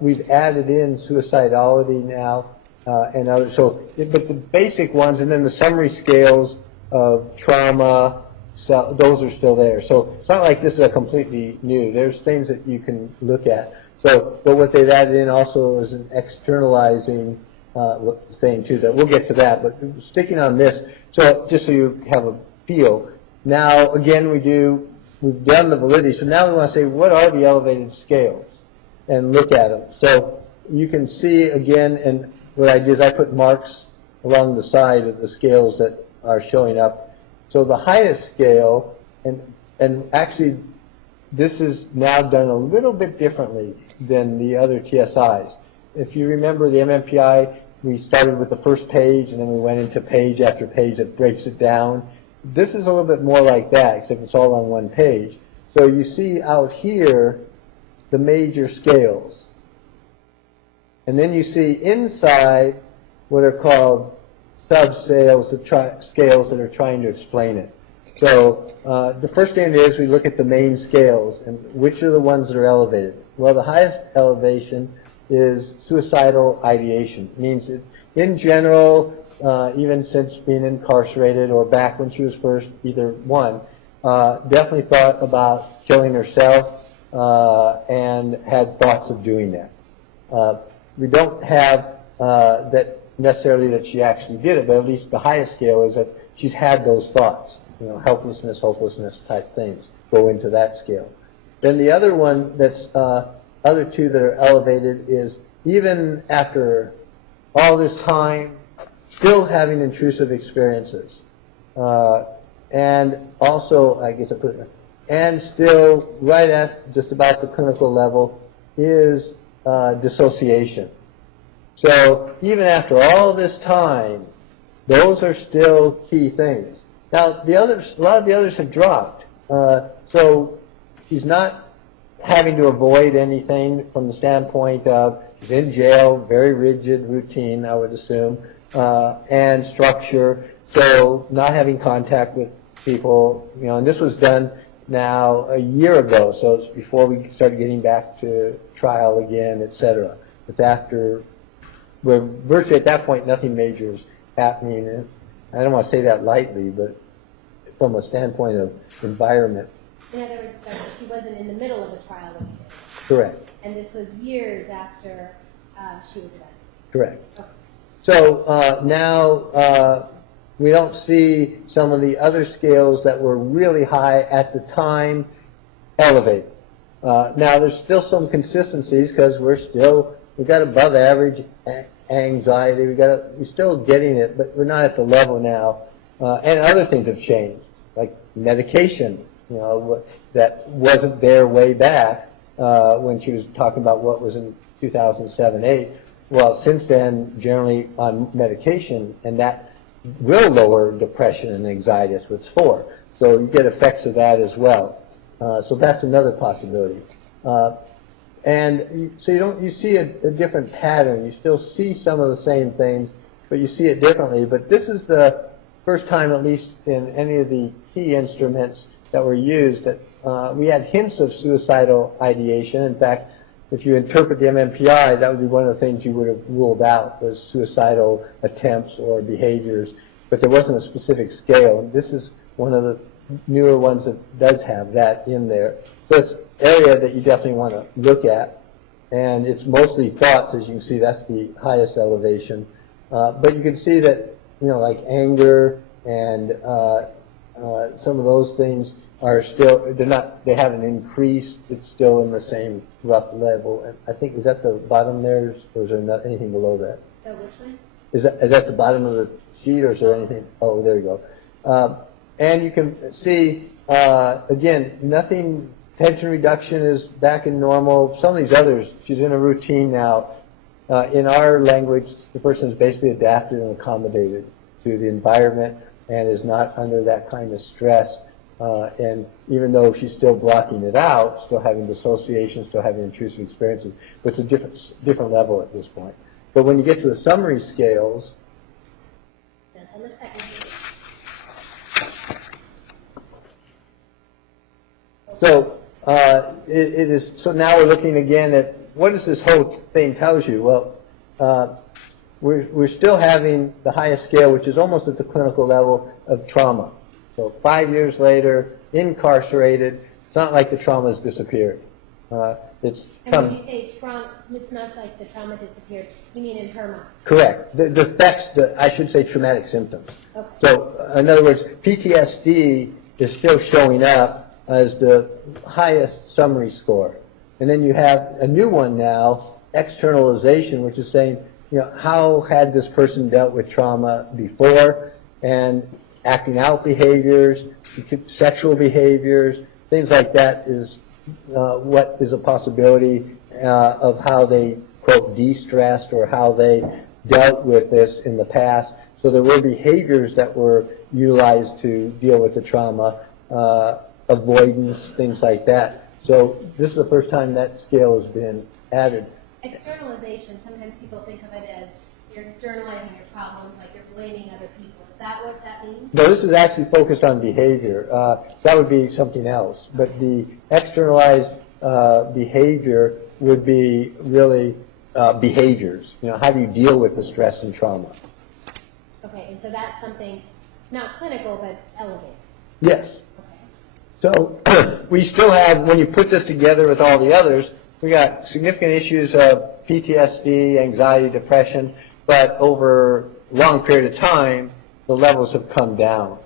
We've added in suicidality now and others. So, but the basic ones, and then the summary scales of trauma, so those are still there. So it's not like this is a completely new. There's things that you can look at. So, but what they've added in also is an externalizing thing too. That we'll get to that. But sticking on this, so just so you have a feel. Now, again, we've done the validity. So now we want to say, what are the elevated scales, and look at them. So you can see again, and what I did is I put marks along the side of the scales that are showing up. So the highest scale, and actually this is now done a little bit differently than the other TSIs. If you remember the MMPI, we started with the first page and then we went into page after page that breaks it down. This is a little bit more like that, except it's all on one page. So you see out here the major scales. And then you see inside what are called sub-scales, scales that are trying to explain it. So the first thing is we look at the main scales and which are the ones that are elevated. Well, the highest elevation is suicidal ideation. It means that in general, even since being incarcerated or back when she was first, either one, definitely thought about killing herself and had thoughts of doing that. We don't have that necessarily that she actually did it, but at least the highest scale is that she's had those thoughts. Helplessness, hopelessness type things go into that scale. Then the other one that's other two that are elevated is even after all this time, still having intrusive experiences. And also, I guess I put it, and still right at just about the clinical level is dissociation. So even after all this time, those are still key things. Now, a lot of the others have dropped. So she's not having to avoid anything from the standpoint of she's in jail, very rigid routine, I would assume, and structure. So not having contact with people, and this was done now a year ago. So it's before we started getting back to trial again, et cetera. It's after. Where virtually at that point nothing major is happening. And I don't want to say that lightly, but from a standpoint of environment. In other words, so she wasn't in the middle of a trial with you. Correct. And this was years after she was arrested. Correct. Okay. So now we don't see some of the other scales that were really high at the time elevated. Now there's still some consistencies because we've got above average anxiety. We're still getting it, but we're not at the level now. And other things have changed, like medication. That wasn't there way back when she was talking about what was in 2007-8. Well, since then, generally on medication, and that will lower depression and anxiety. That's what it's for. So you get effects of that as well. So that's another possibility. And so you see a different pattern. You still see some of the same things, but you see it differently. But this is the first time, at least in any of the key instruments that were used, that we had hints of suicidal ideation. In fact, if you interpret the MMPI, that would be one of the things you would have ruled out was suicidal attempts or behaviors, but there wasn't a specific scale. And this is one of the newer ones that does have that in there. So it's an area that you definitely want to look at. And it's mostly thoughts, as you can see, that's the highest elevation. But you can see that, like anger and some of those things are still, they haven't increased. It's still in the same rough level. And I think, is that the bottom there, or is there not anything below that? So which one? Is that the bottom of the sheet, or is there anything? Oh, there you go. And you can see, again, nothing, tension reduction is back in normal. Some of these others, she's in a routine now. In our language, the person is basically adapted and accommodated to the environment and is not under that kind of stress. And even though she's still blocking it out, still having dissociation, still having intrusive experiences, but it's a different level at this point. But when you get to the summary scales, Just on the second page. So it is. So now we're looking again at what does this whole thing tells you? Well, we're still having the highest scale, which is almost at the clinical level of trauma. So 5 years later, incarcerated. It's not like the trauma has disappeared. It's And come. when you say trauma, it's not like the trauma disappeared. You mean in her mind? Correct. The effects, I should say traumatic symptoms. Okay. So, in other words, PTSD is still showing up as the highest summary score. And then you have a new one now, externalization, which is saying, you know, how had this person dealt with trauma before, and acting out behaviors, sexual behaviors, things like that is what is a possibility of how they, quote, de-stressed or how they dealt with this in the past. So there were behaviors that were utilized to deal with the trauma, avoidance, things like that. So this is the first time that scale has been added. Externalization, sometimes people think of it as you're externalizing your problems, like you're blaming other people. Is that what that means? No, this is actually focused on behavior. That would be something else. But the externalized behavior would be really behaviors. You know, how do you deal with the stress and trauma? Okay, and so that's something not clinical, but elevated. Yes. Okay. So we still have, when you put this together with all the others, we got significant issues of PTSD, anxiety, depression, but over a long period of time, the levels have come down.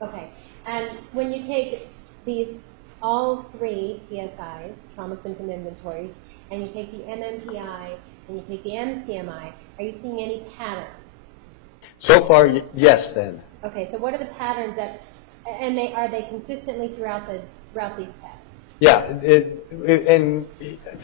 Okay, and when you take these, all three TSIs, trauma symptom inventories, and you take the MMPI and you take the MCMI, are you seeing any patterns? So far, yes then. Okay, so what are the patterns that, and are they consistently throughout these tests? Yeah, and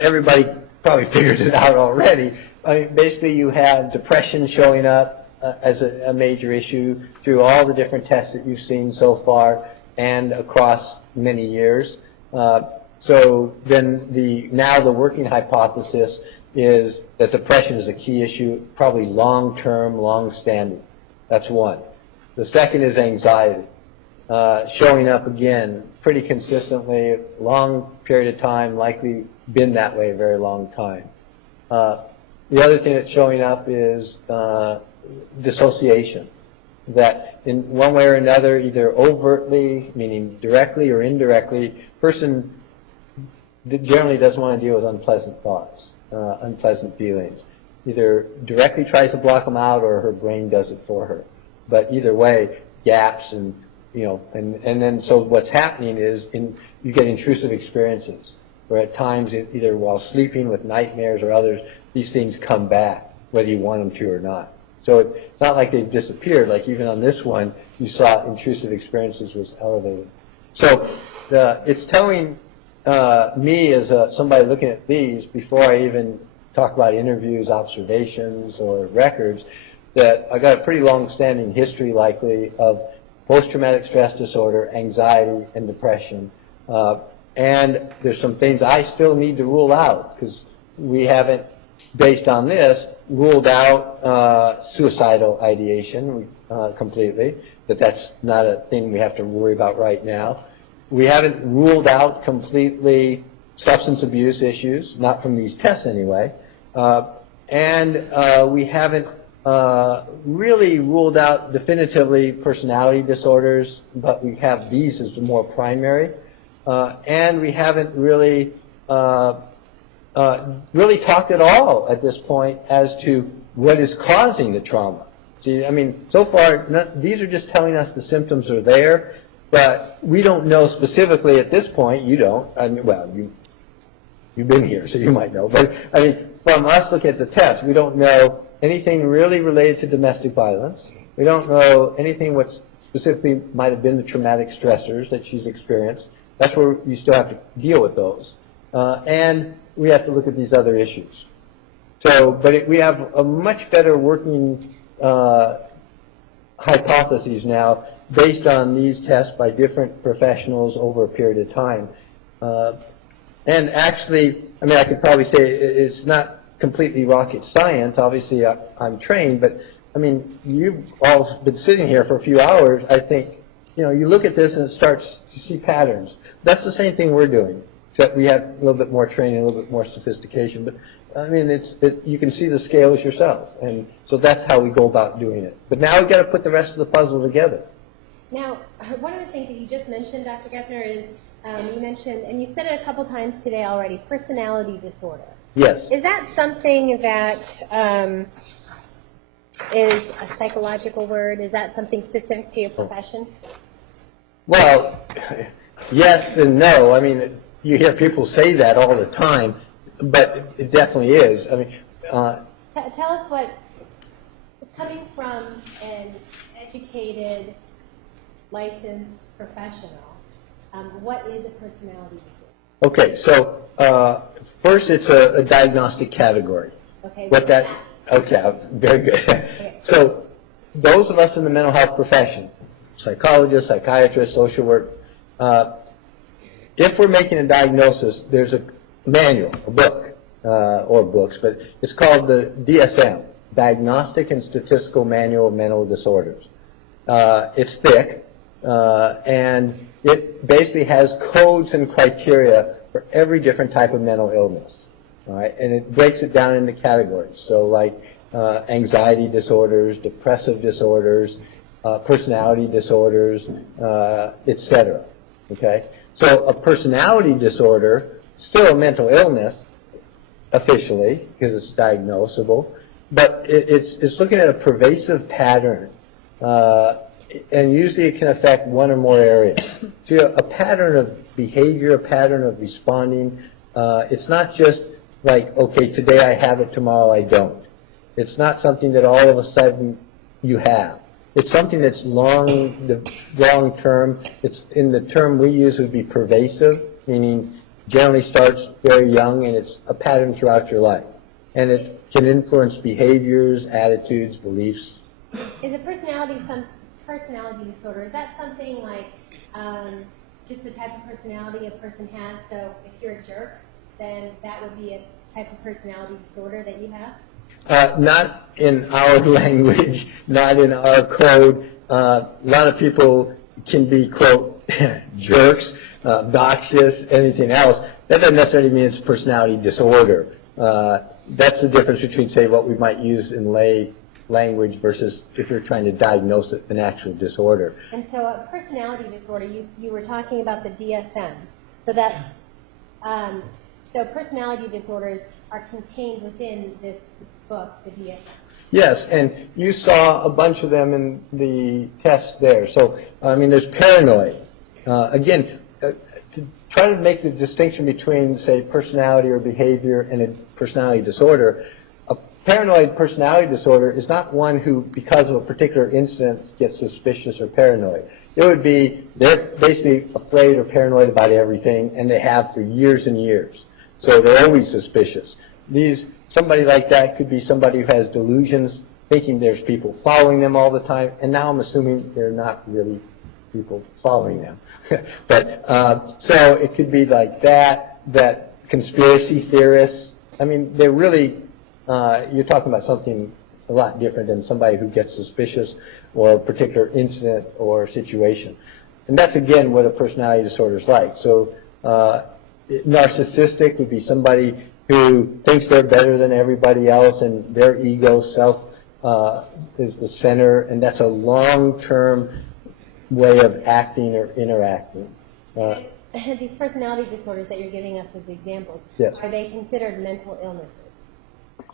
everybody probably figured it out already. I mean, basically you have depression showing up as a major issue through all the different tests that you've seen so far and across many years. So then now the working hypothesis is that depression is a key issue, probably long-term, long-standing. That's one. The second is anxiety, showing up again pretty consistently, long period of time, likely been that way a very long time. The other thing that's showing up is dissociation, that in one way or another, either overtly, meaning directly or indirectly, person generally doesn't want to deal with unpleasant thoughts, unpleasant feelings. Either directly tries to block them out or her brain does it for her. But either way, gaps and, you know, and then so what's happening is you get intrusive experiences where at times either while sleeping with nightmares or others, these things come back, whether you want them to or not. So it's not like they've disappeared. Like even on this one, you saw intrusive experiences was elevated. So it's telling me as somebody looking at these before I even talk about interviews, observations, or records, that I got a pretty long-standing history likely of post-traumatic stress disorder, anxiety, and depression. And there's some things I still need to rule out because we haven't, based on this, ruled out suicidal ideation completely, that's not a thing we have to worry about right now. We haven't ruled out completely substance abuse issues, not from these tests anyway. And we haven't really ruled out definitively personality disorders, but we have these as more primary. And we haven't really really talked at all at this point as to what is causing the trauma. See, I mean, so far, these are just telling us the symptoms are there, but we don't know specifically at this point. You don't. I mean, well, you've been here, so you might know. But, I mean, from us looking at the test, we don't know anything really related to domestic violence. We don't know anything what specifically might have been the traumatic stressors that she's experienced. That's where you still have to deal with those. And we have to look at these other issues. So, but we have a much better working hypotheses now based on these tests by different professionals over a period of time. And actually, I mean, I could probably say it's not completely rocket science. Obviously, I'm trained, but I mean, you've all been sitting here for a few hours. I think you look at this and it starts to see patterns. That's the same thing we're doing, except we have a little bit more training, a little bit more sophistication. But I mean, you can see the scales yourself, and so that's how we go about doing it. But now we've got to put the rest of the puzzle together. Now, one of the things that you just mentioned, Dr. Geffner, is you mentioned, and you've said it a couple times today already, personality disorder. Yes. Is that something that is a psychological word? Is that something specific to your profession? Well, yes and no. I mean, you hear people say that all the time, but it definitely is. I mean, Tell us what, coming from an educated, licensed professional, what is a personality disorder? okay, so first it's a diagnostic category. Okay. What that? Okay, very good. Okay. So those of us in the mental health profession, psychologists, psychiatrists, social work, if we're making a diagnosis, there's a manual, a book, or books, but it's called the DSM, Diagnostic and Statistical Manual of Mental Disorders. It's thick, and it basically has codes and criteria for every different type of mental illness. All right, and it breaks it down into categories. So like anxiety disorders, depressive disorders, personality disorders, etc. Okay, so a personality disorder, still a mental illness, officially, because it's diagnosable, but it's looking at a pervasive pattern, and usually it can affect one or more areas. So a pattern of behavior, a pattern of responding. It's not just like, okay, today I have it, tomorrow I don't. It's not something that all of a sudden you have. It's something that's long term. It's, in the term we use, would be pervasive, meaning generally starts very young and it's a pattern throughout your life. And it can influence behaviors, attitudes, beliefs. Is a personality disorder, is that something like just the type of personality a person has? So if you're a jerk, then that would be a type of personality disorder that you have? Not in our language, not in our code. A lot of people can be, quote, jerks, obnoxious, anything else. That doesn't necessarily mean it's a personality disorder. That's the difference between, say, what we might use in lay language versus if you're trying to diagnose an actual disorder. And so a personality disorder, you were talking about the DSM. So that's, so personality disorders are contained within this book, the DSM. Yes, and you saw a bunch of them in the test there. So, I mean, there's paranoid. Again, to try to make the distinction between, say, personality or behavior and a personality disorder, a paranoid personality disorder is not one who, because of a particular incident, gets suspicious or paranoid. It would be, they're basically afraid or paranoid about everything, and they have for years and years. So they're always suspicious. Somebody like that could be somebody who has delusions, thinking there's people following them all the time, and now I'm assuming they're not really people following them. But so it could be like that conspiracy theorists. I mean, they're really, you're talking about something a lot different than somebody who gets suspicious or a particular incident or situation. And that's, again, what a personality disorder is like. So narcissistic would be somebody who thinks they're better than everybody else, and their ego, self, is the center, and that's a long-term way of acting or interacting. These personality disorders that you're giving us as examples, yes. Are they considered mental illnesses?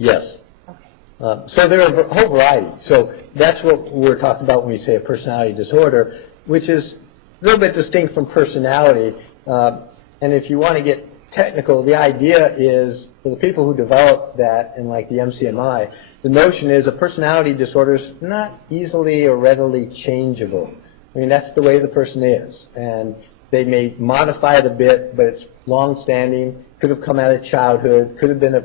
Yes. Okay. So there are a whole variety. So that's what we're talking about when we say a personality disorder, which is a little bit distinct from personality. And if you want to get technical, the idea is, for the people who develop that, and like the MCMI, the notion is a personality disorder is not easily or readily changeable. I mean, that's the way the person is. And they may modify it a bit, but it's long-standing, could have come out of childhood, could have been a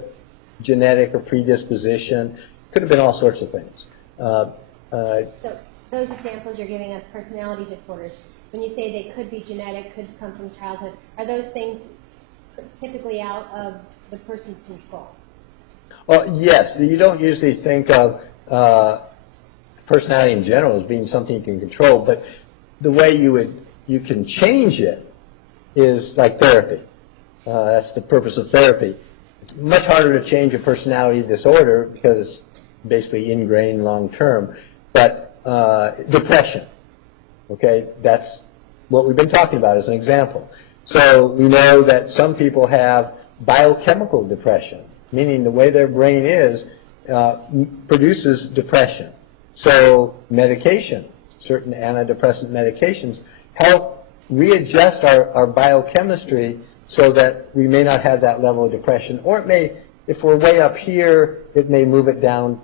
genetic or predisposition, could have been all sorts of things. So those examples you're giving us, personality disorders, when you say they could be genetic, could come from childhood, are those things typically out of the person's control? Well, yes. You don't usually think of personality in general as being something you can control, but the way you can change it is like therapy. That's the purpose of therapy. It's much harder to change a personality disorder because it's basically ingrained long term. But depression, okay, that's what we've been talking about as an example. So we know that some people have biochemical depression, meaning the way their brain is produces depression. So medication, certain antidepressant medications, help readjust our biochemistry so that we may not have that level of depression. Or it may, if we're way up here, it may move it down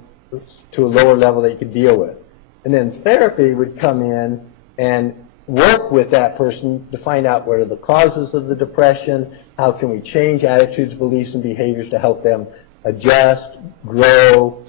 to a lower level that you could deal with. And then therapy would come in and work with that person to find out what are the causes of the depression, how can we change attitudes, beliefs, and behaviors to help them adjust, grow,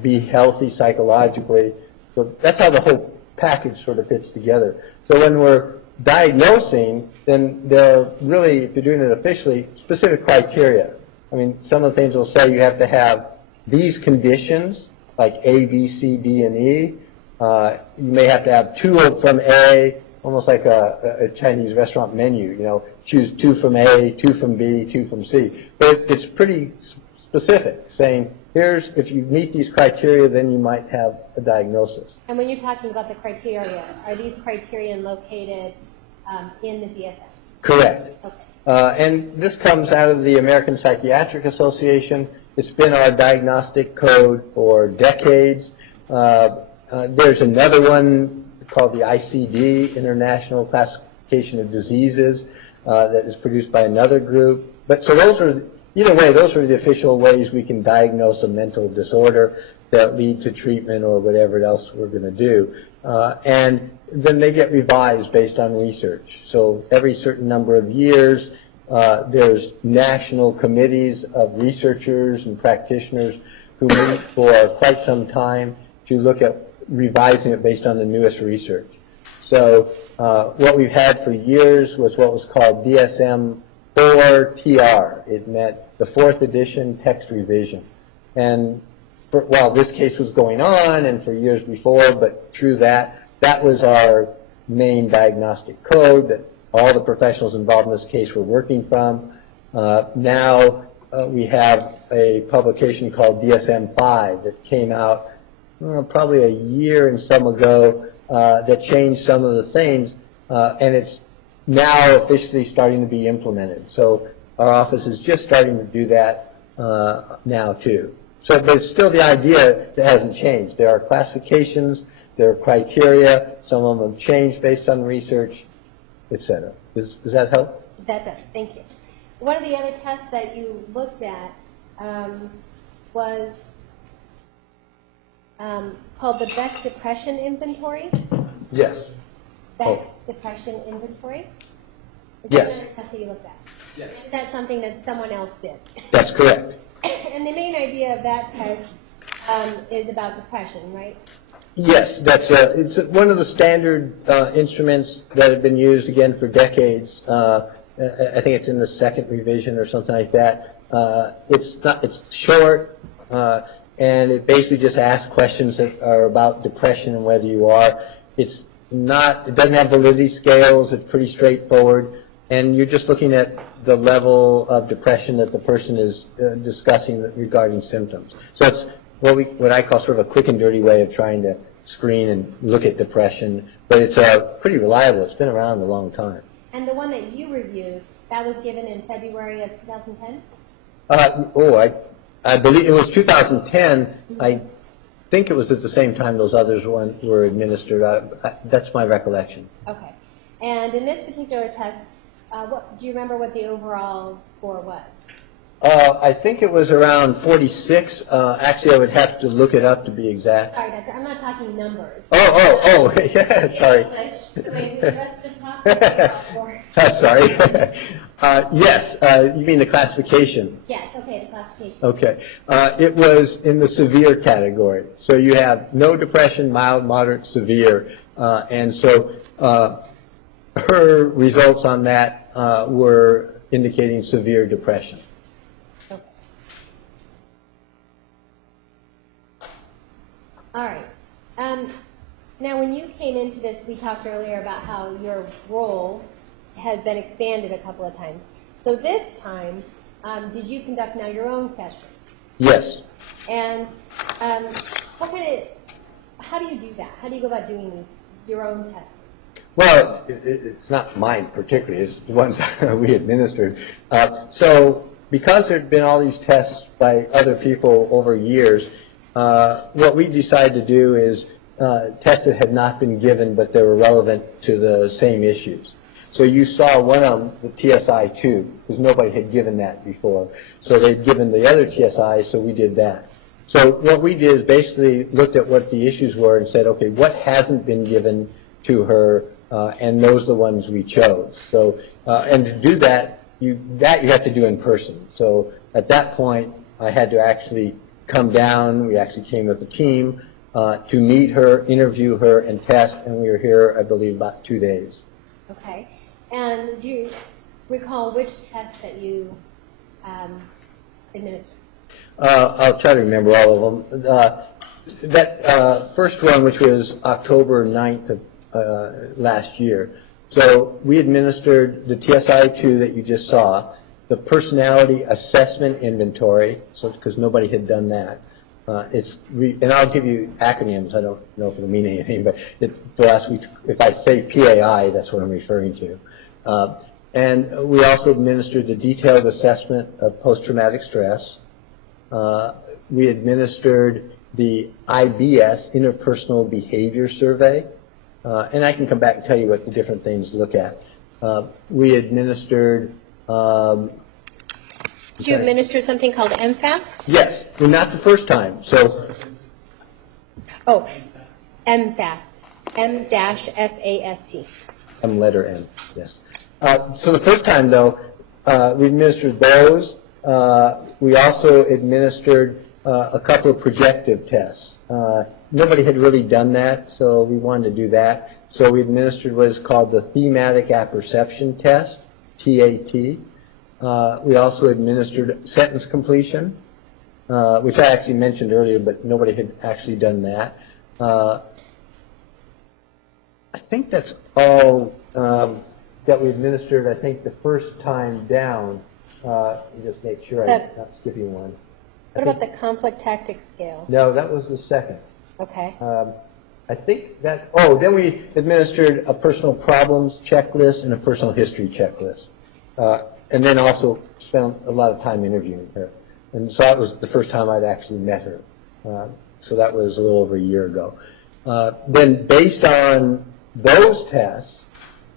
be healthy psychologically. So that's how the whole package sort of fits together. So when we're diagnosing, then there are really, if you're doing it officially, specific criteria. I mean, some of the things will say you have to have these conditions, like A, B, C, D, and E. You may have to have 2 from A, almost like a Chinese restaurant menu, choose 2 from A, 2 from B, 2 from C. But it's pretty specific, saying, if you meet these criteria, then you might have a diagnosis. And when you're talking about the criteria, are these criteria located in the DSM? Correct. Okay. And this comes out of the American Psychiatric Association. It's been our diagnostic code for decades. There's another one called the ICD, International Classification of Diseases, that is produced by another group. But so those are, either way, those are the official ways we can diagnose a mental disorder that lead to treatment or whatever else we're going to do. And then they get revised based on research. So every certain number of years, there's national committees of researchers and practitioners who meet for quite some time to look at revising it based on the newest research. So what we've had for years was what was called DSM-4-TR. It meant the 4th edition text revision. And while this case was going on and for years before, but through that was our main diagnostic code that all the professionals involved in this case were working from. Now we have a publication called DSM-5 that came out probably a year and some ago that changed some of the things, and it's now officially starting to be implemented. So our office is just starting to do that now too. So, but it's still the idea that hasn't changed. There are classifications, there are criteria, some of them have changed based on research, etc. Does that help? That does. Thank you. One of the other tests that you looked at was called the Beck Depression Inventory. Yes. Beck Depression Inventory. Is Yes. that another test that you looked at? Yes. Is that something that someone else did? That's correct. And the main idea of that test is about depression, right? Yes, it's one of the standard instruments that have been used again for decades. I think it's in the 2nd revision or something like that. It's short, and it basically just asks questions that are about depression and whether you are. It doesn't have validity scales. It's pretty straightforward. And you're just looking at the level of depression that the person is discussing regarding symptoms. So it's what I call sort of a quick and dirty way of trying to screen and look at depression. But it's pretty reliable. It's been around a long time. And the one that you reviewed, that was given in February of 2010? I believe it was 2010. I think it was at the same time those others were administered. That's my recollection. Okay. And in this particular test, do you remember what the overall score was? I think it was around 46. Actually, I would have to look it up to be exact. Sorry, Doctor, I'm not talking numbers. Oh, yeah, sorry. English, the way the rest of us talk, it's about 4. Sorry. Yes, you mean the classification. Yes, okay, the classification. Okay. It was in the severe category. So you have no depression, mild, moderate, severe. And so her results on that were indicating severe depression. Okay. All right. Now, when you came into this, we talked earlier about how your role has been expanded a couple of times. So this time, did you conduct now your own testing? Yes. And how do you do that? How do you go about doing your own testing? Well, it's not mine particularly, it's the ones we administered. So because there had been all these tests by other people over years, what we decided to do is tests that had not been given but they were relevant to the same issues. So you saw one of them, the TSI-2, because nobody had given that before. So they'd given the other TSI, so we did that. So what we did is basically looked at what the issues were and said, okay, what hasn't been given to her, and those are the ones we chose. So, and to do that, you have to do in person. So at that point, I had to actually come down. We actually came with a team to meet her, interview her, and test, and we were here, I believe, about 2 days. Okay. And do you recall which test that you administered? I'll try to remember all of them. That first one, which was October 9th of last year, so we administered the TSI-2 that you just saw, the personality assessment inventory, so because nobody had done that. And I'll give you acronyms. I don't know if it'll mean anything, but for us, if I say PAI, that's what I'm referring to. And we also administered the detailed assessment of post-traumatic stress. We administered the IBS, Interpersonal Behavior Survey, and I can come back and tell you what the different things look at. We administered... Did you administer something called MFAST? Yes, well, not the first time. So, oh, MFAST, M-F-A-S-T. letter M, yes. So the first time, though, we administered those. We also administered a couple of projective tests. Nobody had really done that, so we wanted to do that. So we administered what is called the Thematic Apperception Test, TAT. We also administered sentence completion, which I actually mentioned earlier, but nobody had actually done that. I think that's all that we administered, I think, the first time down. Just make sure I'm not skipping one. What about the conflict tactics scale? No, that was the second. Okay. I think that, then we administered a personal problems checklist and a personal history checklist. And then also spent a lot of time interviewing her. And so that was the first time I'd actually met her. So that was a little over a year ago. Then based on those tests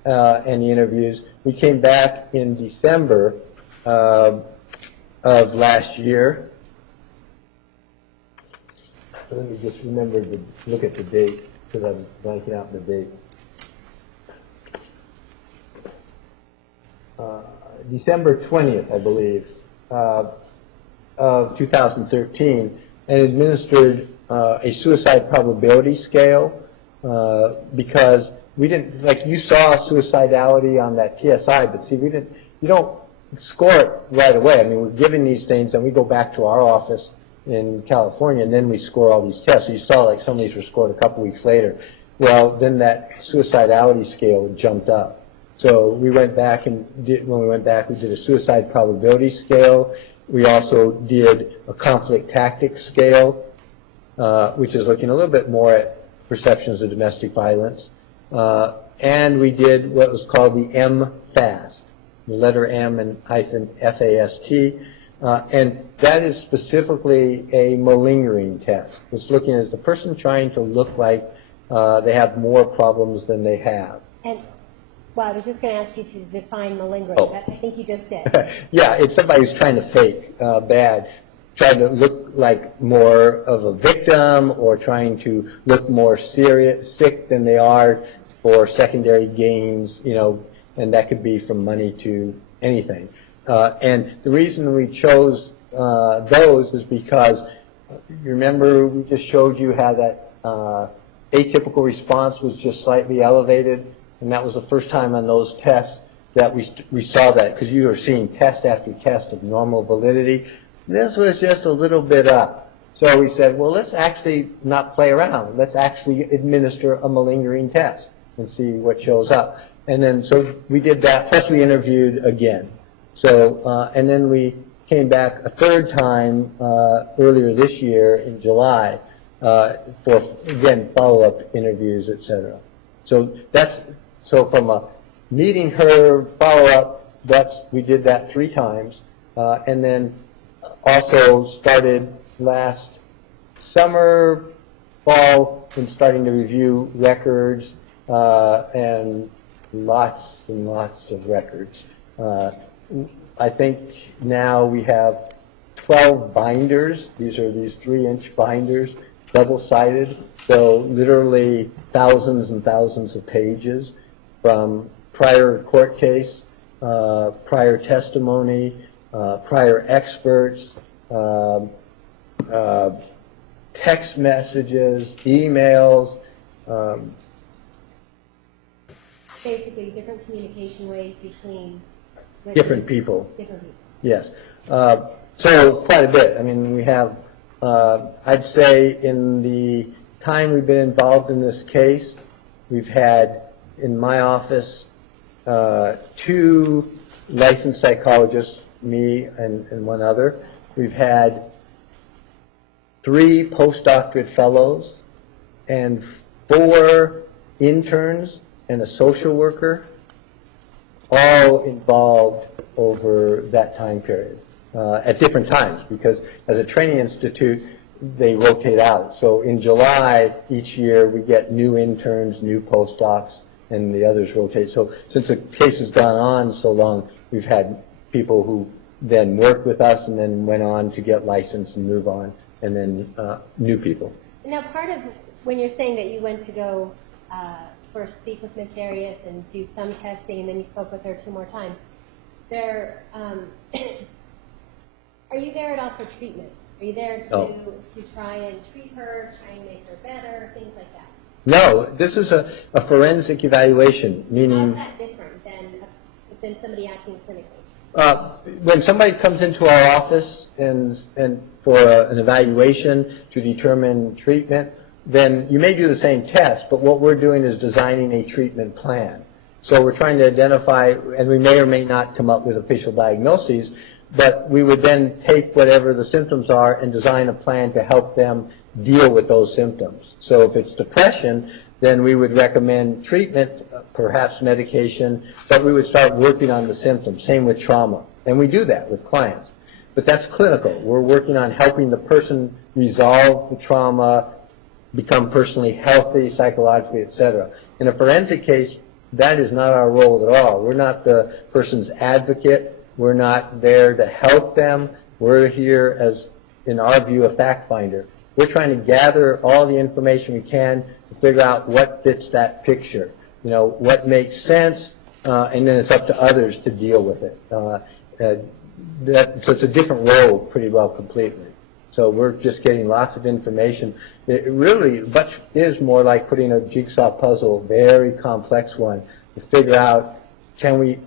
and the interviews, we came back in December of last year. Let me just remember to look at the date, because I'm blanking out the date. December 20th, I believe, of 2013, and administered a suicide probability scale because we didn't, like you saw suicidality on that TSI, but see, you don't score it right away. I mean, we're given these things, and we go back to our office in California, and then we score all these tests. So you saw like some of these were scored a couple weeks later. Well, then that suicidality scale jumped up. So we went back when we went back, we did a suicide probability scale. We also did a conflict tactics scale, which is looking a little bit more at perceptions of domestic violence. And we did what was called the MFAST, the letter M and hyphen FAST. And that is specifically a malingering test. It's looking at the person trying to look like they have more problems than they have. And, well, I was just going to ask you to define malingering. Oh. I think you just did. Yeah, it's somebody who's trying to fake bad, trying to look like more of a victim or trying to look more sick than they are for secondary gains, and that could be from money to anything. And the reason we chose those is because, you remember we just showed you how that atypical response was just slightly elevated, and that was the first time on those tests that we saw that, because you were seeing test after test of normal validity. This was just a little bit up. So we said, well, let's actually not play around. Let's actually administer a malingering test and see what shows up. And then, so we did that, plus we interviewed again. So, and then we came back a third time earlier this year in July for, again, follow-up interviews, et cetera. So that's, so from a meeting her, follow-up, we did that 3 times. And then also started last summer, fall, and starting to review records and lots of records. I think now we have 12 binders. These are these 3-inch binders, double-sided, so literally thousands and thousands of pages from prior court case, prior testimony, prior experts, text messages, emails. Basically, different communication ways between Different people. Different people. Yes. So quite a bit. I mean, we have, I'd say in the time we've been involved in this case, we've had in my office 2 licensed psychologists, me and one other. We've had 3 postdoctorate fellows and 4 interns and a social worker, all involved over that time period at different times, because as a training institute, they rotate out. So in July each year, we get new interns, new postdocs, and the others rotate. So since the case has gone on so long, we've had people who then worked with us and then went on to get licensed and move on, and then new people. Now, part of when you're saying that you went to go first speak with Ms. Arias and do some testing, and then you spoke with her 2 more times, there, are you there at all for treatment? Are you there to try and treat her, try and make her better, things like that? No, this is a forensic evaluation, meaning... How's that different than somebody acting clinically? When somebody comes into our office and for an evaluation to determine treatment, then you may do the same test, but what we're doing is designing a treatment plan. So we're trying to identify, and we may or may not come up with official diagnoses, but we would then take whatever the symptoms are and design a plan to help them deal with those symptoms. So if it's depression, then we would recommend treatment, perhaps medication, but we would start working on the symptoms. Same with trauma. And we do that with clients. But that's clinical. We're working on helping the person resolve the trauma, become personally healthy, psychologically, et cetera. In a forensic case, that is not our role at all. We're not the person's advocate. We're not there to help them. We're here as, in our view, a fact finder. We're trying to gather all the information we can to figure out what fits that picture. You know, what makes sense, and then it's up to others to deal with it. So it's a different role pretty well completely. So we're just getting lots of information. It really much is more like putting a jigsaw puzzle, very complex one, to figure out, can we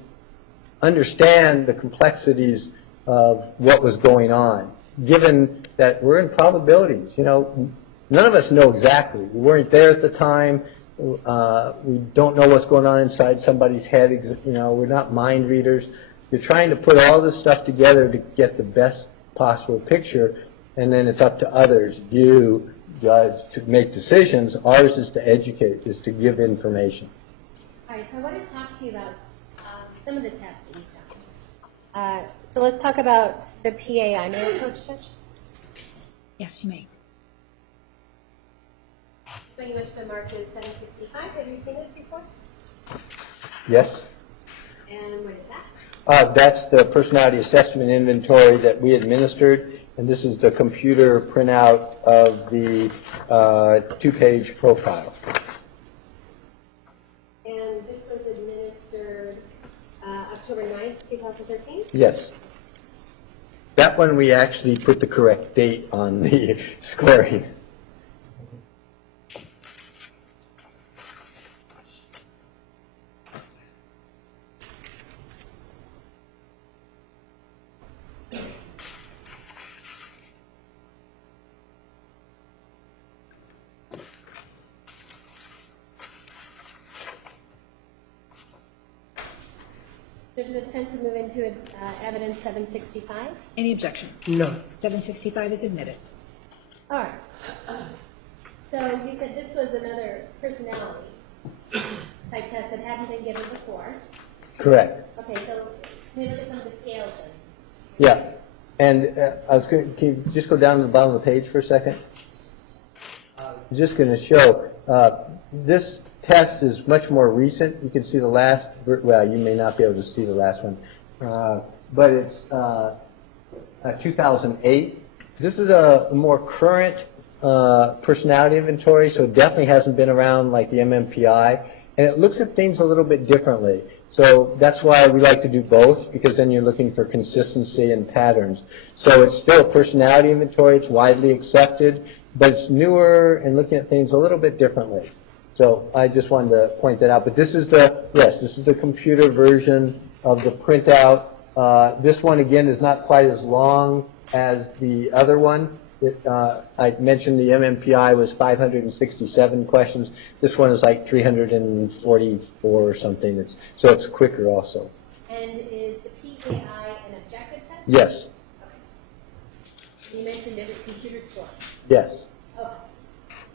understand the complexities of what was going on, given that we're in probabilities. You know, none of us know exactly. We weren't there at the time. We don't know what's going on inside somebody's head. You know, we're not mind readers. You're trying to put all this stuff together to get the best possible picture, and then it's up to others, you, judge, to make decisions. Ours is to educate, is to give information. All right, so I want to talk to you about some of the tests that you've done. So let's talk about the PAI. May I approach, Judge? Yes, you may. So you went to the mark is 765. Have you seen this before? Yes? And what is that? That's the personality assessment inventory that we administered, and this is the computer printout of the 2-page profile. And this was administered October 9th, 2013? Yes. That one we actually put the correct date on the scoring. There's a defense to move into evidence 765. Any objection? No. 765 is admitted. All right. So you said this was another personality type test that hadn't been given before. Correct. Okay, so can we look at some of the scales then? Yeah. And I was going. Can you just go down to the bottom of the page for a second? I'm just going to show this test is much more recent. You can see the last. Well, you may not be able to see the last one, but it's 2008. This is a more current personality inventory, so it definitely hasn't been around like the MMPI, and it looks at things a little bit differently. So that's why we like to do both, because then you're looking for consistency and patterns. So it's still a personality inventory, it's widely accepted, but it's newer and looking at things a little bit differently. So I just wanted to point that out. But this is the computer version of the printout. This one, again, is not quite as long as the other one. I mentioned the MMPI was 567 questions. This one is like 344 or something. So it's quicker also. And is the PAI an objective test? Yes. Okay. You mentioned it was computer scored. Yes. Okay.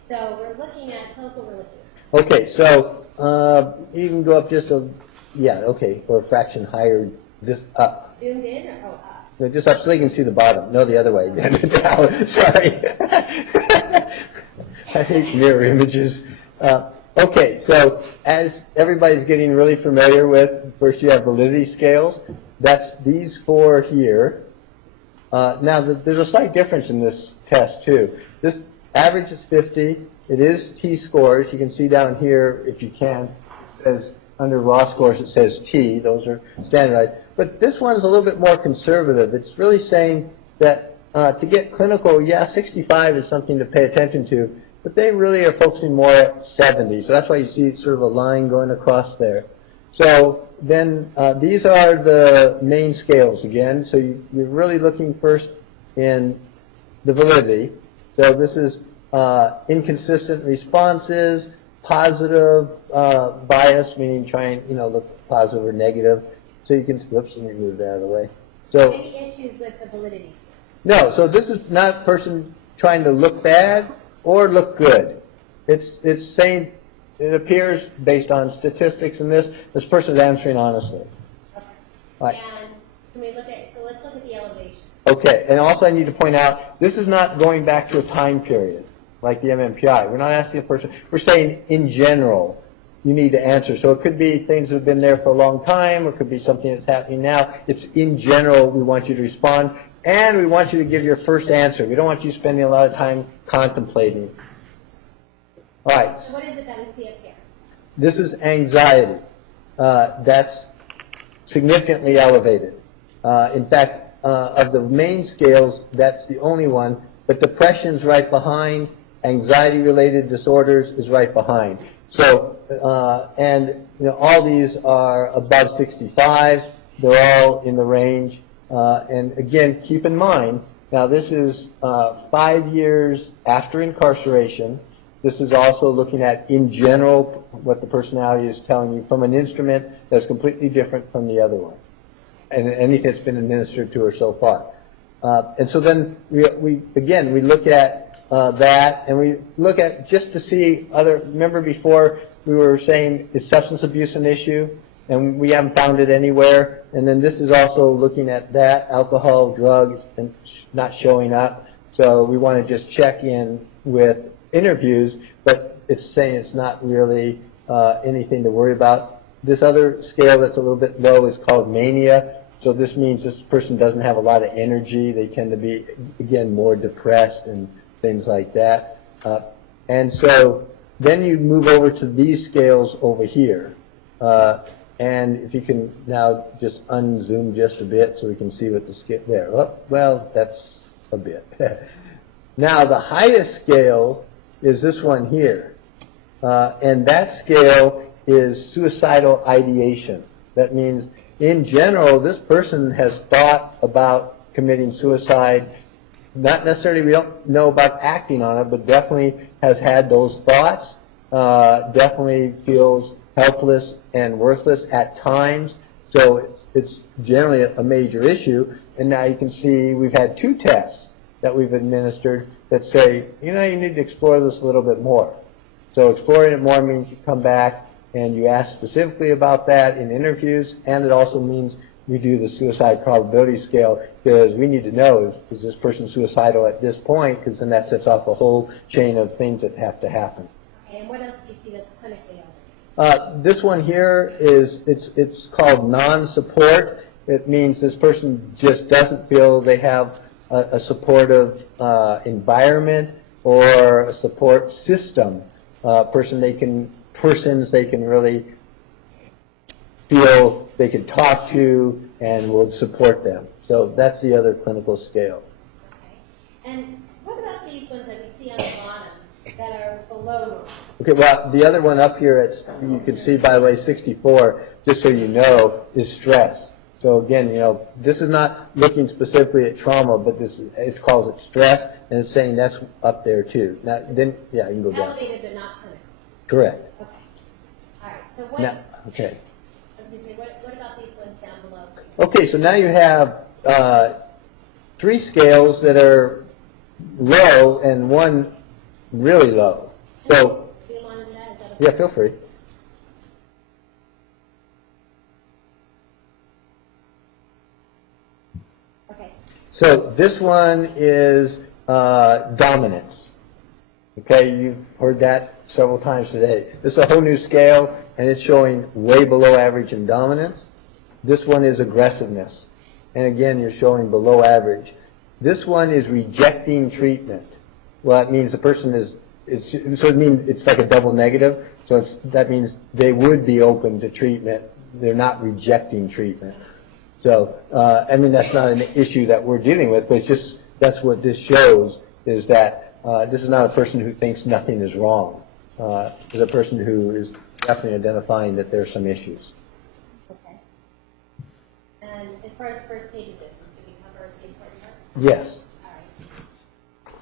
So we're looking at, tell us what we're looking at. Okay, so you can go up just a, or a fraction higher, this up. Zoomed in or up? No, just up so you can see the bottom. No, the other way. Down. Sorry. I hate mirror images. Okay, so as everybody's getting really familiar with, first you have validity scales. That's these four here. Now, there's a slight difference in this test, too. This average is 50. It is T-scores. You can see down here, if you can, it says under raw scores, it says T. Those are standardized. But this one's a little bit more conservative. It's really saying that to get clinical, 65 is something to pay attention to, but they really are focusing more at 70. So that's why you see sort of a line going across there. So then these are the main scales again. So you're really looking first in the validity. So this is inconsistent responses, positive bias, meaning trying, look positive or negative. So you can, whoops, let me move that out of the way. So Any issues with the validity scale? no, so this is not a person trying to look bad or look good. It's saying, it appears based on statistics in this person is answering honestly. Okay. Right. And can we look at, so let's look at the elevation. Okay, and also I need to point out, this is not going back to a time period like the MMPI. We're not asking a person, we're saying in general, you need to answer. So it could be things that have been there for a long time, or it could be something that's happening now. It's in general, we want you to respond, and we want you to give your first answer. We don't want you spending a lot of time contemplating. All right. So what is it that we see up here? This is anxiety. That's significantly elevated. In fact, of the main scales, that's the only one, but depression's right behind, anxiety-related disorders is right behind. So, all these are above 65. They're all in the range. And again, keep in mind, now this is 5 years after incarceration. This is also looking at, in general, what the personality is telling you from an instrument that's completely different from the other one, and anything that's been administered to her so far. And so then we look at that, and we look at just to see remember before we were saying, is substance abuse an issue? And we haven't found it anywhere. And then this is also looking at that, alcohol, drugs, and not showing up. So we want to just check in with interviews, but it's saying it's not really anything to worry about. This other scale that's a little bit low is called mania. So this means this person doesn't have a lot of energy. They tend to be, again, more depressed and things like that. And so then you move over to these scales over here. And if you can now just unzoom just a bit so we can see what the scale there. Oh, well, that's a bit. Now the highest scale is this one here. And that scale is suicidal ideation. That means, in general, this person has thought about committing suicide. Not necessarily, we don't know about acting on it, but definitely has had those thoughts, definitely feels helpless and worthless at times. So it's generally a major issue. And now you can see we've had 2 tests that we've administered that say, you know, you need to explore this a little bit more. So exploring it more means you come back and you ask specifically about that in interviews, and it also means we do the suicide probability scale, because we need to know, is this person suicidal at this point, because then that sets off a whole chain of things that have to happen. Okay, and what else do you see that's clinically relevant? This one here is, it's called non-support. It means this person just doesn't feel they have a supportive environment or a support system. Persons they can really feel they can talk to and will support them. So that's the other clinical scale. Okay. And what about these ones that we see on the bottom that are below normal? Okay, well, the other one up here, you can see, by the way, 64, just so you know, is stress. So again, you know, this is not looking specifically at trauma, but it calls it stress, and it's saying that's up there too. Now, then, yeah, you can go down. Elevated but not clinical. Correct. Okay. All right. So what? Now, okay. I was going to say, what about these ones down below? Okay, so now you have 3 scales that are low and 1 really low. So, Do you want to do that? Is that okay? yeah, feel free. Okay. So this one is dominance. Okay, you've heard that several times today. This is a whole new scale, and it's showing way below average in dominance. This one is aggressiveness. And again, you're showing below average. This one is rejecting treatment. Well, it means the person so it means it's like a double negative. So that means they would be open to treatment. They're not rejecting treatment. So, I mean, that's not an issue that we're dealing with, but it's just, that's what this shows, is that this is not a person who thinks nothing is wrong. It's a person who is definitely identifying that there are some issues. Okay. And as far as the first page of this, did we cover the important parts? Yes. All right.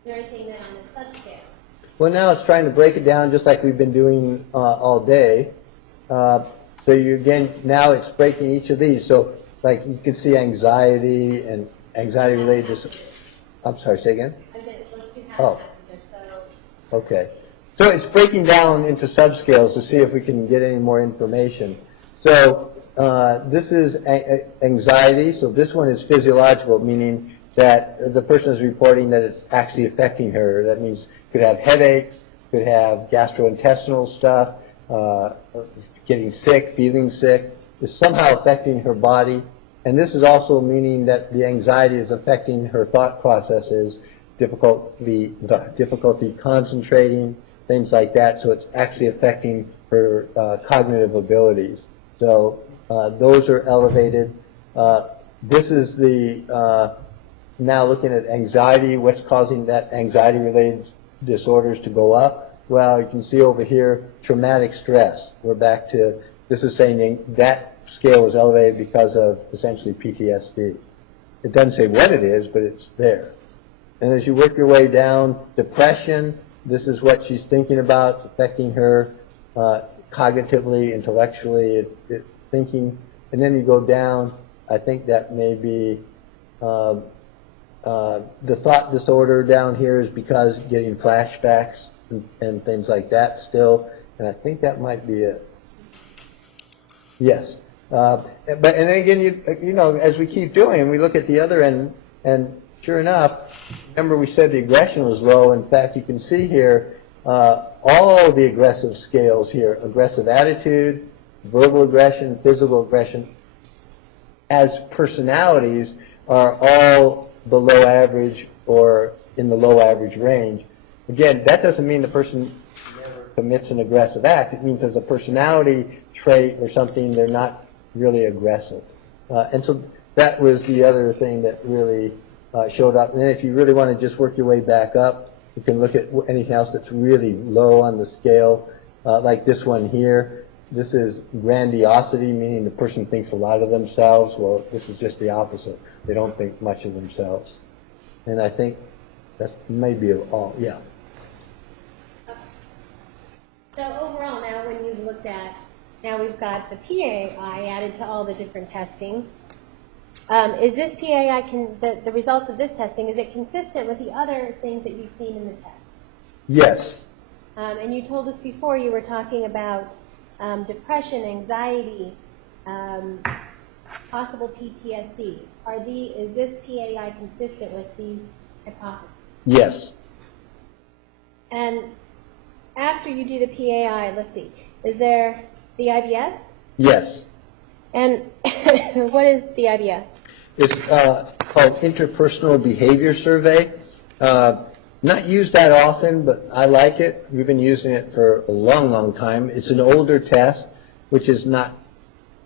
Is there anything then on the subscales? Well, now it's trying to break it down just like we've been doing all day. So you, again, now it's breaking each of these. So, like, you can see anxiety and anxiety-related I'm sorry, say again? Let's do half Oh. and half, so Okay. So it's breaking down into subscales to see if we can get any more information. So this is anxiety. So this one is physiological, meaning that the person is reporting that it's actually affecting her. That means could have headaches, could have gastrointestinal stuff, getting sick, feeling sick, is somehow affecting her body. And this is also meaning that the anxiety is affecting her thought processes, difficulty concentrating, things like that. So it's actually affecting her cognitive abilities. So those are elevated. This is the, now looking at anxiety, what's causing that anxiety-related disorders to go up. Well, you can see over here, traumatic stress. We're back to, this is saying that scale is elevated because of essentially PTSD. It doesn't say what it is, but it's there. And as you work your way down, depression, this is what she's thinking about. It's affecting her cognitively, intellectually, thinking. And then you go down, I think that may be the thought disorder down here is because getting flashbacks and things like that still, and I think that might be it. Yes, but and then again, you know, as we keep doing, we look at the other end, and sure enough, remember we said the aggression was low. In fact, you can see here all the aggressive scales here: aggressive attitude, verbal aggression, physical aggression, as personalities are all below average or in the low average range. Again, that doesn't mean the person never commits an aggressive act. It means as a personality trait or something, they're not really aggressive. And so that was the other thing that really showed up. And then if you really want to just work your way back up, you can look at anything else that's really low on the scale, like this one here. This is grandiosity, meaning the person thinks a lot of themselves. Well, this is just the opposite. They don't think much of themselves. And I think that's maybe all, yeah. So overall now, when you looked at now we've got the PAI added to all the different testing. Is this PAI, the results of this testing, is it consistent with the other things that you've seen in the test? Yes. And you told us before you were talking about depression, anxiety, possible PTSD. Is this PAI consistent with these hypotheses? Yes. And after you do the PAI, let's see, is there the IBS? Yes. And what is the IBS? It's called Interpersonal Behavior Survey. Not used that often, but I like it. We've been using it for a long, long time. It's an older test, which is not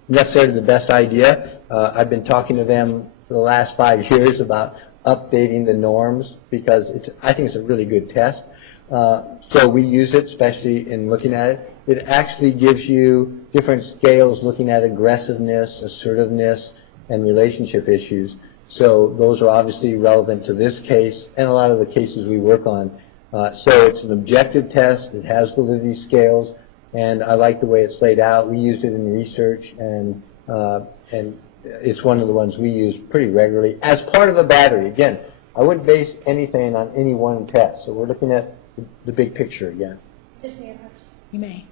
necessarily the best idea. I've been talking to them for the last 5 years about updating the norms because I think it's a really good test. So we use it, especially in looking at it. It actually gives you different scales looking at aggressiveness, assertiveness, and relationship issues. So those are obviously relevant to this case and a lot of the cases we work on. So it's an objective test. It has validity scales, and I like the way it's laid out. We used it in research, and it's one of the ones we use pretty regularly as part of a battery. Again, I wouldn't base anything on any one test. So we're looking at the big picture again. Just me, approach. You may.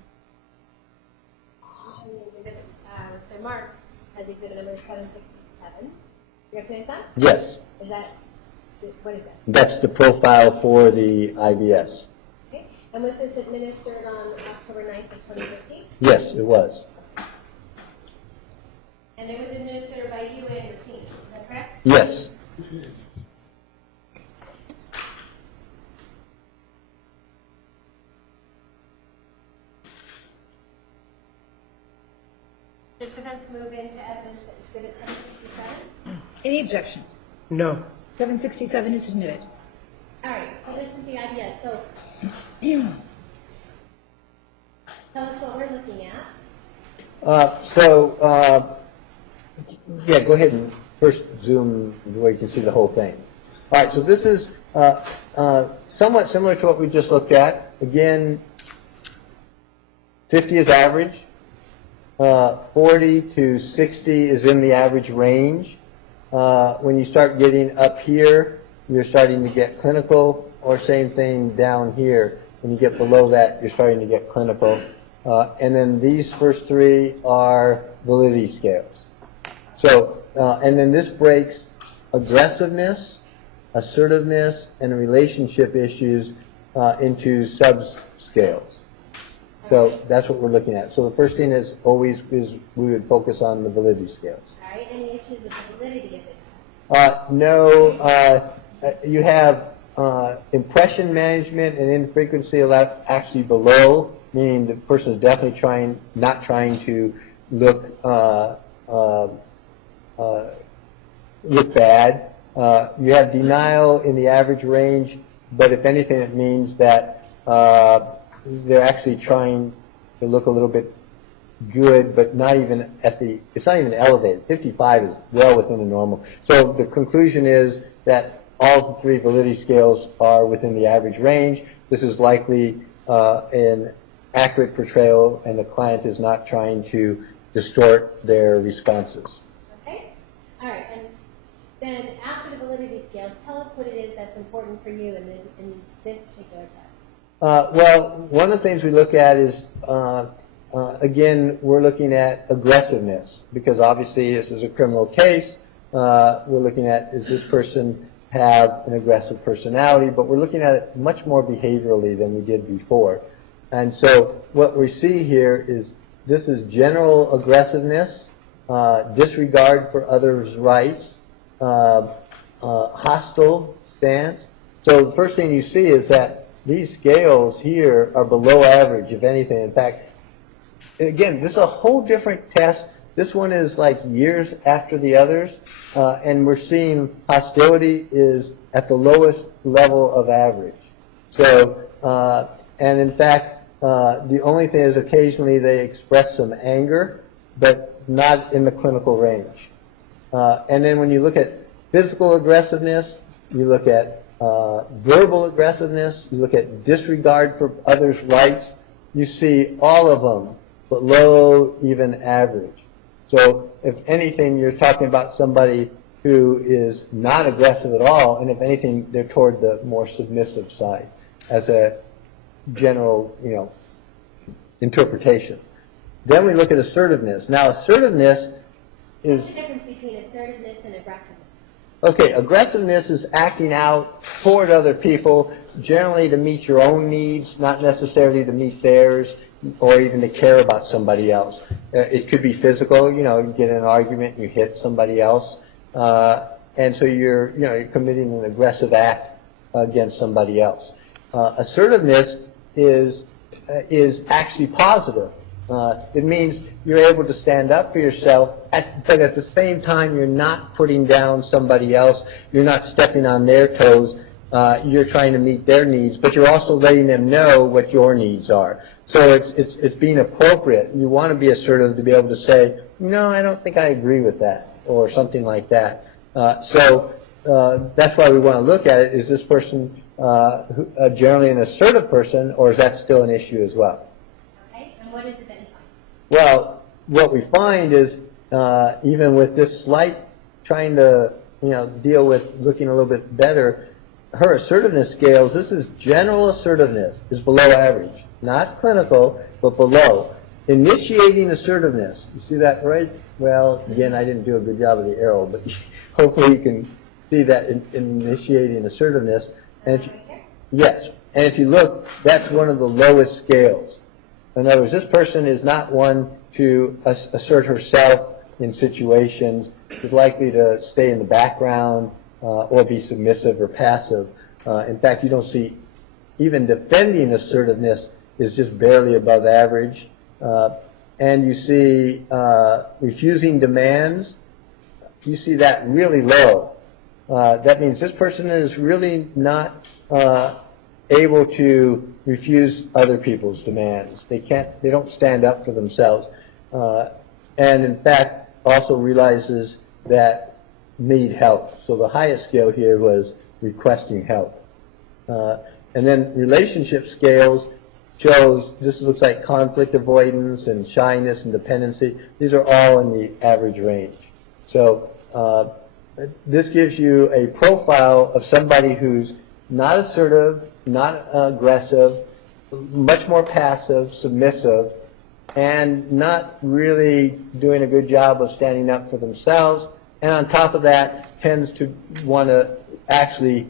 It's been marked as exhibit number 767. You recognize that? Yes. Is that, what is that? That's the profile for the IBS. Okay. And was this administered on October 9th of 2015? Yes, it was. And it was administered by you and your team, is that correct? Yes. Participants move into evidence exhibit 767. Any objection? No. 767 is admitted. All right, so this is the IBS. So tell us what we're looking at. Yeah, go ahead and first zoom where you can see the whole thing. All right, so this is somewhat similar to what we just looked at. Again, 50 is average. 40 to 60 is in the average range. When you start getting up here, you're starting to get clinical, or same thing down here. When you get below that, you're starting to get clinical. And then these first three are validity scales. So, and then this breaks aggressiveness, assertiveness, and relationship issues into subscales. So that's what we're looking at. So the first thing is always we would focus on the validity scales. All right, any issues with the validity of this test? No, you have impression management and infrequency actually below, meaning the person is definitely not trying to look bad. You have denial in the average range, but if anything, it means that they're actually trying to look a little bit good, but not even it's not even elevated. 55 is well within the normal. So the conclusion is that all of the three validity scales are within the average range. This is likely an accurate portrayal, and the client is not trying to distort their responses. Okay, all right, and then after the validity scales, tell us what it is that's important for you in this particular test. Well, one of the things we look at is, again, we're looking at aggressiveness, because obviously this is a criminal case. We're looking at, does this person have an aggressive personality? But we're looking at it much more behaviorally than we did before. And so what we see here is this is general aggressiveness, disregard for others' rights, hostile stance. So the first thing you see is that these scales here are below average, if anything. In fact, again, this is a whole different test. This one is like years after the others, and we're seeing hostility is at the lowest level of average. So, and in fact, the only thing is occasionally they express some anger, but not in the clinical range. And then when you look at physical aggressiveness, you look at verbal aggressiveness, you look at disregard for others' rights, you see all of them below even average. So if anything, you're talking about somebody who is not aggressive at all, and if anything, they're toward the more submissive side as a general, interpretation. Then we look at assertiveness. Now, assertiveness What's is, the difference between assertiveness and aggressiveness? okay, aggressiveness is acting out toward other people, generally to meet your own needs, not necessarily to meet theirs, or even to care about somebody else. It could be physical, you get in an argument, you hit somebody else, and so you're committing an aggressive act against somebody else. Assertiveness is actually positive. It means you're able to stand up for yourself, but at the same time, you're not putting down somebody else. You're not stepping on their toes. You're trying to meet their needs, but you're also letting them know what your needs are. So it's being appropriate. You want to be assertive to be able to say, no, I don't think I agree with that, or something like that. So that's why we want to look at it. Is this person generally an assertive person, or is that still an issue as well? Okay, and what is it that you find? Well, what we find is even with this slight trying to deal with looking a little bit better, her assertiveness scales, this is general assertiveness, is below average. Not clinical, but below. Initiating assertiveness, you see that right? Well, again, I didn't do a good job of the arrow, but hopefully you can see that in initiating assertiveness. And if you, yes, and if you look, that's one of the lowest scales. In other words, this person is not one to assert herself in situations. She's likely to stay in the background or be submissive or passive. In fact, you don't see even defending assertiveness is just barely above average. And you see refusing demands, you see that really low. That means this person is really not able to refuse other people's demands. They don't stand up for themselves. And in fact, also realizes that need help. So the highest scale here was requesting help. And then relationship scales shows, this looks like conflict avoidance and shyness and dependency. These are all in the average range. So this gives you a profile of somebody who's not assertive, not aggressive, much more passive, submissive, and not really doing a good job of standing up for themselves. And on top of that, tends to want to actually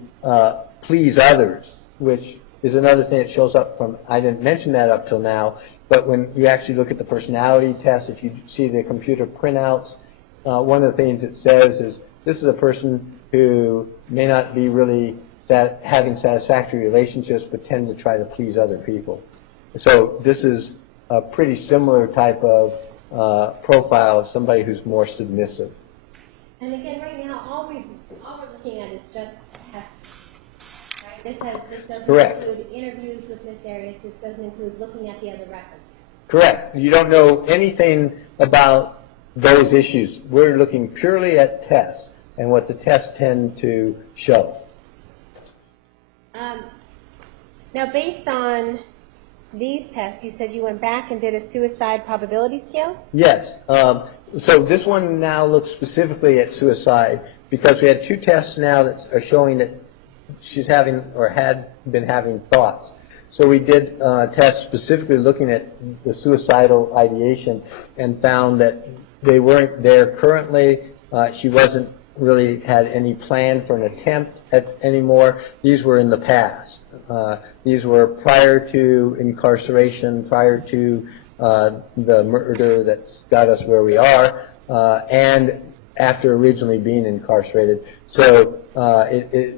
please others, which is another thing that shows up from, I didn't mention that up till now, but when you actually look at the personality test, if you see the computer printouts, one of the things it says is this is a person who may not be really having satisfactory relationships, but tend to try to please other people. So this is a pretty similar type of profile of somebody who's more submissive. And again, right now, all we're looking at is just tests, right? This doesn't Correct. include interviews with Ms. Arias. This doesn't include looking at the other records. Correct. You don't know anything about those issues. We're looking purely at tests and what the tests tend to show. Now, based on these tests, you said you went back and did a suicide probability scale? Yes. So this one now looks specifically at suicide because we had two tests now that are showing that she's having or had been having thoughts. So we did tests specifically looking at the suicidal ideation and found that they weren't there currently. She wasn't really had any plan for an attempt at anymore. These were in the past. These were prior to incarceration, prior to the murder that's got us where we are, and after originally being incarcerated. So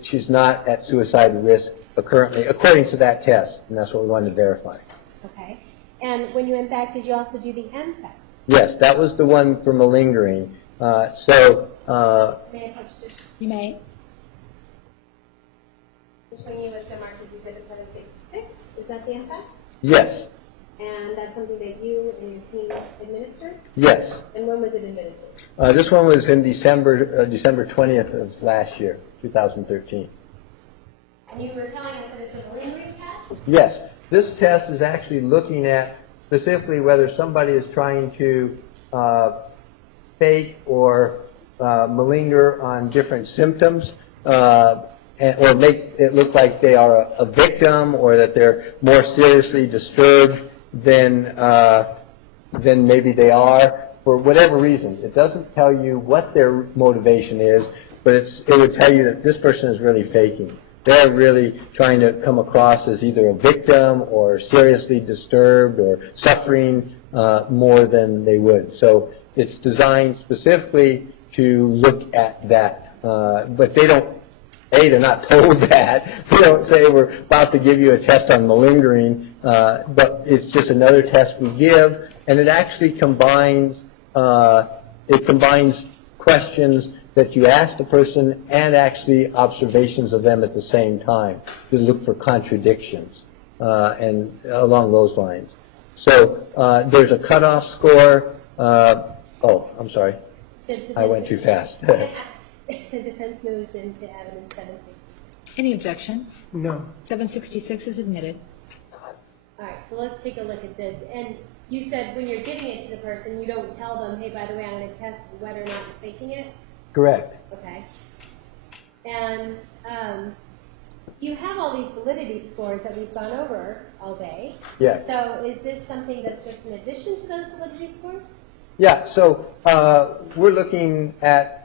she's not at suicide risk currently, according to that test, and that's what we wanted to verify. Okay. And when you went back, did you also do the M test? Yes, that was the one for malingering. May I touch this? You may. I'm showing you what's marked as Exhibit 766. Is that the M test? Yes, And that's something that you and your team administered? yes. And when was it administered? This one was in December 20th of last year, 2013. And you were telling us that it's a malingering test? Yes, this test is actually looking at specifically whether somebody is trying to fake or malinger on different symptoms, or make it look like they are a victim, or that they're more seriously disturbed than maybe they are, for whatever reason. It doesn't tell you what their motivation is, but it would tell you that this person is really faking. They're really trying to come across as either a victim or seriously disturbed or suffering more than they would. So it's designed specifically to look at that. But they don't, they're not told that. They don't say we're about to give you a test on malingering, but it's just another test we give, and it actually combines questions that you ask the person and actually observations of them at the same time to look for contradictions and along those lines. So there's a cutoff score. Oh, I'm sorry. I went too fast. The defense moves into evidence 766. Any objection? No. 766 is admitted. All right, so let's take a look at this. And you said when you're giving it to the person, you don't tell them, hey, by the way, I'm going to test whether or not you're faking it? Correct. Okay. And you have all these validity scores that we've gone over all day. Yes. So is this something that's just in addition to those validity scores? Yeah, so we're looking at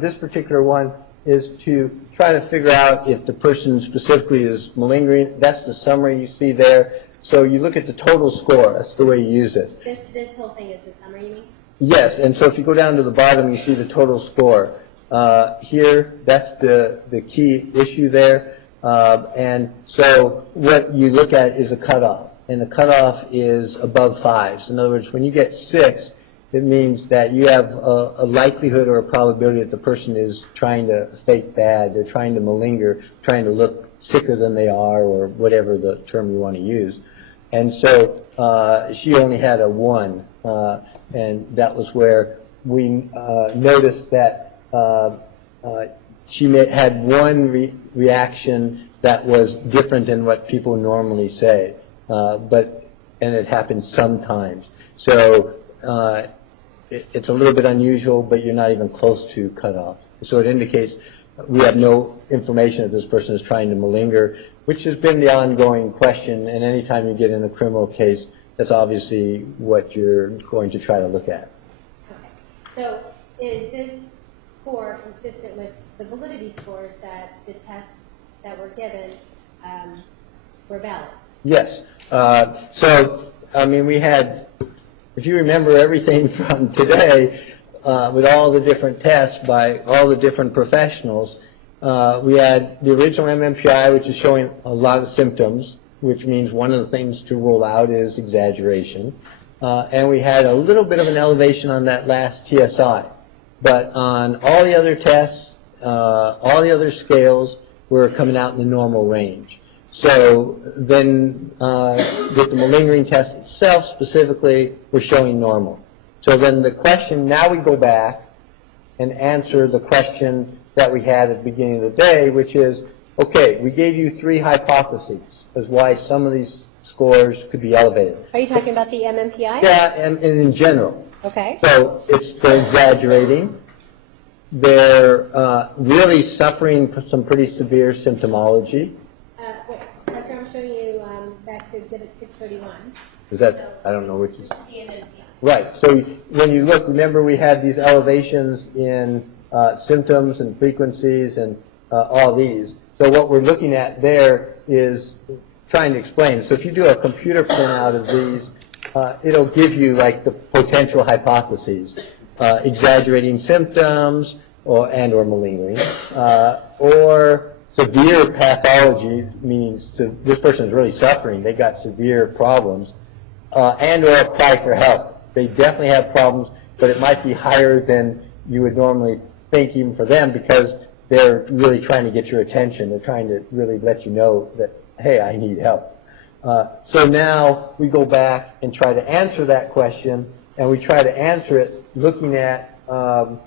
this particular one is to try to figure out if the person specifically is malingering. That's the summary you see there. So you look at the total score. That's the way you use it. This whole thing is the summary, you mean? Yes, and so if you go down to the bottom, you see the total score. Here, that's the key issue there. And so what you look at is a cutoff, and the cutoff is above 5s. In other words, when you get 6, it means that you have a likelihood or a probability that the person is trying to fake bad, they're trying to malinger, trying to look sicker than they are, or whatever the term you want to use. And so she only had a 1, and that was where we noticed that she had one reaction that was different than what people normally say, and it happens sometimes. So it's a little bit unusual, but you're not even close to cutoff. So it indicates we have no information that this person is trying to malinger, which has been the ongoing question. And anytime you get in a criminal case, that's obviously what you're going to try to look at. Okay. So is this score consistent with the validity scores that the tests that were given were valid? Yes. So, I mean, we had, if you remember everything from today, with all the different tests by all the different professionals, we had the original MMPI, which is showing a lot of symptoms, which means one of the things to rule out is exaggeration. And we had a little bit of an elevation on that last TSI. But on all the other tests, all the other scales were coming out in the normal range. So then with the malingering test itself specifically, we're showing normal. So then the question, now we go back and answer the question that we had at the beginning of the day, which is, okay, we gave you 3 hypotheses as why some of these scores could be elevated. Are you talking about the MMPI? Yeah, and in general. Okay. So they're exaggerating. They're really suffering from some pretty severe symptomology. Wait, Doctor, I'm showing you back to Exhibit 631. Is that, I don't know which is. This the MMPI. Right. So when you look, remember we had these elevations in symptoms and frequencies and all these. So what we're looking at there is trying to explain. So if you do a computer printout of these, it'll give you like the potential hypotheses. Exaggerating symptoms or malingering, or severe pathology, meaning this person is really suffering, they got severe problems, and or a cry for help. They definitely have problems, but it might be higher than you would normally think even for them, because they're really trying to get your attention. They're trying to really let you know that, hey, I need help. So now we go back and try to answer that question, and we try to answer it looking at what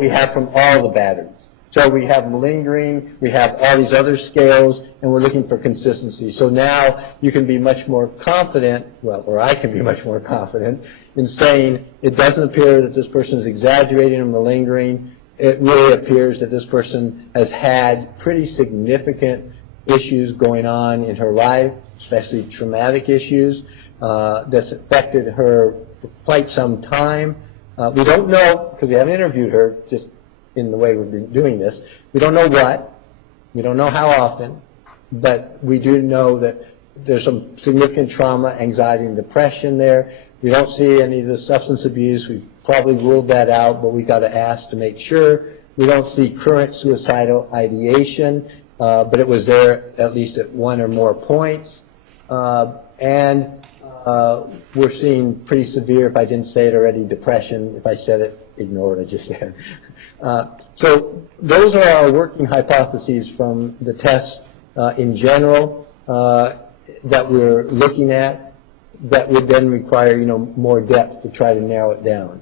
we have from all the batteries. So we have malingering, we have all these other scales, and we're looking for consistency. So now you can be much more confident, well, or I can be much more confident in saying it doesn't appear that this person is exaggerating or malingering. It really appears that this person has had pretty significant issues going on in her life, especially traumatic issues, that's affected her for quite some time. We don't know, because we haven't interviewed her, just in the way we've been doing this. We don't know what, we don't know how often, but we do know that there's some significant trauma, anxiety, and depression there. We don't see any of the substance abuse. We've probably ruled that out, but we got to ask to make sure. We don't see current suicidal ideation, but it was there at least at one or more points. And we're seeing pretty severe, if I didn't say it already, depression. If I said it, ignore what I just said. So those are our working hypotheses from the tests in general that we're looking at that would then require, more depth to try to narrow it down.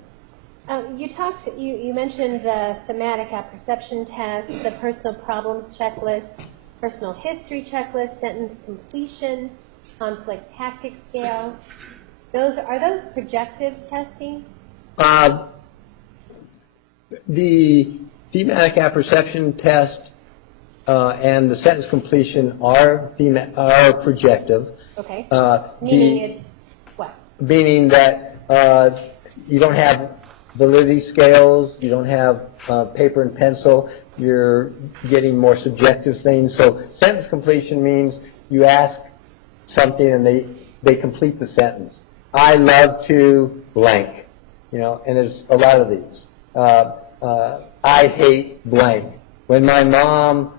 You mentioned the thematic apperception test, the personal problems checklist, personal history checklist, sentence completion, conflict tactic scale. Are those projective testing? The thematic apperception test and the sentence completion are projective. Okay. Meaning it's what? Meaning that you don't have validity scales, you don't have paper and pencil, you're getting more subjective things. So sentence completion means you ask something and they complete the sentence. I love to blank, and there's a lot of these. I hate blank. When my mom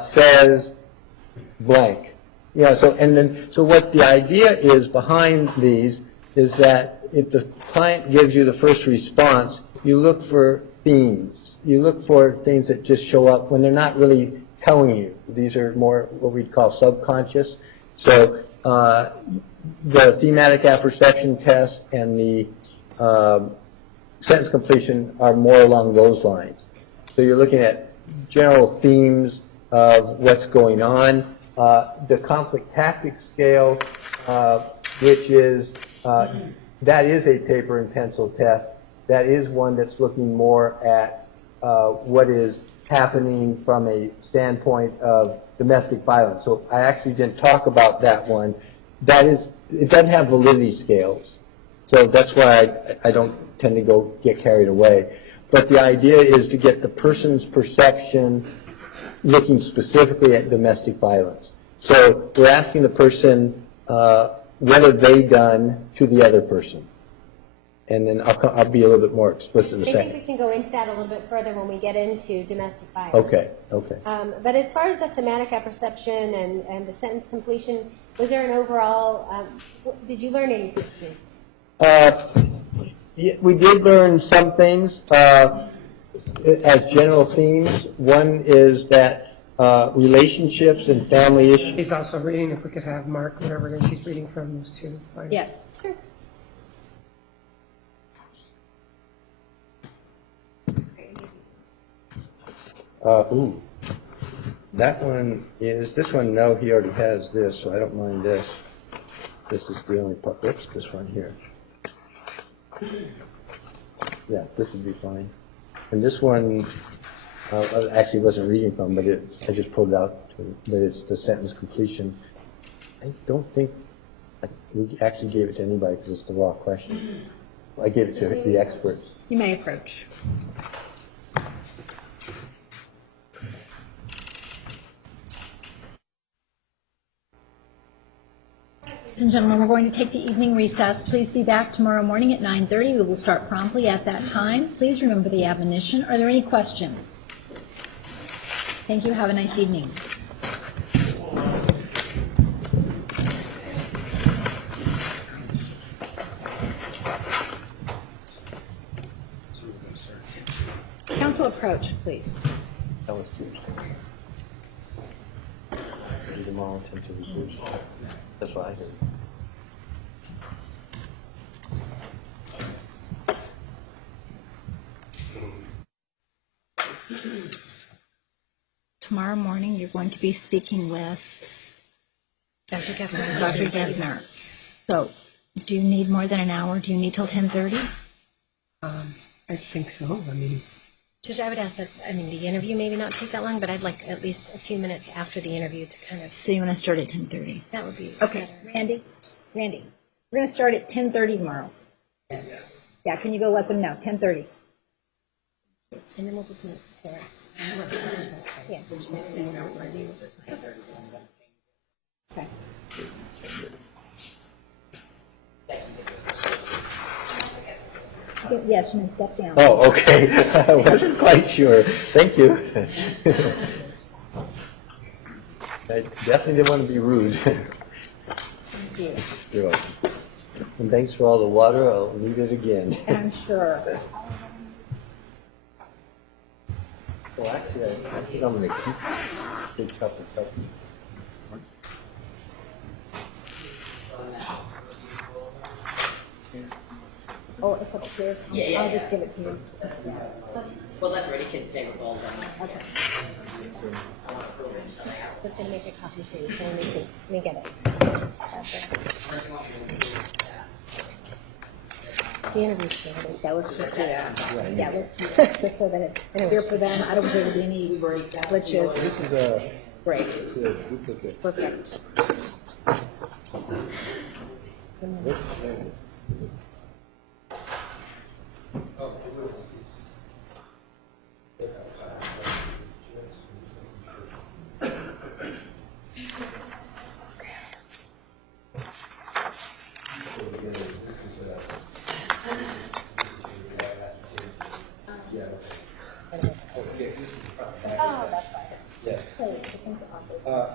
says blank, so what the idea is behind these is that if the client gives you the first response, you look for themes. You look for things that just show up when they're not really telling you. These are more what we'd call subconscious. So the thematic apperception test and the sentence completion are more along those lines. So you're looking at general themes of what's going on. The conflict tactics scale, which is, that is a paper and pencil test. That is one that's looking more at what is happening from a standpoint of domestic violence. So I actually didn't talk about that one. It doesn't have validity scales. So that's why I don't tend to get carried away. But the idea is to get the person's perception looking specifically at domestic violence. So we're asking the person, what have they done to the other person? And then I'll be a little bit more explicit in a second. I think we can go into that a little bit further when we get into domestic violence. Okay. But as far as the thematic apperception and the sentence completion, was there an overall, did you learn anything? We did learn some things as general themes. One is that relationships and family issues. He's also reading, if we could have Mark, whatever it is he's reading from, those two. Yes. Sure. That one is, this one, no, he already has this, so I don't mind this. This is the only part, oops, this one here. Yeah, this would be fine. And this one, I actually wasn't reading from, but I just pulled it out, but it's the sentence completion. I don't think we actually gave it to anybody because it's the raw question. I gave it to the experts. You may approach. Ladies and gentlemen, we're going to take the evening recess. Please be back tomorrow morning at 9:30. We will start promptly at that time. Please remember the admonition. Are there any questions? Thank you. Have a nice evening. Council approach, please. That was Tuesday. Read them all until Tuesday. That's what I heard. tomorrow morning you're going to be speaking with Dr. Geffner. Dr. Gebner. So, do you need more than an hour? Do you need till 10:30? I think so. I mean, Judge, I would ask that, I mean, the interview maybe not take that long, but I'd like at least a few minutes after the interview to kind of, So you want to start at 10:30? that would be Okay. better. Randy, we're going to start at 10:30 tomorrow. Yeah, can you go let them know, 10:30? And then we'll just move forward. Yeah. Okay. Yes, you may step down. Oh, okay. I wasn't quite sure. Thank you. I definitely didn't want to be rude. Thank you. You're welcome. And thanks for all the water. I'll need it again. I'm sure. Well, actually, I think I'm going to keep Big Cup and stuff. Oh, it's upstairs? I'll just give it to you. Well, that's right, it can stay with all of them. Okay. Just gonna make a copy for you, so let me get it. The interview's started. Yeah, let's just do that. Yeah, let's do that, just so that it's clear for them. I don't think there will be any glitches. This is a Great, duplicate. perfect.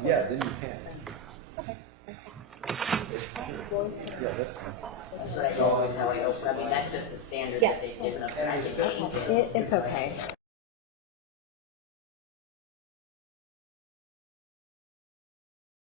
Yeah, then you can. So that's always how I open, I mean, that's just the standard that they've given us. I can change it. It's okay.